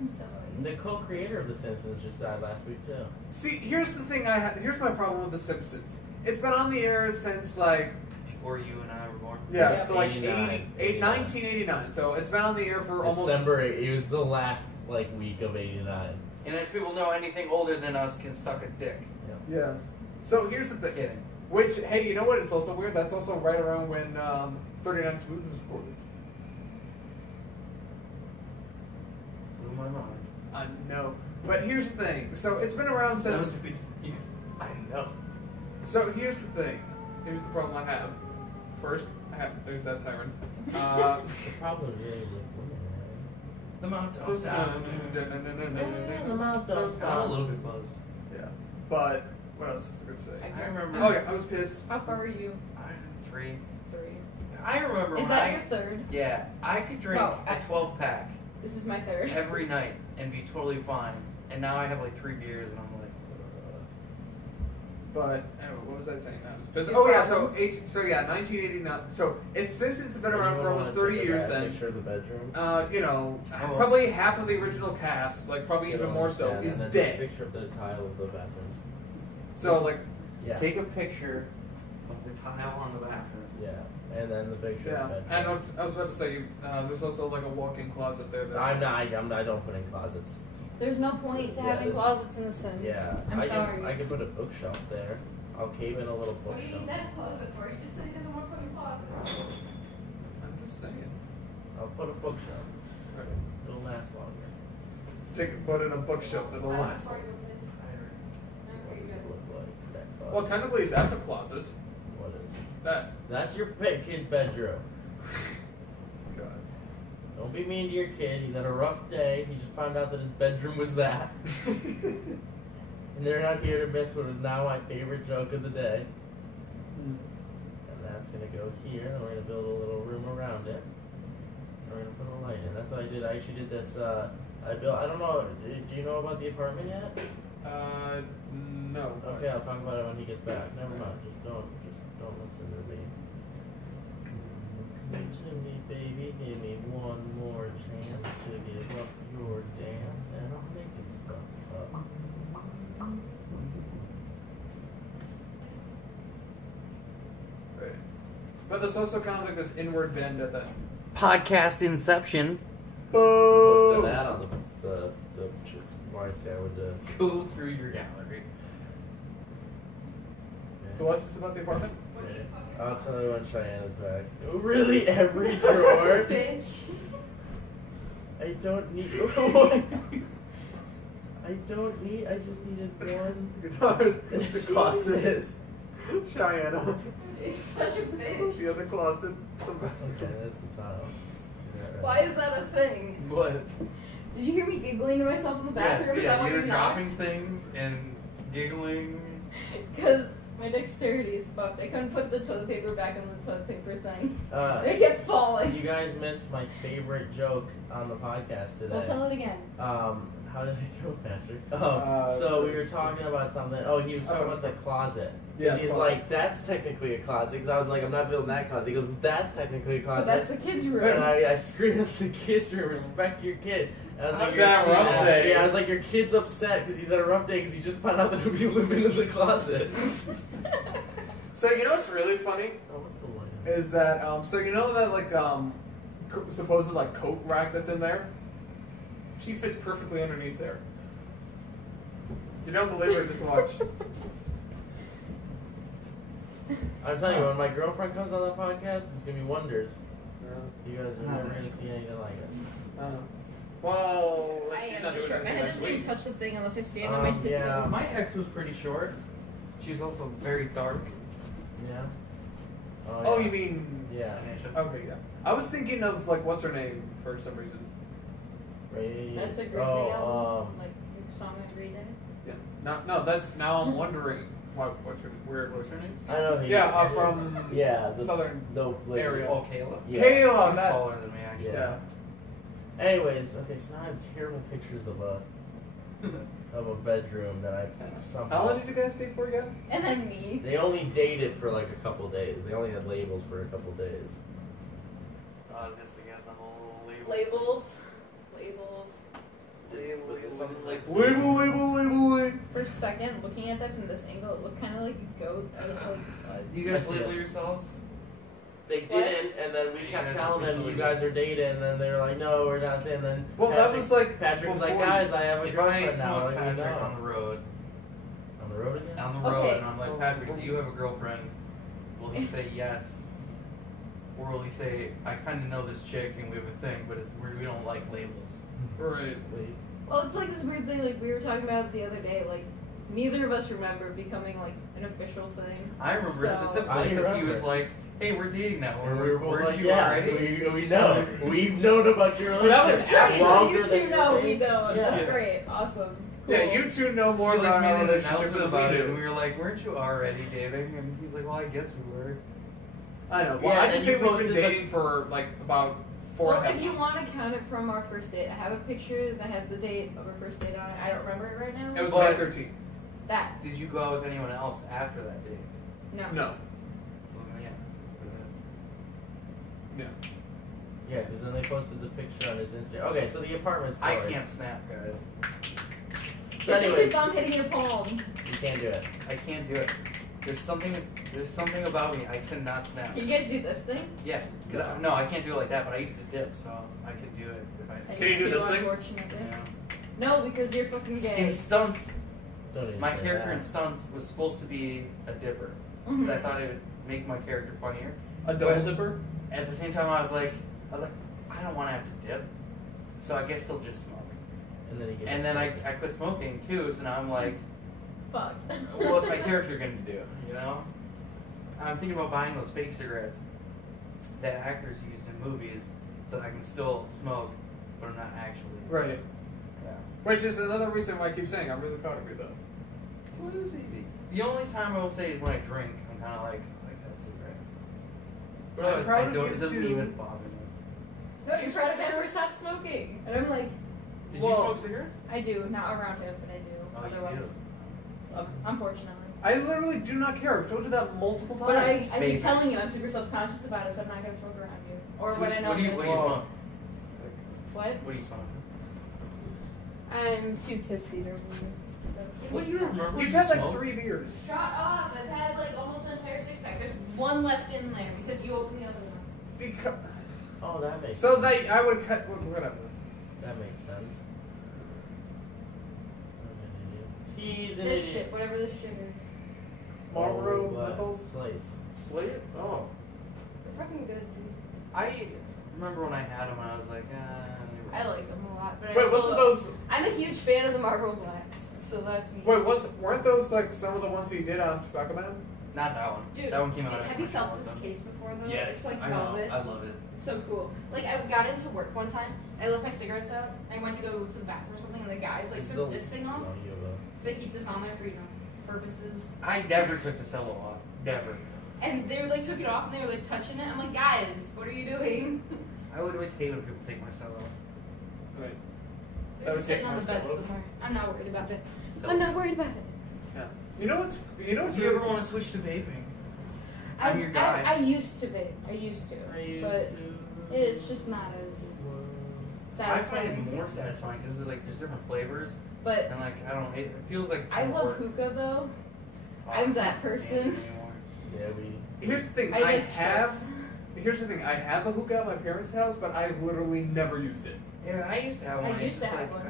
I'm sorry. The co-creator of The Simpsons just died last week too. See, here's the thing. Here's my problem with The Simpsons. It's been on the air since like Before you and I were born. yeah, so like 89. 1989. So it's been on the air for almost. December 8th. It was the last week of '89. And as people know, anything older than us can suck a dick. Yes. So here's the thing. Kidding. Which, hey, you know what? It's also weird. That's also right around when 39 Smooth was recorded. Blew my mind. I know. But here's the thing. So it's been around That since. was big. I know. So here's the thing. Here's the problem I have. First, there's that siren. The problem really with women, The mount don't stop. right? The mouth don't I'm a stop. little bit buzzed. Yeah. But what else is I gonna say? I remember. Oh yeah, I was pissed. How far are you? I'm 3. 3. I remember Is when that I. your third? Yeah, I could drink No, a 12 pack This is my third. every night and be totally fine. And now I have like 3 beers and I'm like, But anyway, what was I saying now? Your Oh yeah, so problems. so yeah, 1989. So it's Simpsons have been around Anyone for almost wanna 30 take a years bad then. Picture of the bedroom. You know, Oh. probably half of the original cast, like probably Get even on more the so, stand is and then take a dead. picture of the tile of the bathrooms. So like, Yeah. take a picture of the tile on the bathroom. Yeah, and then the picture yeah. of the And bedroom. I was about to say, there's also like a walk-in closet there. That I don't put in closets. There's no point to Yeah, having this- closets in the Sims. Yeah, I'm I sorry. can put a bookshelf there. I'll cave in a little What do you bookshelf. need that closet for? He just said he doesn't want to put in closets. I'm just saying. I'll put a bookshelf. It'll last longer. Put in a bookshelf that'll last. What does it look like? That bug? Well, technically that's a closet. What is? That. That's your kid's bedroom. God. Don't be mean to your kid. He's had a rough day. He just found out that his bedroom was that. And they're not here to mess with now my favorite joke of the day. And that's gonna go here. And we're gonna build a little room around it. And we're gonna put a light in. That's what I did. I actually did this. I I don't know. Do you know about the apartment yet? No. Okay, I'll talk about it when he gets back. Never mind. Just don't listen to me. Listen to me, baby. Give me one more chance to give up your dance, and I'll make it stuff up. Right. But there's also kind of like this inward bend at the Podcast Inception. Most of that on the WYSADWTA. Go through your gallery. So what's this about the apartment? I'll tell you when Shyanna's back. Really, every drawer? Bitch. I don't need. I just needed one. The closet. Shyanna. It's such a bitch. The other closet. Okay, that's the tile. Why is that a thing? What? Did you hear me giggling to myself in the bathroom? Is that why you were you're dropping things and giggling. Because my dexterity is fucked. I couldn't put the toilet paper back in the toilet paper thing. It kept falling. You guys missed my favorite joke on the podcast today. I'll tell it again. How did it go, Patrick? So we were talking about something. Oh, he was talking about the closet. Yeah, He's closet. like, that's technically a closet. Because I was like, I'm not building that closet. He goes, that's technically a closet. But that's the kids' room. And I screamed at the kids' room, respect your kid. And I was How's like, that your rough kid- day? Yeah, I was like, your kid's upset because he's had a rough day because he just found out that he'll be living in the closet. So you know what's really funny Oh, what's the line? is that so you know that like supposed like coat rack that's in there. She fits perfectly underneath there. You don't believe her? Just watch. I'm telling you, when my girlfriend comes on the podcast, it's gonna be wonders. You guys are never gonna see anything like it. Well, I she's am not doing short. My anything head next doesn't even week. touch the thing unless I stand on my tiptoes. yeah. My ex was pretty short. She's also very dark. Yeah. Oh, yeah. you mean? Yeah. Okay, yeah. I was thinking of like what's her name for some reason. Ray. That's a Green Day album. Like your song on Green Day. Yeah. No. That's now I'm wondering what's her name? I know. Who Yeah, you- from yeah, the southern the like, area. Oh, Kayla? Yeah. Kayla. She's That. taller than me, actually. Yeah. Anyways, okay, so now I have terrible pictures of a bedroom that I somehow. How long did you guys date for again? And then me. They only dated for like a couple days. They only had labels for a couple days. This again, the whole Labels. Was it something like Label. For a second, looking at that from this angle, it looked kind of like a goat. I was like, Do you guys I see label it. yourselves? They didn't, and then we kept guys telling them officially you guys are dating, and then they were like, no, we're not. And then Well, that was like Patrick's like, before guys, I have a If I girlfriend come now. up to Like, Patrick no. on the road, On the road again? on the road, Okay. and I'm like, Patrick, do you have a girlfriend? Will he say yes? Or will he say, I kind of know this chick and we have a thing, but we don't like labels? Right. well, it's like this weird thing. Like we were talking about the other day. Like neither of us remember becoming like an official thing. I remember So- specifically I because he remember. was like, hey, we're dating now. And we were both Weren't like, you yeah, already? we know. We've known about your But that was relationship after- Great, so longer you than two your know we date. know. Yeah. That's great. Awesome. Cool. Yeah, you two know more He, like, about our made an relationship announcement than about we it, and do. we were like, weren't you already dating? And he's like, well, I guess we were. I know. Well, Yeah, I and just you think we've been posted the- dating for like about 4 Well, and a half if you months. want to count it from our first date, I have a picture that has the date of our first date on it. I don't remember it right now. It was But- May 13th. that. Did you go out with anyone else after that date? No. No. So, yeah. Yeah. Yeah, because then they posted the picture on his Instagram. Okay, so the apartment story. I can't snap, guys. So It's just anyways, your thumb hitting your palm. you can't do it. I can't do it. There's something about me. I cannot snap. Can you guys do this thing? Yeah. No, I can't do it like that, but I used to dip, so I could do it if I. Can you do this thing? Unfortunately. Yeah. No, because you're fucking gay. In stunts, Don't even my say character in that. stunts was supposed to be a dipper. Mhm. Because I thought it would make my character funnier. A double But dipper? At the same time, I was like, I don't want to have to dip, so I guess he'll just smoke. And then, he gets And then I quit smoking too, so now I'm like, Fuck. what's my character gonna do? You know? I'm thinking about buying those fake cigarettes that actors used in movies, so that I can still smoke, but I'm not actually. Right. Yeah. Which is another reason why I keep saying I'm really proud of you, though. Well, it was easy. The only time I will say is when I drink. I'm kind of like have a cigarette. But I'm otherwise, proud of don't- you it doesn't too. even bother me. No, you're trying to never stop smoking. And I'm like, Did you smoke cigarettes? I do, not around him, but I do. Oh, you otherwise, unfortunately. I literally do not care. I've told you that multiple times. But I keep telling you, I'm super self-conscious about it, so I'm not gonna smoke around you. Or So when I know what do you smoke? What? What do you smoke? I'm too tipsy to remember stuff. What do you remember? You've you had like smoked? 3 beers. Shut up! I've had like almost an entire six-pack. There's one left in there because you opened the other one. Because Oh, that makes so sense. that I would cut whatever. That makes sense. He's an This idiot. shit, whatever this shit is. Marlboro Black Metals. slates. Slate? Oh. They're fucking good, dude. I remember when I had them, I was like, I like them a lot. But Wait, I what's still, those? I'm a huge fan of the Marlboro Blacks, so that's me. Wait, weren't those like some of the ones you did on Tobacco Man? Not that one. Dude, that one came out. have you felt this case before though? Yes, It's like I know. velvet. I love it. It's so cool. Like I got into work one time, I left my cigarettes out, I went to go to the bathroom or something, and the guys like took this thing off. So I keep this on there for purposes. I never took the cello off. Never. And they like took it off and they were like touching it. I'm like, guys, what are you doing? I would always hate when people take my cello off. Right. They're would just sitting take on the my bed cello. somewhere. I'm not worried about it. So- I'm not worried about it. Yeah. You know what's Do you ever want to switch to vaping? I'm your guy. I used to vape. I used to. But to. it's just not as I find satisfying. it more satisfying because like there's different flavors But and like I don't know, it feels like I love hookah though. I'm that can't stand person. it anymore. Yeah, we. Here's the thing. I I like have. trips. Here's the thing. I have a hookah at my parents' house, but I've literally never used it. Yeah, I used to have one. I used It's to just have like, one.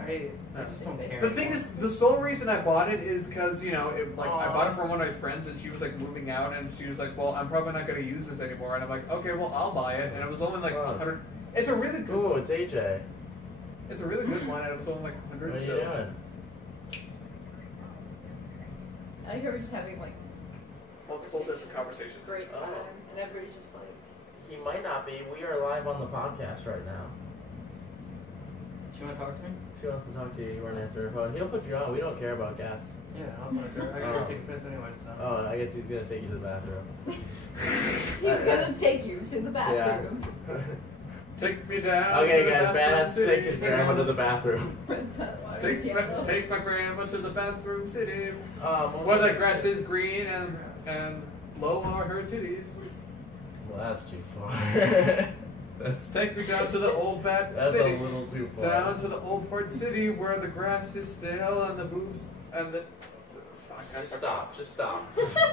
I just don't care. The thing anymore. is, the sole reason I bought it is because I Aw. bought it for one of my friends, and she was like moving out, and she was like, "Well, I'm probably not going to use this anymore." And I'm like, "Okay, well, I'll buy it." And it was only like Wow. 100. It's a really good. Ooh, it's AJ. It's a really good one, and it was only like 100. What are you so doing? I think we're just having like multiple different conversations. great Oh. time, and everybody's just like. He might not be. We are live on the podcast right now. Do you want to talk to me? She wants to talk to you. You weren't answering her phone. He'll put you on. We don't care about gas. Yeah, I'll talk to her. I gotta go take a piss anyway, so. Oh, I guess he's gonna take you to the bathroom. He's gonna take you to the bathroom. Take me down. Okay, to the guys. bathroom Badass take his city. grandma to the bathroom. Take my grandma to the bathroom city, What was where I the gonna grass say? is green and low are her titties. Well, that's too far. Take me down to the old bat That's city. a little too far. Down to the old fort city where the grass is stale and the boobs and the. Just stop. Just stop.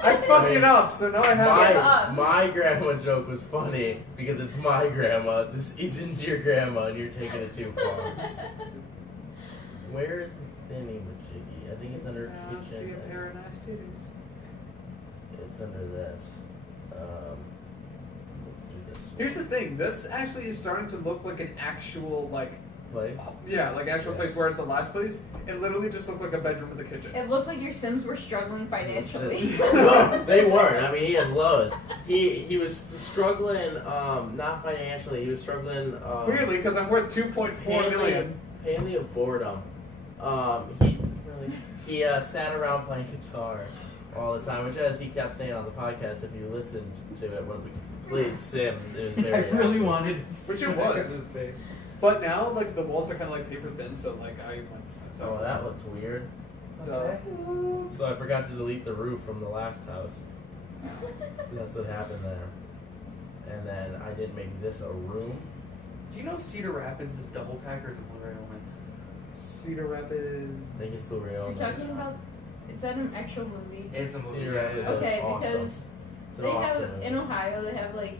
I fucked it up, so now I have. My grandma joke was funny because it's my grandma. This isn't your grandma, and you're taking it too far. Where is the thinny majiggy? I think it's under See kitchen. a pair of nice titties. It's under this. Let's do this. Here's the thing. This actually is starting to look like an actual like. Place. Yeah, like actual Yeah. place. Whereas the last place, it literally just looked like a bedroom with a kitchen. It looked like your Sims were struggling financially. Well, they weren't. I mean, he had loads. He was struggling, not financially. He was struggling. Clearly, because I'm worth 2.4 million. Mainly of boredom. He sat around playing guitar all the time, which as he kept saying on the podcast, if you listened to it when we played Sims, it was I very. really happy. wanted. Which it was. But now, like the walls are kind of like paper thin, so like I went. Oh, that looks weird. So, So I forgot to delete the roof from the last house. That's what happened there. And then I did make this a room. Do you know Cedar Rapids is double pack or is it Blu-ray only? Cedar Rapids. I think it's Blu-ray You're only. talking about. Is that an actual movie? It's a movie. Cedar yeah, Rapids. yeah. Okay, awesome. because It's an they awesome have movie. in Ohio they have like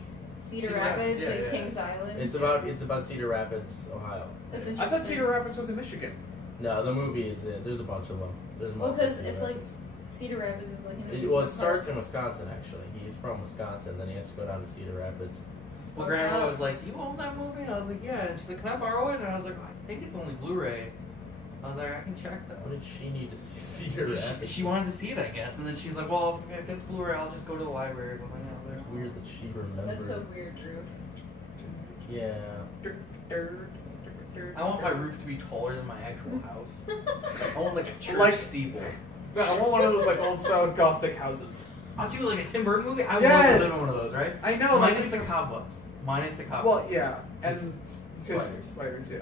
Cedar Cedar Rapids, Rapids, yeah, like yeah. Kings Island. It's about Cedar Rapids, Ohio. That's I interesting. thought Cedar Rapids was in Michigan. No, the movie is in. There's a bunch of them. There's Well, multiple because Cedar it's like Rapids. Cedar Rapids is like. Well, it starts in Wisconsin actually. He's from Wisconsin, then he has to go down to Cedar Rapids. Well, Grandma was like, "Do you own that movie?" And I was like, "Yeah." And she's like, "Can I borrow it?" And I was like, "I think it's only Blu-ray." I was like, "I can check that." What did she need to see Cedar Rapids? She wanted to see it, I guess. And then she's like, "Well, if it's Blu-ray, I'll just go to the library or something." It's weird that she remembered. That's so weird, Drew. Yeah. I want my roof to be taller than my actual house. I want like a church Like- steeple. No, I want one of those like old style gothic houses. I'll do like a Tim Burton movie. I would Yes! love to live in one of those, right? I know. Minus the cobwebs. Minus the cobwebs. Well, yeah, and Spiders. Spiders, yeah.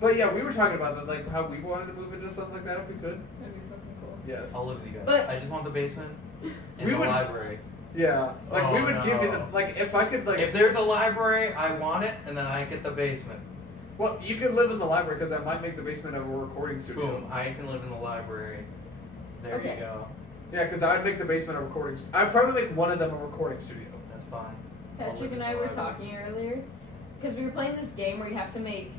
But yeah, we were talking about that, like how we wanted to move into something like that if we could. That'd be fucking cool. Yes. I'll live with you guys. But- I just want the basement and We the would- library. Yeah, like Oh, we would give you no. the like if I could like. If there's a library, I want it, and then I get the basement. Well, you could live in the library because I might make the basement of a recording studio. Boom! I can live in the library. There Okay. you go. Yeah, because I'd make the basement a recording. I'd probably make one of them a recording studio. That's fine. Patrick and I were talking earlier because we were playing this game where you have to make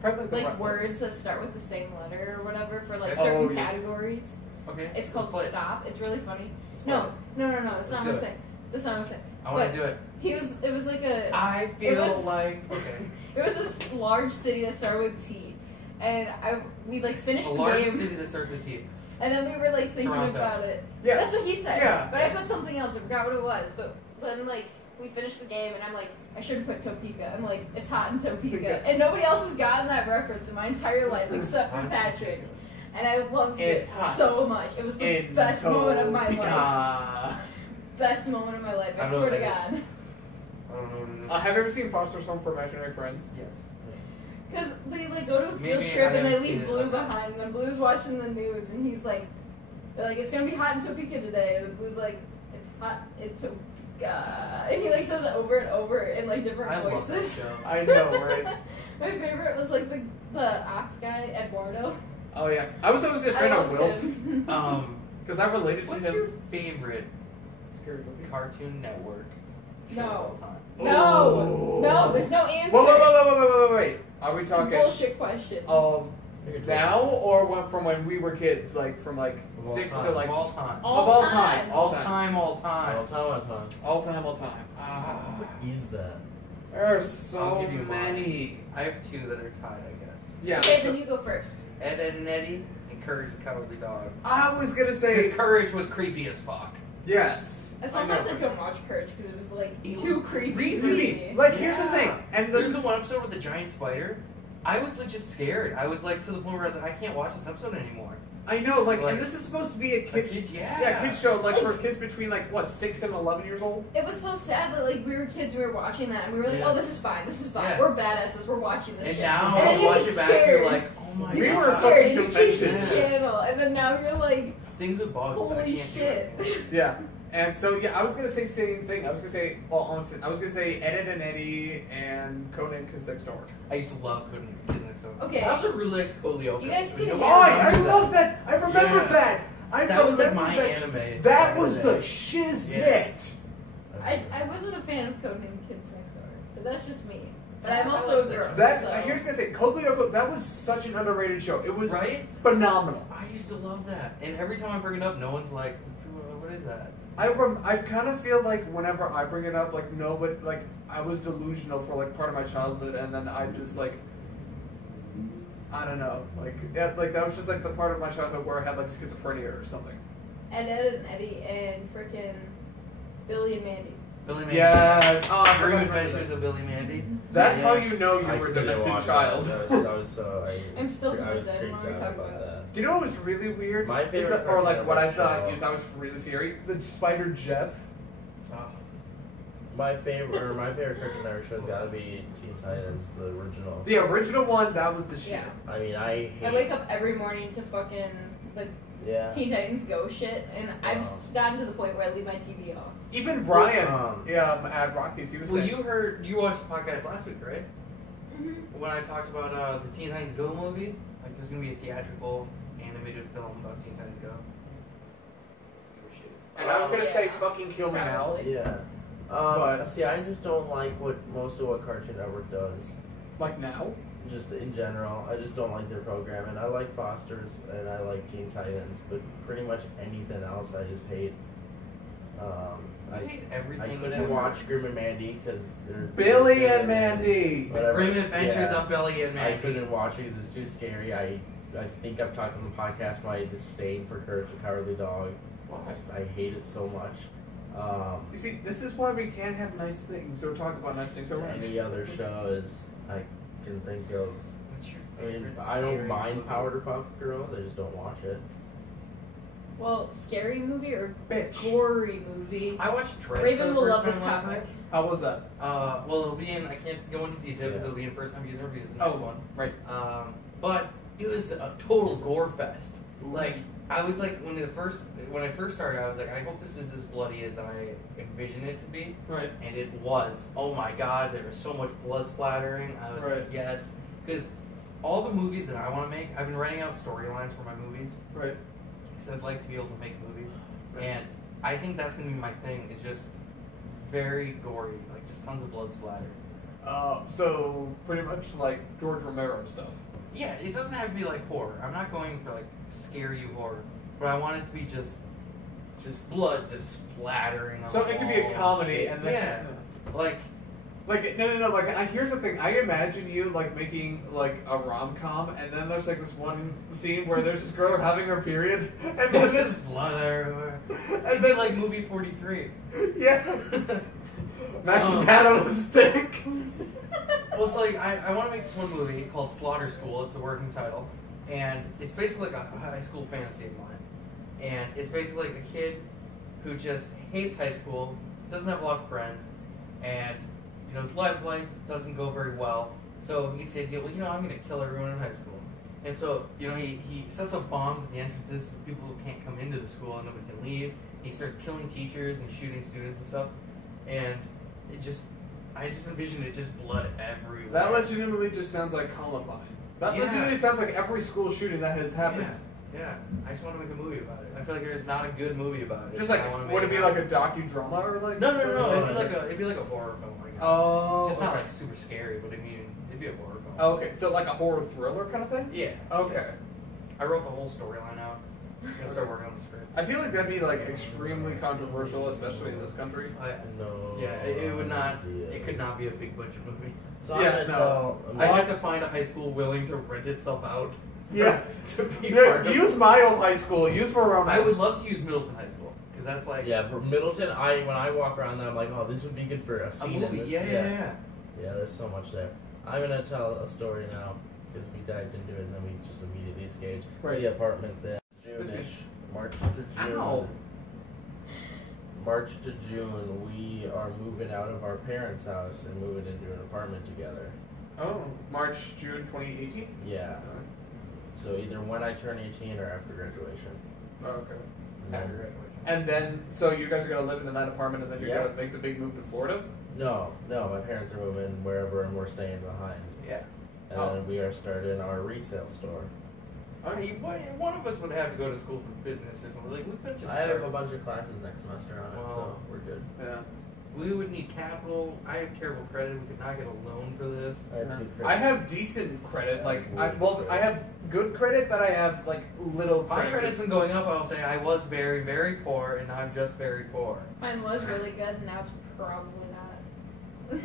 Probably the like right- words that start with the same letter or whatever for like Oh, certain yeah. categories. Okay. It's called let's play it. Stop. It's really funny. Let's No, play no, no, no. Let's That's not do what I'm it. saying. That's not what I'm saying. I want But to do it. It was like a. I feel was- like okay. It was this large city that started with T, and we like finished A the large game, city that starts with T. and then we were like thinking Toronto. about it. Yeah. That's what he said. Yeah. But I put something else. I forgot what it was. But then like we finished the game, and I'm like, I shouldn't put Topeka. I'm like, it's hot in Topeka, and nobody else has gotten that reference in my entire life except for Patrick. And I loved It's it hot so much. It was the best moment of my life. Topeka. Best moment of my life. I I know swear what to that God. I don't know what it is. Have you ever seen Foster's Home for Imaginary Friends? Yes. Because they like go to a field Maybe trip I and they haven't seen leave it. Blue behind. And then Blue's watching the news and he's like, they're like, it's gonna be hot in Topeka today. And Blue's like, it's hot in Topeka. And he like says it over and over in like different I love that voices. show. I know, right? My favorite was like the ox guy, Eduardo. Oh yeah, I was always a I fan of loved Wilt him. because I related to What's him. your favorite Scary movie. Cartoon Network show No. of all time? No, no, there's no answer. Wait. Are we It's a talking bullshit question. now or from when we were kids, like from like Of all 6 time. to like all time. all time, All time. All time. all time. Ah, He's that. there are I'll so give you mine. many. I have two that are tied, I guess. Yeah. Okay, so- then you go first. Ed, Ed and Eddie and Courage the Cowardly Dog. I was gonna His say Courage was creepy as fuck. yes. And sometimes I know. couldn't watch Courage because it was like It too was creepy for Creepy. me. Like here's the thing, Yeah. and There's the one episode with the giant spider. I was legit scared. I was like to the point where I was like, I can't watch this episode anymore. I know, like, Like- and this is supposed to be a kid, Yeah. kid show, like for kids between like what 6 and 11 years old. It was so sad that like we were kids, we were watching that, and we were like, Yeah. "Oh, this is fine. This is fine. Yeah. We're badasses. We're watching this And shit." now and then I you watch get it back, scared. you're like, oh my You We get were god. scared, and you fucking change the demented. channel, and then now you're like, Things with bugs. I "Holy can't shit!" do it. Yeah. And so yeah, I was gonna say the same thing. I was gonna say, well, honestly, I was gonna say Ed and Eddie and Conan Kids Next Door. I used to love Kid Next Door. Okay. I also really liked Coleoptera. You guys can know have- what? I love that. I remember Yeah. that. I That was like remember my that. anime. That back in was the the day. shiznit. I wasn't a fan of Conan Kids Next Door, but that's just me. But I'm also a girl. That so. here's gonna say, Code Lyoko. That was such an underrated show. It was Right? phenomenal. I used to love that. And every time I bring it up, no one's like, what is that? I kind of feel like whenever I bring it up, like nobody, like I was delusional for like part of my childhood, and then I just like, I don't know, like like that was just like the part of my childhood where I had like schizophrenia or something. And Ed and Eddie and frickin' Billy and Mandy. Billy Mandy. Yes. Oh, I Grim forgot Adventures of Billy Mandy. That's Yeah. how you know you I were a couldn't demented watch child. That. That was so. I'm still I was demented. creeped What are we out talking about about? that. You know what was really weird? My Is favorite that, or like Cartoon what I Network thought show. you thought was really scary? The Spider Jeff. Oh. My favorite Cartoon Network show's got to be Teen Titans, the original. The original one, that was the shit. Yeah. I mean, I hate. I wake up every morning to fucking the Yeah. Teen Titans Go shit, and I've Wow. gotten to the point where I leave my TV off. Even Brian, Um, at Rockies, he was Well, saying, you watched the podcast last week, right? Mm-hmm. When I talked about the Teen Titans Go movie, like there's gonna be a theatrical animated film about Teen Titans Go. and I was gonna say, Yeah. fucking kill me now. Probably. Yeah. But- See, I just don't like most of what Cartoon Network does. Like now? Just in general, I just don't like their programming. I like Foster's and I like Teen Titans, but pretty much anything else I just hate. I hate everything. I couldn't watch Grim and Mandy because they're Billy and Mandy. Whatever. Grim Adventures Yeah. of Billy and Mandy. I couldn't watch it because it was too scary. I think I've talked on the podcast my disdain for Courage the Cowardly Dog. I hate it so much. You see, this is why we can't have nice things or talk about nice things around. Any other shows I can think of. What's your I mean, favorite I don't scary mind movie? Powerpuff Girls. I just don't watch it. Well, scary movie or Bitch. gory movie? I watched Dread Raven for the will first love this time last topic. night. How was that? Well, it'll be in. I can't go into detail because it'll be in first time user reviews. The next one. Right. But it was a total gore fest. Ooh. Like I was like when I first started, I was like, I hope this is as bloody as I envisioned it to be. Right. And it was. Oh my god, there was so much blood splattering. I was like, yes, because all the movies that I want to make, I've been writing out storylines for my movies. Right. Because I'd like to be able to make movies, and I think that's gonna be my thing. It's just very gory, like just tons of blood splatter. So pretty much like George Romero stuff. Yeah, it doesn't have to be like horror. I'm not going for like scare you horror, but I want it to be just blood just splattering. On So the it could be a walls comedy, shit. and that's like no. Like here's the thing. I imagine you like making like a rom-com, and then there's like this one scene where there's this girl having her period, and there's there's just blood everywhere. and It'd be like movie 43. yes, Max and Pat on a stick. Well, it's like I want to make this one movie called Slaughter School. It's the working title, and it's basically like a high school fantasy of mine. And it's basically like a kid who just hates high school, doesn't have a lot of friends, and his life doesn't go very well. So he said, well, I'm going to kill everyone in high school. And so, he sets up bombs at the entrances so people can't come into the school and nobody can leave. He starts killing teachers and shooting students and stuff. And I just envisioned it just blood everywhere. That legitimately just sounds like Columbine. That legitimately sounds like every school shooting that has happened. Yeah. I just want to make a movie about it. I feel like there's not a good movie about it. Just like, would it be like a docudrama or like? No. It'd be like a horror film. I guess. Oh. Just not like super scary, but it'd be a horror film. Oh, okay, so like a horror thriller kind of thing? Yeah. Okay. I wrote the whole storyline out. I'm gonna start working on the script. I feel like that'd be like extremely controversial, especially in this country. No. Yeah, it would not. It could not be a big budget movie. So I'd have to find a high school willing to rent itself out. Yeah. To be part of Use it. my old high school. Use Verona. I would love to use Middleton High School because that's like for Middleton. When I walk around there, I'm like, oh, this would be good for a a scene. movie. In this. Yeah. Yeah, there's so much there. I'm gonna tell a story now because we dived into it and then we just immediately escaped. Right. The apartment there. June-ish, March to June. Ow. March to June, we are moving out of our parents' house and moving into an apartment together. Oh, March, June 2018? Yeah. So either when I turn 18 or after graduation. Oh, okay. After graduation. And then, so you guys are going to live in that apartment and then you're Yeah. going to make the big move to Florida? No, my parents are moving wherever and we're staying behind. Yeah. And then we are starting our resale store. I mean, one of us would have to go to school for business or something. Like we could just. I have a bunch of classes next semester on it, Well, so we're good. Yeah. We would need capital. I have terrible credit. We could not get a loan for this. I have decent credit. Like, Yeah, I have good credit, but I have like little My credit. credit's been going up. I'll say I was very, very poor, and now I'm just very poor. Mine was really good, and now it's probably not.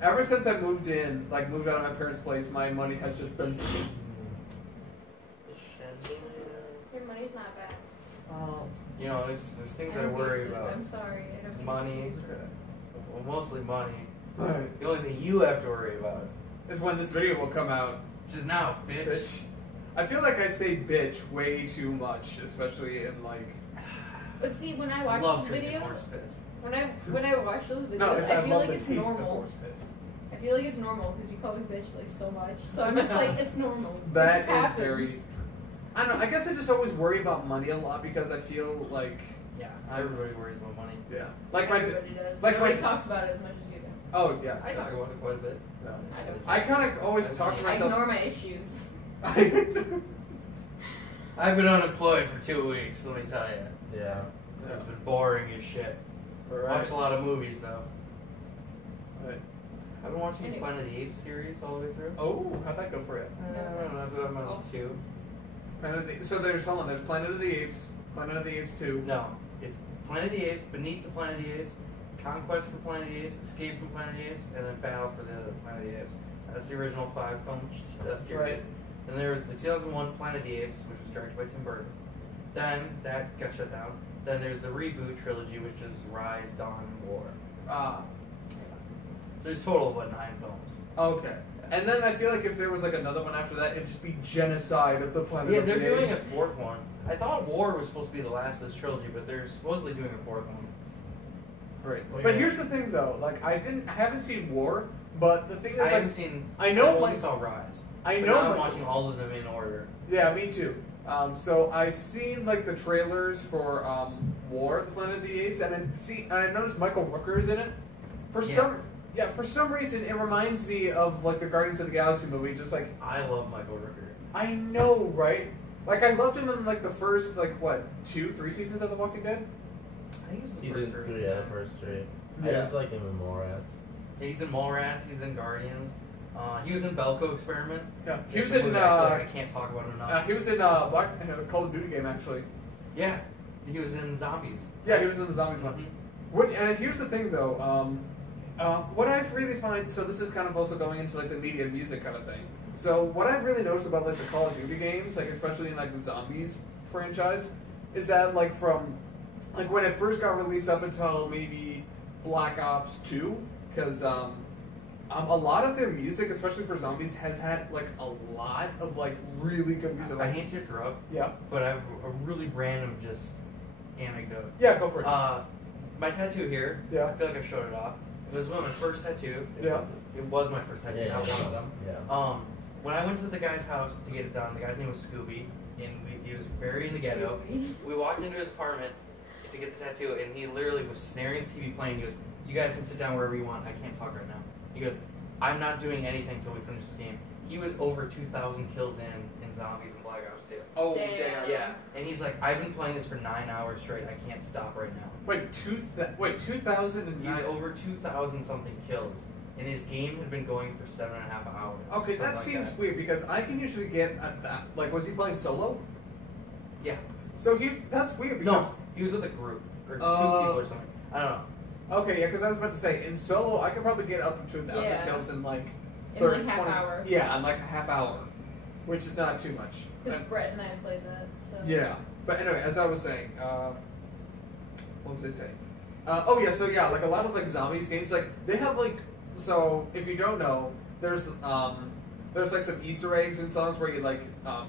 Ever since I moved in, like moved out of my parents' place, my money has just been. Your money's not bad. There's things I I'm worry abusive. about. I'm sorry. I don't mean Money. abusive. Well, mostly money. Alright. The only thing you have to worry about Is when this video will come out. is now, bitch. I feel like I say bitch way too much, especially in like. But see, when I watch Love those drinking videos, horse piss. when I watch those videos, No, I I feel love like the it's taste of normal. horse piss. I feel like it's normal because you call me bitch like so much. So I'm just like, it's normal. It That just is happens. very. I don't know. I guess I just always worry about money a lot because I feel like. Yeah, everybody worries about money. Yeah. Like my. Everybody does. like Nobody my- talks about it as much as you do. Oh yeah. I talk about it quite a bit. No. I don't. I kind of always talk to I myself. ignore my issues. I've been unemployed for 2 weeks, let me tell you. Yeah. It's been boring as shit. Watched a lot of movies though. Right. I've been watching Anyways. Planet of the Apes series all the way through. Oh, how'd that go for you? I don't know, I'm on 2. So there's there's Planet of the Apes, Planet of the Apes 2. No, it's Planet of the Apes, Beneath the Planet of the Apes, Conquest for Planet of the Apes, Escape from Planet of the Apes, and then Battle for the Planet of the Apes. That's the original 5-film series. Right. Then there was the 2001 Planet of the Apes, which was directed by Tim Burton. Then that got shut down. Then there's the reboot trilogy, which is Rise, Dawn, and War. Ah. So there's a total of 9 films. Okay. And then I feel like if there was like another one after that, it'd just be genocide of the Planet Yeah, of the they're doing a Apes. fourth one. I thought War was supposed to be the last of this trilogy, but they're supposedly doing a fourth one. Right. Well, But yeah. here's the thing, though. Like, I haven't seen War, but the thing is, I like, haven't seen. I know I only my- saw Rise. I But know now I'm my- watching all of them in order. Yeah, me too. So I've seen like the trailers for War, the Planet of the Apes, and I noticed Michael Rooker is in it. For some reason, it reminds me of like the Guardians of the Galaxy movie. Just like I love Michael Rooker. I know, right? Like I loved him in like the first like what 2-3 seasons of The Walking Dead. I think He's the in first three, yeah, the first three. I Yeah. just like him in Mallrats. Yeah, he's in Mallrats. He's in Guardians. He was in Belko Experiment. Yeah, he was It's a in. movie I feel like I can't talk about enough. He was in Call of Duty game actually. Yeah, he was in Zombies. Yeah, he was in the Zombies one. Mhm. And here's the thing, though. What I've really find, so this is kind of also going into like the media and music kind of thing. So what I've really noticed about like the Call of Duty games, like especially in like the Zombies franchise, is that like from like when it first got released up until maybe Black Ops 2, because a lot of their music, especially for Zombies, has had like a lot of like really good music. I Like, hate to interrupt, yeah, but I have a really random just anecdote. yeah, go for it. My tattoo here, Yeah. I feel like I showed it off. It was one of my first tattoo. Yeah. It was my first tattoo, Yeah, not yeah. one of them. Yeah. When I went to the guy's house to get it done, the guy's name was Scooby, and he was very in the ghetto. We walked into his apartment to get the tattoo, and he literally was snaring the TV playing. He goes, "You guys can sit down wherever you want. I can't talk right now." He goes, "I'm not doing anything until we finish this game." He was over 2,000 kills in Zombies and Black Ops 2. Oh Damn. Yeah, and he's like, "I've been playing this for 9 hours straight. I can't stop right now." Wait, 2009. He's over 2,000 something kills, and his game had been going for 7.5 hours. Okay, something that like seems that. weird because I can usually get at that. Like, was he playing solo? Yeah. So that's weird because. No, he was with a group or two Oh. people or something. I don't know. Okay, yeah, because I was about to say in solo I could probably get up to 1,000 Yeah. kills in like In, 30, like, half 20 hour. Yeah, in like a half hour, which is not too much. Because And- Brett and I played that. So. yeah, but anyway, as I was saying, what was I saying? Oh yeah, so yeah, like a lot of like Zombies games, like they have like so if you don't know, there's like some Easter eggs in songs where you like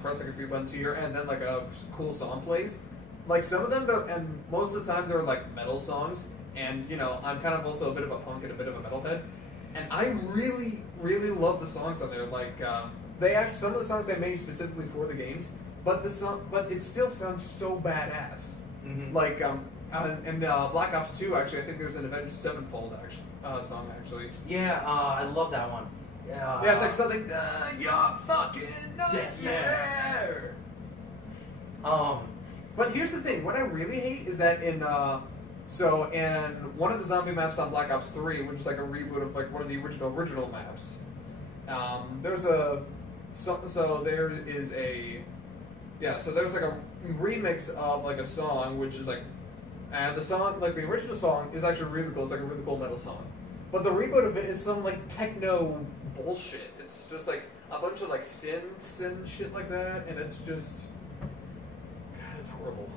press like a few buttons here and then like a cool song plays. Like some of them, and most of the time they're like metal songs, and you know I'm kind of also a bit of a punk and a bit of a metalhead, and I really really love the songs on there. Like they actually some of the songs they made specifically for the games, but it still sounds so badass. Mm-hmm. Like in Black Ops 2, actually, I think there's an Avenged Sevenfold song actually. Yeah, I love that one. Yeah, Yeah, it's like something. You're fucking nightmare. But here's the thing: what I really hate is that in one of the zombie maps on Black Ops 3, which is like a reboot of like one of the original maps, there's like a remix of like a song, which is like, and the song, like the original song, is actually really cool. It's like a really cool metal song, but the reboot of it is some like techno bullshit. It's just like a bunch of like synths and shit like that, and it's just, God, it's horrible.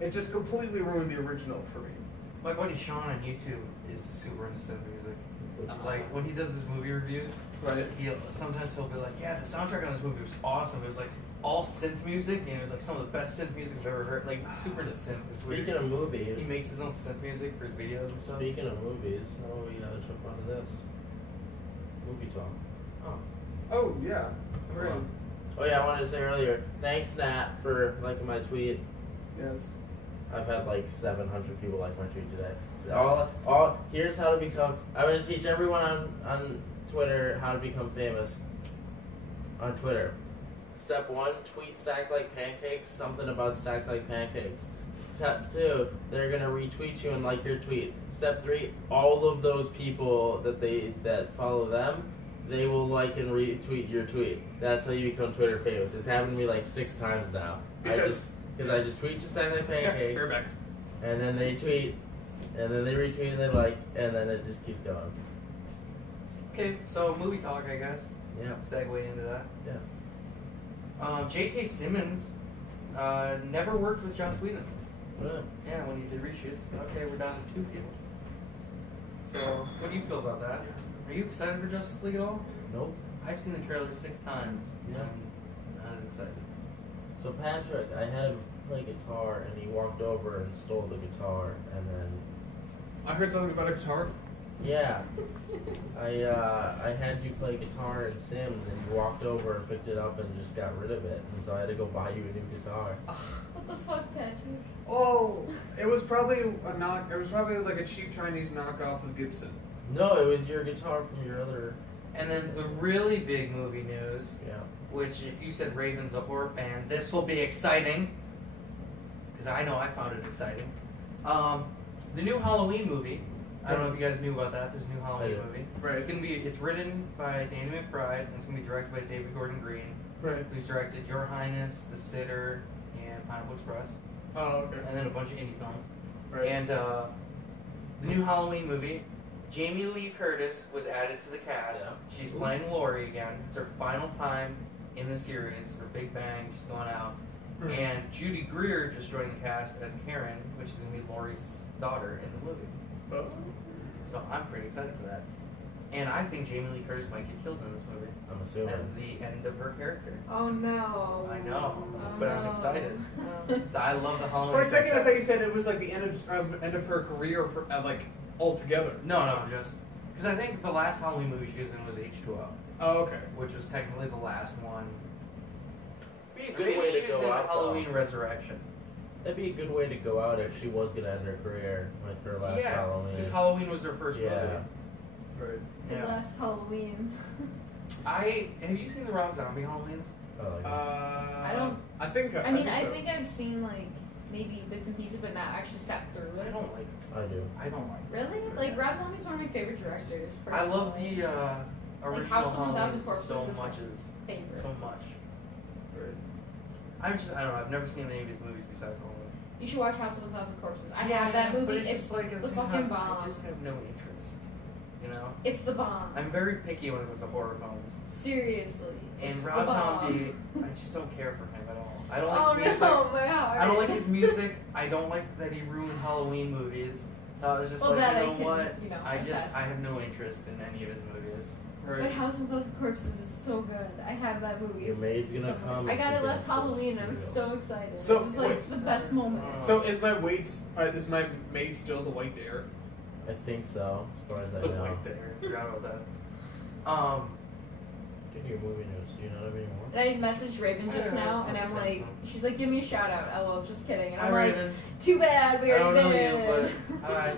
It just completely ruined the original for me. My buddy Sean on YouTube is super into synth music. Like when he does his movie reviews, Right. Sometimes he'll be like, "Yeah, the soundtrack on this movie was awesome. It was like all synth music, and it was like some of the best synth music I've ever heard." Like super into synth. It's weird. Speaking of movies, He makes his own synth music for his videos and stuff. speaking of movies, we gotta jump onto this. Movie talk. Oh yeah. Come on. Oh yeah, I wanted to say earlier, thanks Nat for liking my tweet. Yes. I've had like 700 people like my tweet today. Here's how to become. I'm going to teach everyone on Twitter how to become famous on Twitter. Step 1, tweet stacked like pancakes, something about stacked like pancakes. Step 2, they're going to retweet you and like your tweet. Step 3, all of those people that follow them, they will like and retweet your tweet. That's how you become Twitter famous. It's happened to me like 6 times now. Because I just tweet to stack like pancakes. You're back. And then they tweet, and then they retweet, and they like, and then it just keeps going. Okay, so movie talk, I guess. Yeah. Segue into that. Yeah. J.K. Simmons never worked with Joss Whedon. Really? Yeah, when he did reshoots. Okay, we're down to 2 people. So, what do you feel about that? Are you excited for Justice League at all? Nope. I've seen the trailer 6 times. Yeah. I'm not as excited. So Patrick, I had him play guitar, and he walked over and stole the guitar, and then I heard something about a guitar. yeah, I had you play guitar in Sims, and you walked over and picked it up and just got rid of it, and so I had to go buy you a new guitar. What the fuck, Patrick? Oh, it was probably a knock. It was probably like a cheap Chinese knockoff of Gibson. No, it was your guitar from your other. And then the really big movie news, Yeah. which if you said Raven's a horror fan, this will be exciting. Because I know I found it exciting. The new Halloween movie. I don't know if you guys knew about that. There's a new Halloween movie. Right. It's written by Danny McBride, and it's gonna be directed by David Gordon Green, Right. who's directed Your Highness, The Sitter, and Pineapple Express, Oh, okay. and then a bunch of indie films. Right. And the new Halloween movie, Jamie Lee Curtis was added to the cast. Yeah. She's playing Laurie again. It's her final time in the series. Her big bang. She's going out. Hmm. And Judy Greer just joined the cast as Karen, which is going to be Laurie's daughter in the movie. Oh. So I'm pretty excited for that. And I think Jamie Lee Curtis might get killed in this movie I'm assuming. as the end of her character. Oh no. I know, Oh, but I'm no. excited. So I love the Halloween. For a second, I franchise. thought you said it was like the end of her career, for, like altogether. No, just because I think the last Halloween movie she was in was H2O, Oh, okay. which was technically the last one. Be a Or good maybe way she to was go in out. Halloween Though. Resurrection. That'd be a good way to go out if she was gonna end her career with her last Yeah, Halloween. because Halloween was her first Yeah. movie. Right. The Yeah. last Halloween. Have you seen the Rob Zombie Halloweens? Oh, yeah. I don't- I think. I mean, so. I think I've seen like maybe bits and pieces, but not actually sat through I it. don't like. I do. I don't like. Really? Like Rob Zombie's one of my favorite directors. I love personally. the original House of 1,000 Halloween Corpses so is my much. favorite. So much. Right. I don't know. I've never seen any of his movies besides Halloween. You should watch House of 1,000 Corpses. I have that movie. But it's just like at the the same fucking time, bomb. I just have no interest. You know. It's the bomb. I'm very picky when it comes to horror films. Seriously. And it's Rob the bomb. Zombie, I just don't care for him at all. I don't like Oh his music. no, my heart. I don't like his music. I don't like that he ruined Halloween movies. So I was just Well, like, that you I know can, what? you know, I attest. have no interest in any of his movies. But Right. House of 1,000 Corpses is so good. I have that movie. Your maid's gonna so come good. I and got she's it last gonna Halloween. I was cereal. so excited. So, it was like wait. the best moment. So is my is my maid still the White Dare? I think so, as far as I The know. White Dare. Forgot about that. Get your movie news. Do you not have any more? And I messaged Raven I just don't know, now, it's and I'm just like, something. she's like, give me a shout out. LOL, just kidding. And Hi, I'm like, Raven. too bad, we I don't already know did. you, but hi.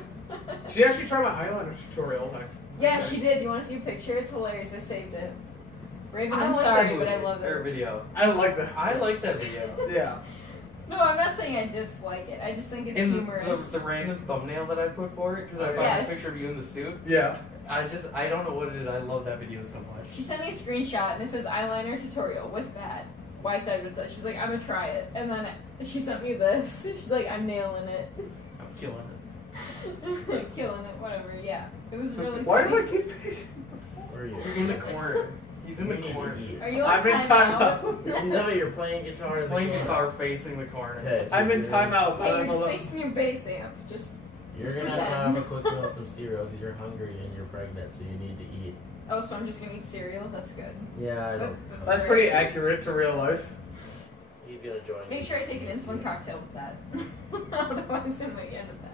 She actually tried my eyeliner tutorial. Yeah, she did. You want to see a picture? It's hilarious. I saved it. Raven, I I'm like sorry, that but I movie, love or it. video. I like that. I like that video. Yeah. No, I'm not saying I dislike it. I just think it's In humorous. the random thumbnail that I put for it, because I found Yes. a picture of you in the suit. Yeah. I don't know what it is. I love that video so much. She sent me a screenshot and it says eyeliner tutorial with Matt. WYSADWTA. She's like, I'm gonna try it. And then she sent me this. She's like, I'm nailing it. I'm killing it. Killing it, whatever, yeah. It was really Why do funny. I keep facing? Where are you? You're in the corner. He's in the We need to corner. eat. Are you on I'm in timeout? No, you're playing guitar. in the Playing corner. guitar facing the corner. Okay. I'm in timeout, but Hey, I'm you're just alone. facing your bass amp. Just You're gonna pretend. have a quick meal of some cereal because you're hungry and you're pregnant, so you need to eat. oh, so I'm just gonna eat cereal. That's good. Yeah, I don't. That's pretty accurate to real life. He's gonna join. Make you. sure I take an insulin cocktail with that. Otherwise, I might end with that.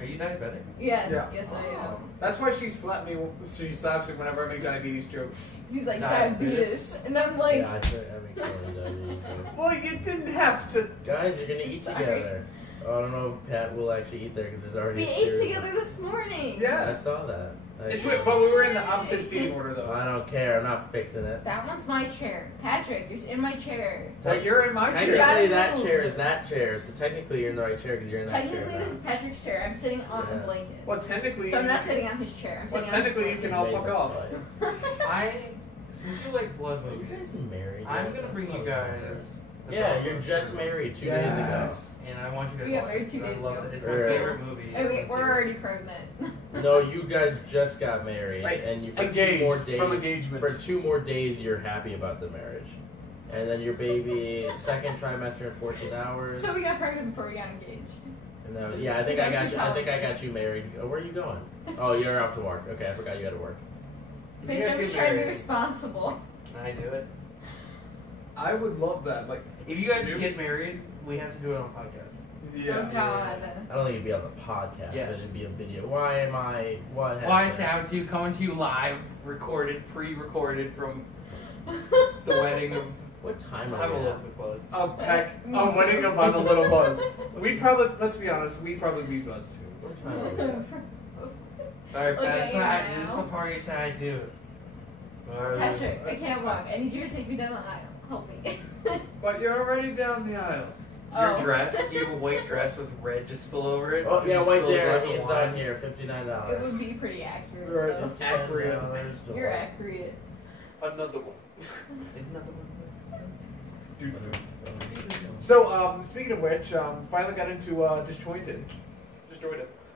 Are you diabetic? Yes, Yeah. yes, I am. That's why she slapped me. She slaps me whenever I make diabetes jokes. He's like Diabetes. diabetes, and I'm like, Yeah, I think that makes sense. Well, you didn't have to. Guys, you're gonna eat Sorry. together. Oh, I don't know if Pat will actually eat there because there's already. we a ate cereal. together this morning. I Yeah. saw that. It's weird, but we were in the opposite seating order though. I don't care. I'm not fixing it. That one's my chair. Patrick, you're in my chair. But you're in my Technically, chair. that move. chair is that chair, so technically you're in the right chair because you're in that Technically, chair. this is Patrick's chair. I'm sitting on a Yeah. blanket. Well, technically. So I'm not sitting on his chair. I'm Well, sitting on his technically you can blanket. all fuck off. Since you like blood Are you movies, guys married? I'm gonna bring you guys. the Yeah, Blood you're Movies just series. married 2 days ago. Yes. And I want you guys We got to watch married it, 2 because I days love ago. it. It's my Right. favorite movie. And in the we're series. already pregnant. No, you guys just got married, Right. and you for Engaged 2 more days. from engagement. For 2 more days, you're happy about the marriage, and then your baby second trimester in 14 hours. So we got pregnant before we got engaged. And then, yeah, I think Is I that got what you. you're I think I telling got you married. Oh, where are you going? Oh, you're off to work. Okay, I forgot you had to work. You guys Picture get trying to be married. responsible. Can I do it? I would love that. Like, If you guys get married, we have to do it on a podcast. yeah. Oh God. I don't think it'd be on the podcast, Yes. but it'd be a video. Why am I? What happened? WYSADWTA coming to you live, recorded, pre-recorded from the wedding of. What time I'm are a we little at? bit buzzed. Of Peck, Me of winning too. of I'm a little buzzed. We'd probably, let's be honest, we'd probably be buzzed too. What time are we at? Alright, Okay, Pat, now. this is the party side, dude. Patrick, I can't walk. I need you to take me down the aisle. Help me. But you're already down the aisle. Your Oh. dress, you have a white dress with red just spill over it. Oh yeah, Just wait spill a there. glass of He's wine. done here. $59. It would be pretty accurate. Right. Though. Accurate. You're accurate. Another one. Another one. Dude. So, speaking of which, finally got into Disjointed.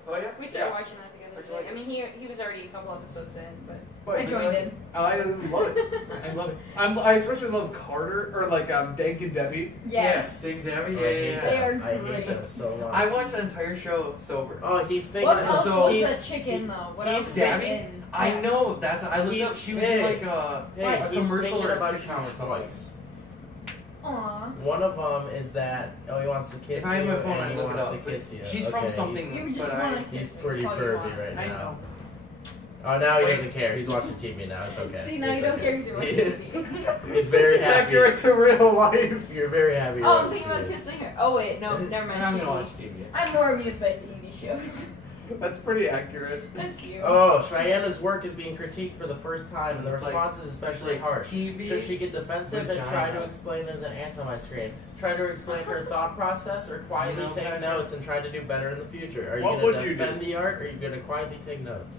Oh yeah? We started watching that together. How'd you like I mean, he was already a couple episodes in, but But I joined in. I love it. I love it. I especially love Carter, or like Dank and Debbie. Yes. Big Debbie. I Yeah, hate yeah, They yeah. are them. I hate great. them so much. I watched the entire show sober. Oh, he's thinking. What else so was he's, that chicken though? What he's else was Debbie? in? I Yeah. know. That's I looked He's up. She was big. in like a Hey, a he's commercial thinking or a about sitcom or you something. twice. Aw. One of them is that he wants to kiss If I have you my phone, and I he look it wants up. to but kiss you. She's from Okay, something. You just but wanna I, kiss He's me. pretty That's all you pervy want. right I now. know. Oh, now he Wait. doesn't care. He's watching TV now. It's okay. See, now It's you don't okay. care because you're watching TV. He's very This is happy. accurate to real life. You're very happy. Oh, I'm watching thinking about TV. kissing her. Oh wait, no, never mind. I'm TV. gonna watch TV. I'm more amused by TV shows. That's pretty accurate. That's you. Oh, Shyanna's work is being critiqued for the first time, and the It's like- response is especially it's like harsh. TV, Should she get defensive and try to vagina. explain there's an ant on my screen? Try to explain her thought process, or quietly You know, take Patrick. notes and try to do better in the future? Are you What going would to you defend do? the art, or are you going to quietly take notes?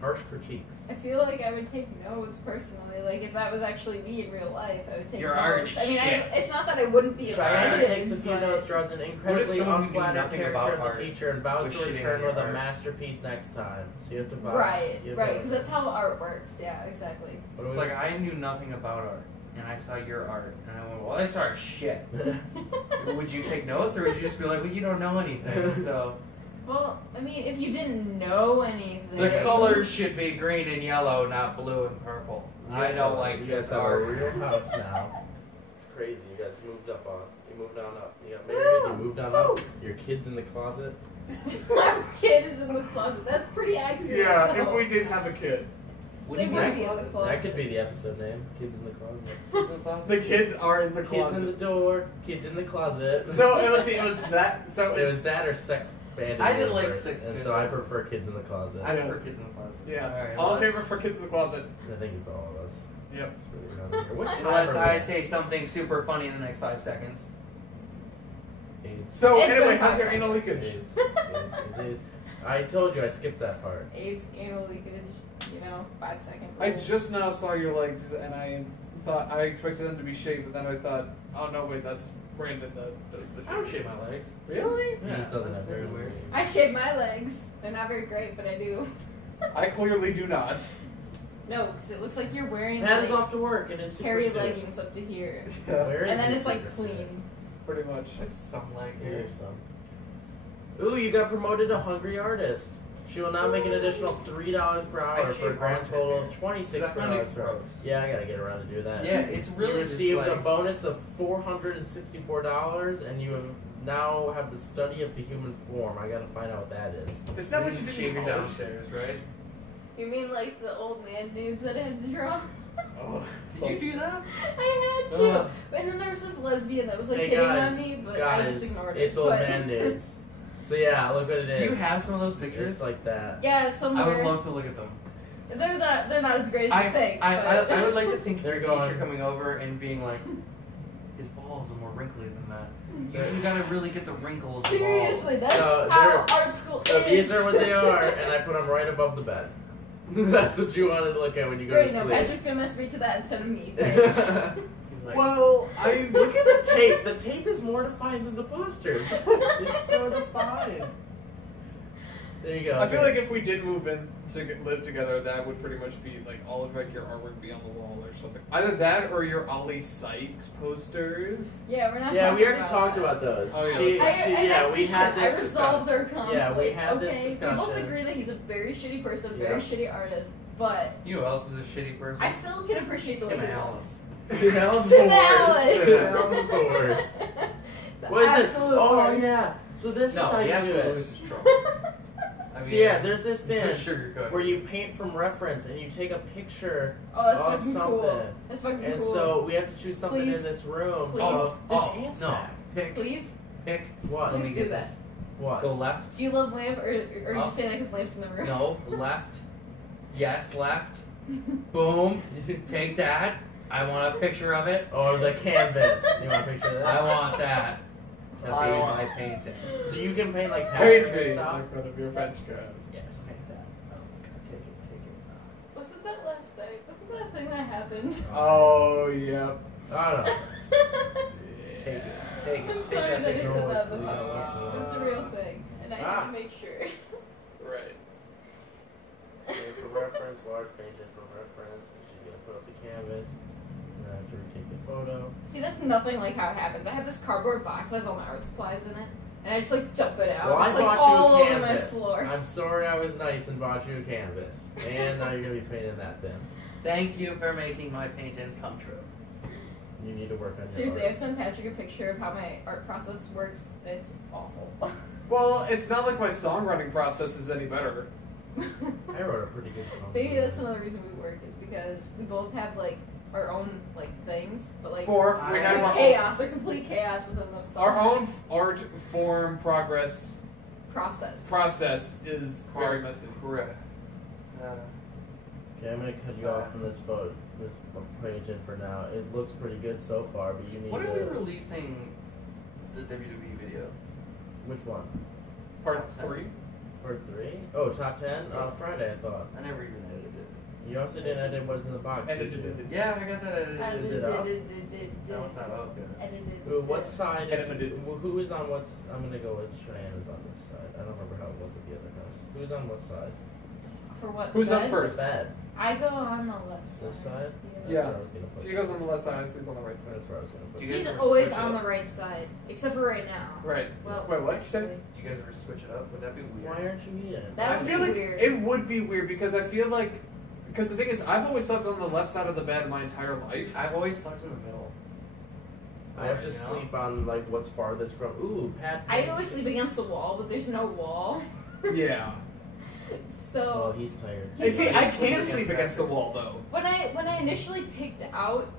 Harsh critiques. I feel like I would take notes personally. Like if that was actually me in real life, I would take Your notes. art is I mean, shit. it's not that I wouldn't be Cheyenne offended, takes a few but- notes, draws an incredibly someone who knew unflattered nothing character about of the art teacher and vows was to shitting return on your with a art? masterpiece next time. So you have to vow. Right, You have right, to- because that's how art works. Yeah, exactly. What do It's we- like I knew nothing about art, and I saw your art, and I went, "Well, this art's shit." Would you take notes, or would you just be like, "Well, you don't know anything, so Well, I mean, if you didn't know anything, the colors should be green and yellow, not blue and purple." I don't like you this guys have a art. real house now. It's crazy. You guys moved up on. You moved on up. You got married. You moved on up. Your kid's in the closet. Our kid is in the closet. That's pretty accurate. Yeah, if though. we did have a kid. What They do you would mean? be in the closet. That could be the episode name. Kids in the closet. Kids in the closet? The kids are in the Kids in the closet. door. Kids in the closet. So, let's see, it was that, so It was it's, that or sex banded. I didn't like universe, sex and banded. so I prefer kids in the closet. I I prefer kids in the closet. yeah, Alright, all in unless- favor for kids in the closet. think it's all of us. Yep. It's really around here. What time Unless are we I at? say something super funny in the next 5 seconds. AIDS. So, It's anyway, been how's 5 your anal seconds. leakage? AIDS. I told you I skipped that part. AIDS, anal leakage, 5 seconds. I just now saw your legs, and I thought, I expected them to be shaved, but then I thought, oh no, wait, that's Brandon that does the I don't shave my legs. Really? He just doesn't have very very weird. I shave my legs. They're not very great, but I do. I clearly do not. No, because it looks like you're wearing Pat is like, off to work and is super hairy suit. leggings up to here. Where is And then his it's like super suit? clean. Pretty much. Some leg hair. Here's some. Ooh, you got promoted to Hungry Artist. She will now make an additional $3 per hour I for a shave grand armpit total hair. of $26 That's per kinda hour. gross. Yeah, I gotta get around to do that. Yeah, it's really You just received a like- bonus of $464, and you have now have the study of the human form. I gotta find out what that is. Is that what you You did shave in your college? downstairs, right? You mean like the old man nudes that I had to draw? Oh. Did you do that? I had to. Oh. And then there was this lesbian that was like Hey hitting guys, on me, but guys, I just ignored it. it's old but- man nudes. So yeah, look what it is. Do you have some of those pictures? It's like that. Yeah, I somewhere. would love to look at them. They're not as great as you think. but- I would like to think They're your going- teacher coming over and being like, his balls are more wrinkly than that. You gotta really get the wrinkles. of Seriously, balls. that's So how they're- art school So is. these are what they are, and I put them right above the bed. That's what you wanted to look at when you go Great, to no, sleep. Patrick's gonna mess me to that instead of me. Thanks. He's like, Well, I look at the tape. The tape is more defined than the posters. It's so defined. There you go. I feel like if we did move in to live together, that would pretty much be like all of like your artwork be on the wall or something. Either that or your Ollie Sykes posters. Yeah, we're not. yeah, we talking already talked that. about those. Oh, yeah. She, And yeah, that's we the had shit. this I resolved discussion. our conflict. Yeah, we had this okay? We discussion. both agree that he's a very shitty person, Yeah. very shitty artist. But You know who else is a shitty person? I still can appreciate the way Tim he Allen. looks. Tim Allen's Tim the worst. Tim Allen. Allen's the worst. The What is this? absolute Oh worst. yeah. So this is how No, you you have do to it. lose his trouble. I So mean, yeah, there's this there's thing no sugarcoating. where you paint from reference and you take a picture Oh, that's of fucking something. cool. That's fucking And cool. so we have to choose something Please. in this room. Please. So this Oh, ant's no. back. Pick. Please, Pick. What? Let me Please get do that. this. What? Go left. do you love lamp or are you Up. just saying that because lamp's in the room? No, left. Yes, left. Boom. Take that. I want a picture of it. Or the canvas. You want a picture of this? I want that to be I want- my painting. So you can paint like Paint patterns and me stuff. in front of your French guys. Yes, paint that. Oh my god, take it, take it. Wasn't that last night? Wasn't that a thing that happened? Oh, yep. I don't know. Take it. Take it. I'm Take sorry that that I picture. said that with me. before. It's a real thing, and I had to make sure. Right. Paint for reference, large painting for reference. And she's gonna put up the canvas. And then after we take the photo. See, that's nothing like how it happens. I have this cardboard box that has all my art supplies in it, and I just like dump it out. Well, I it's like bought all you a over my canvas. floor. I'm sorry I was nice and bought you a canvas. And now you're gonna be painting that then. Thank you for making my paintings come true. You need to work on your Seriously, art. I've sent Patrick a picture of how my art process works. It's awful. Well, it's not like my songwriting process is any better. I wrote a pretty good song. Maybe that's another reason we work is because we both have like our own like things, but like For we they're have our own, chaos. They're complete chaos within themselves. our own art form process is very messy. Correct. Okay, I'm gonna cut you off from this photo, this painting for now. It looks pretty good so far, but you need When to. are we releasing the WWE video? Which one? Part 3. Part 3? Oh, top 10? Friday, I thought. I never even edited it. You also didn't edit what's in the box, did you? Yeah, I got that edited. Is it up? No, it's not up yet. Ooh, what side is? Edited. Who is on what's? I'm gonna go with Shyanna's on this side. I don't remember how it was at the other house. Who's on what side? For what? Who's bed? up first? Bed. I go on the left side. This side? Yeah. That's where I was gonna put She you. goes on the left side, I sleep on the right side. That's where I was gonna put Do you. you guys He's ever always switch on it the up? right side, except for right now. Right. Well, Wait, what? You said? actually, Do you guys ever switch it up? Would that be weird? Why aren't you eating? That I would feel be like weird. it would be weird because I feel like because the thing is I've always slept on the left side of the bed my entire life. I've always slept in the middle. I have to You know? sleep on like what's farthest from. Ooh, Pat. I always sleep against the wall, but there's no wall. Yeah. Oh, So he's tired. You see, I Sleep can against sleep against the Patrick. wall though. when I initially picked out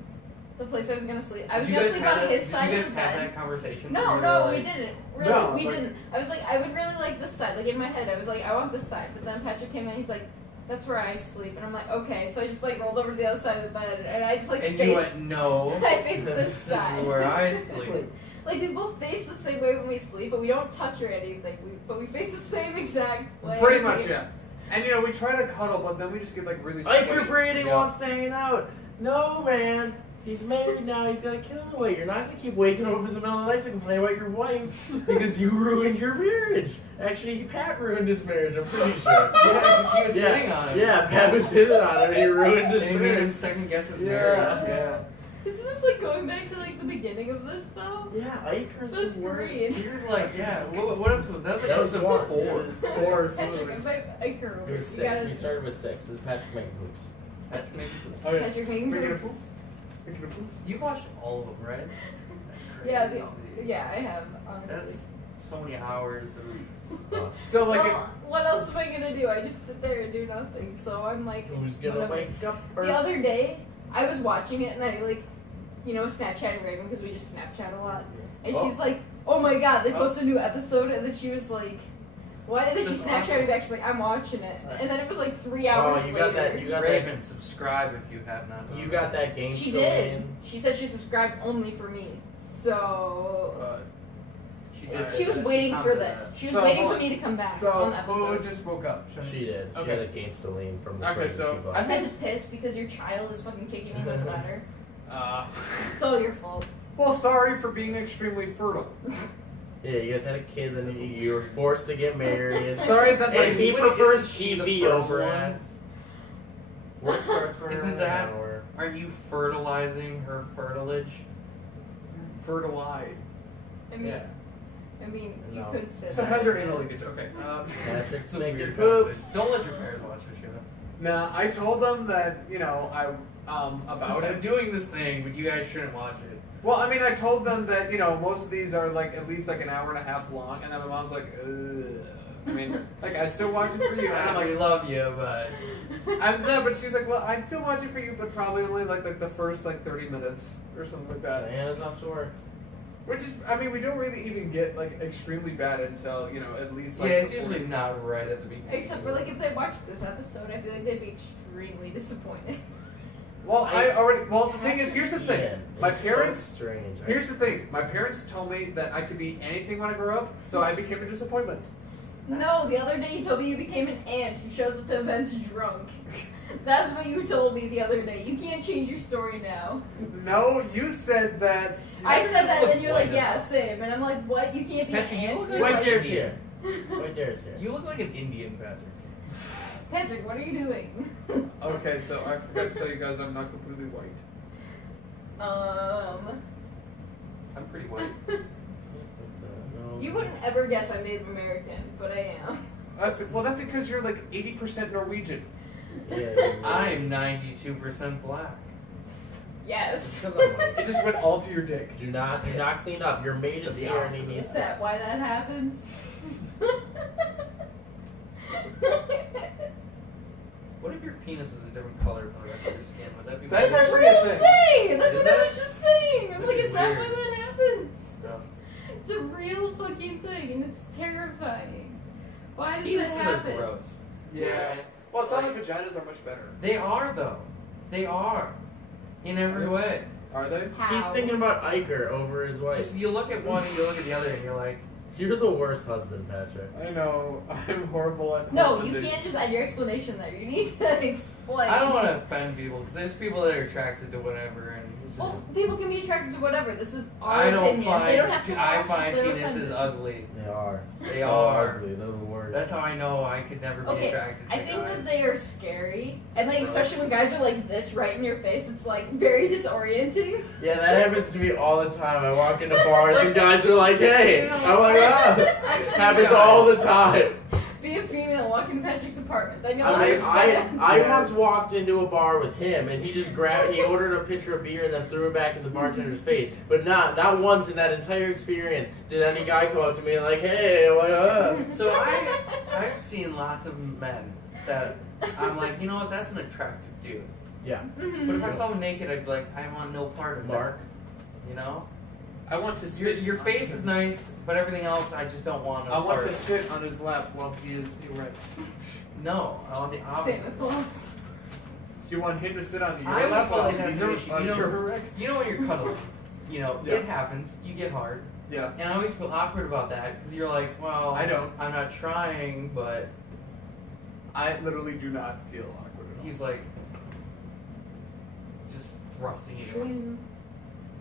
the place I was gonna sleep, I was Did you gonna guys sleep have on that- his side Did you of guys the have bed. that conversation? No, where you no, were we like- didn't. Really, No, we like- didn't. I was like, I would really like this side. Like in my head, I was like, I want this side. But then Patrick came in, he's like, that's where I sleep, and I'm like, okay. So I just like rolled over to the other side of the bed, and I just like And faced. you went, no. I faced this This side. is where I sleep. Like we both face the same way when we sleep, but we don't touch or anything. But we face the same exact way. Pretty much, yeah. And you know, we try to cuddle, but then we just get like really Like sweaty. your Brady Yeah. wants to hang out. No, man. He's married now. He's gonna kill him away. You're not gonna keep waking up in the middle of the night to complain about your wife because you ruined your marriage. Actually, Pat ruined his marriage. I'm pretty sure. Yeah, because he was sitting on it. Yeah, Pat was sitting on it and he ruined his And he made him marriage. second guess his Yeah. marriage. Yeah. Isn't this like going back to like the beginning of this though? Yeah, Icarus That's was worse. great. He was like, yeah, what episode? That was like That was episode one. 4. It was 4. Patrick, invite Iker over. It was We 6. gotta- We started with 6. It was Patrick making hoops. Patrick made Oh, yeah. Patrick making Making a boobs. poop? Making a poop? You watched all of them, right? That's crazy. Yeah, yeah, I have honestly. That's so many hours of. So like, Well, what else am I gonna do? I just sit there and do nothing. So I'm like, Who's gonna whatever. wake up first? The other day, I was watching it and I like, you know, Snapchatting Raven because we just Snapchat a lot. And Oh. she's like, oh my god, they Oh. posted a new episode. And then she was like, why did she That's Snapchat awesome. me back? She's like, I'm watching it. And then it was like 3 hours you later. got that. You got Raven, subscribe if you have not. that. You got that game. She still did. in. She said she subscribed only for me. So She, she was waiting for this. She was So, waiting hold for on. me to come back so on the who episode. just woke up? She did. She Okay. had a Gainstaline from the Okay, pregnancy so box. I I'm just pissed because your child is fucking kicking me with ladder. It's all your fault. Well, sorry for being extremely fertile. Yeah, you guys had a kid, then you were forced to get married. Sorry that my And he Wait, prefers isn't she the TV fertile over one? ass. Work starts for her Isn't in an that- hour. Are you fertilizing her fertilage? Fertilized. I mean, Yeah. you No. could sit So there. how's your anal leakage? Okay. Patrick's It's a making weird poops. conversation. Don't let your parents watch this shit. Nah, I told them that, you know, about I'm it. doing this thing, but you guys shouldn't watch it. Well, I mean, I told them that, you know, most of these are like at least like an hour and a half long, and then my mom's like, ugh. I mean, like, I'd still watch it for you. And I'm We like, love you, but no, but she's like, well, I'd still watch it for you, but probably only like the first like 30 minutes or something like that. Shyanna's off to work. Which is, I mean, we don't really even get like extremely bad until, you know, at least like. yeah, it's the usually 40 not right at the beginning. Except for like if they watched this episode, I feel like they'd be extremely disappointed. Well, the thing is, here's the thing. Yeah, My it's parents. So strange. Here's the thing. My parents told me that I could be anything when I grow up, so I became a disappointment. No, the other day you told me you became an aunt who shows up to events drunk. That's what you told me the other day. You can't change your story now. No, you said that. I said that, and then you're like, Why yeah, not? same. And I'm like, what? You can't be Patrick, an you aunt? look You're like White like- Deer's here. White Deer's here. You look like an Indian, Patrick. Patrick, what are you doing? Okay, so I forgot to tell you guys I'm not completely white. I'm pretty white. You wouldn't ever guess I'm Native American, but I am. That's because you're like 80% Norwegian. Yeah, I'm 92% black. Yes. Because I'm white. It just went all to your dick. Do not clean up. Your maid It's is the here and he opposite. needs Is that why that happens? What if your penis was a different color from the rest of your skin? Would that be That's weird? That's a actually a real thing. thing! That's Is what I that? was just saying! I'm That'd like, be is that why weird. that happens? No. It's a real fucking thing, and it's terrifying. Why does Penises that are happen? gross. Yeah. Well, it's not like vaginas are much better. They are, though. They are. In every way. Are they? How? He's thinking about Iker over his wife. Just you look at one and you look at the other and you're like, You're the worst husband, Patrick. I know. I'm horrible at. No, you husbanding. can't just add your explanation there. You need to explain. I don't want to offend people because there's people that are attracted to whatever and you just. Well, people can be attracted to whatever. This is our I don't opinions. find. They don't have to I watch find if they're penises offended. ugly. They are. They So are. ugly. They're the worst. That's how I know I could never be Okay, attracted to I think guys. that they are scary, and like especially when guys are like this right in your face, it's like very disorienting. Yeah, that happens to me all the time. I walk into bars and guys are like, "Hey," I'm like, "Ah." Actually, Happens all the time. Be a female, walk in Patrick's apartment, then you'll I understand. once walked into a bar with him, and he just he ordered a pitcher of beer and then threw it back in the bartender's face. But not once in that entire experience did any guy come up to me and like, "Hey," I'm like, "Ah." So I've seen lots of men that I'm like, you know what, that's an attractive dude. Yeah. But if I saw him naked, I'd be like, I want no part of Mark. that. You know? I want to sit. Your on face him. is nice, but everything else I just don't want no I want part to of. sit on his lap while he is erect. No, I want the opposite. Santa Claus. You want him to sit on your I always lap felt while like that's he's an issue. You know- erect? You know when you're cuddling, you know, Yeah. it happens, you get hard. Yeah. And I always feel awkward about that because you're like, well, I don't. I'm not trying, but I literally do not feel awkward at all. he's like, just thrusting you.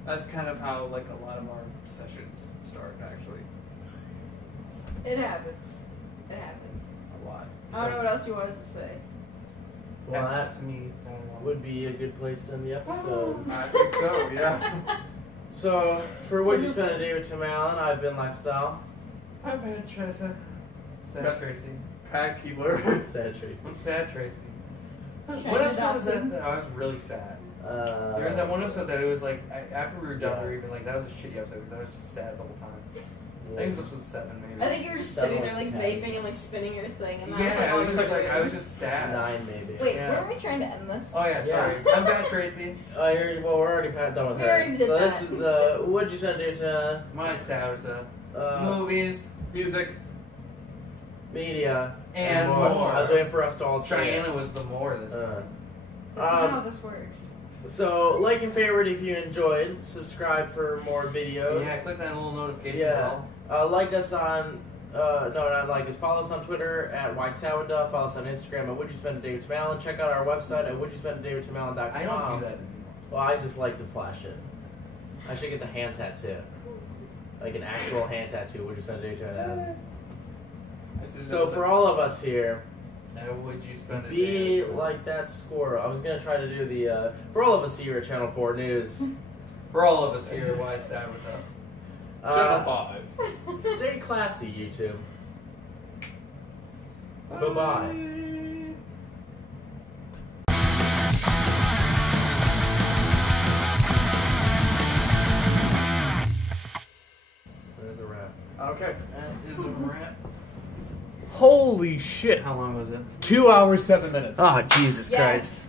That's kind of how like a lot of our sessions start, actually. It happens. It happens. A lot. I don't know what else you wanted to say. Well, Happens that to me. I don't know. would be a good place to end the episode. I think so, yeah. So, for Would You Spend a Day with Tim Allen, I've been Lexstyle. I'm bad, Tressa. Sad But- Tracy. Pat Keebler. Sad Tracy. I'm sad, Tracy. Shyanna What episode was Dotson. that I was really sad? There There was that one episode that it was like, after we were done, Yeah. we were even like, that was a shitty episode because I was just sad the whole time. I think it was episode 7, maybe. I think you were just That sitting there was like bad. vaping and like spinning your thing, and Yeah, I I was just like, I was weird. just sad. 9 maybe. Wait, Yeah. weren't we trying to end this? Oh yeah, sorry. Yeah. I'm bad, Tracy. Well, we're already done with We her. already did so that. this is the Would You Spend a Day with Tim My WYSADWTA. Allen? Movies Music. Media and more. I was waiting for us to all say it. Shyanna was the more this time. That's not how this works. So, like and favorite if you enjoyed. Subscribe for more videos. Yeah, click that little notification Yeah. bell. Like us on, no, not like us. Follow us on Twitter at WYSADWTA. Follow us on Instagram at Would You Spend a Day with Tim Allen. Check out our website at wouldyouspendaday.com. I don't do that anymore. Well, I just like to flash it. I should get the hand tattoo. Like an actual hand tattoo. Would you spend a day with Tim Allen? So for all of us here, Would you spend a be day? like that squirrel. I was gonna try to do the for all of us here at Channel 4 News. For all of us here at WYSADWTA. Channel 5. Stay classy, YouTube. Bye bye. Okay. That is a wrap. Holy shit. How long was it? 2 hours, 7 minutes. Oh, Jesus Yes. Christ.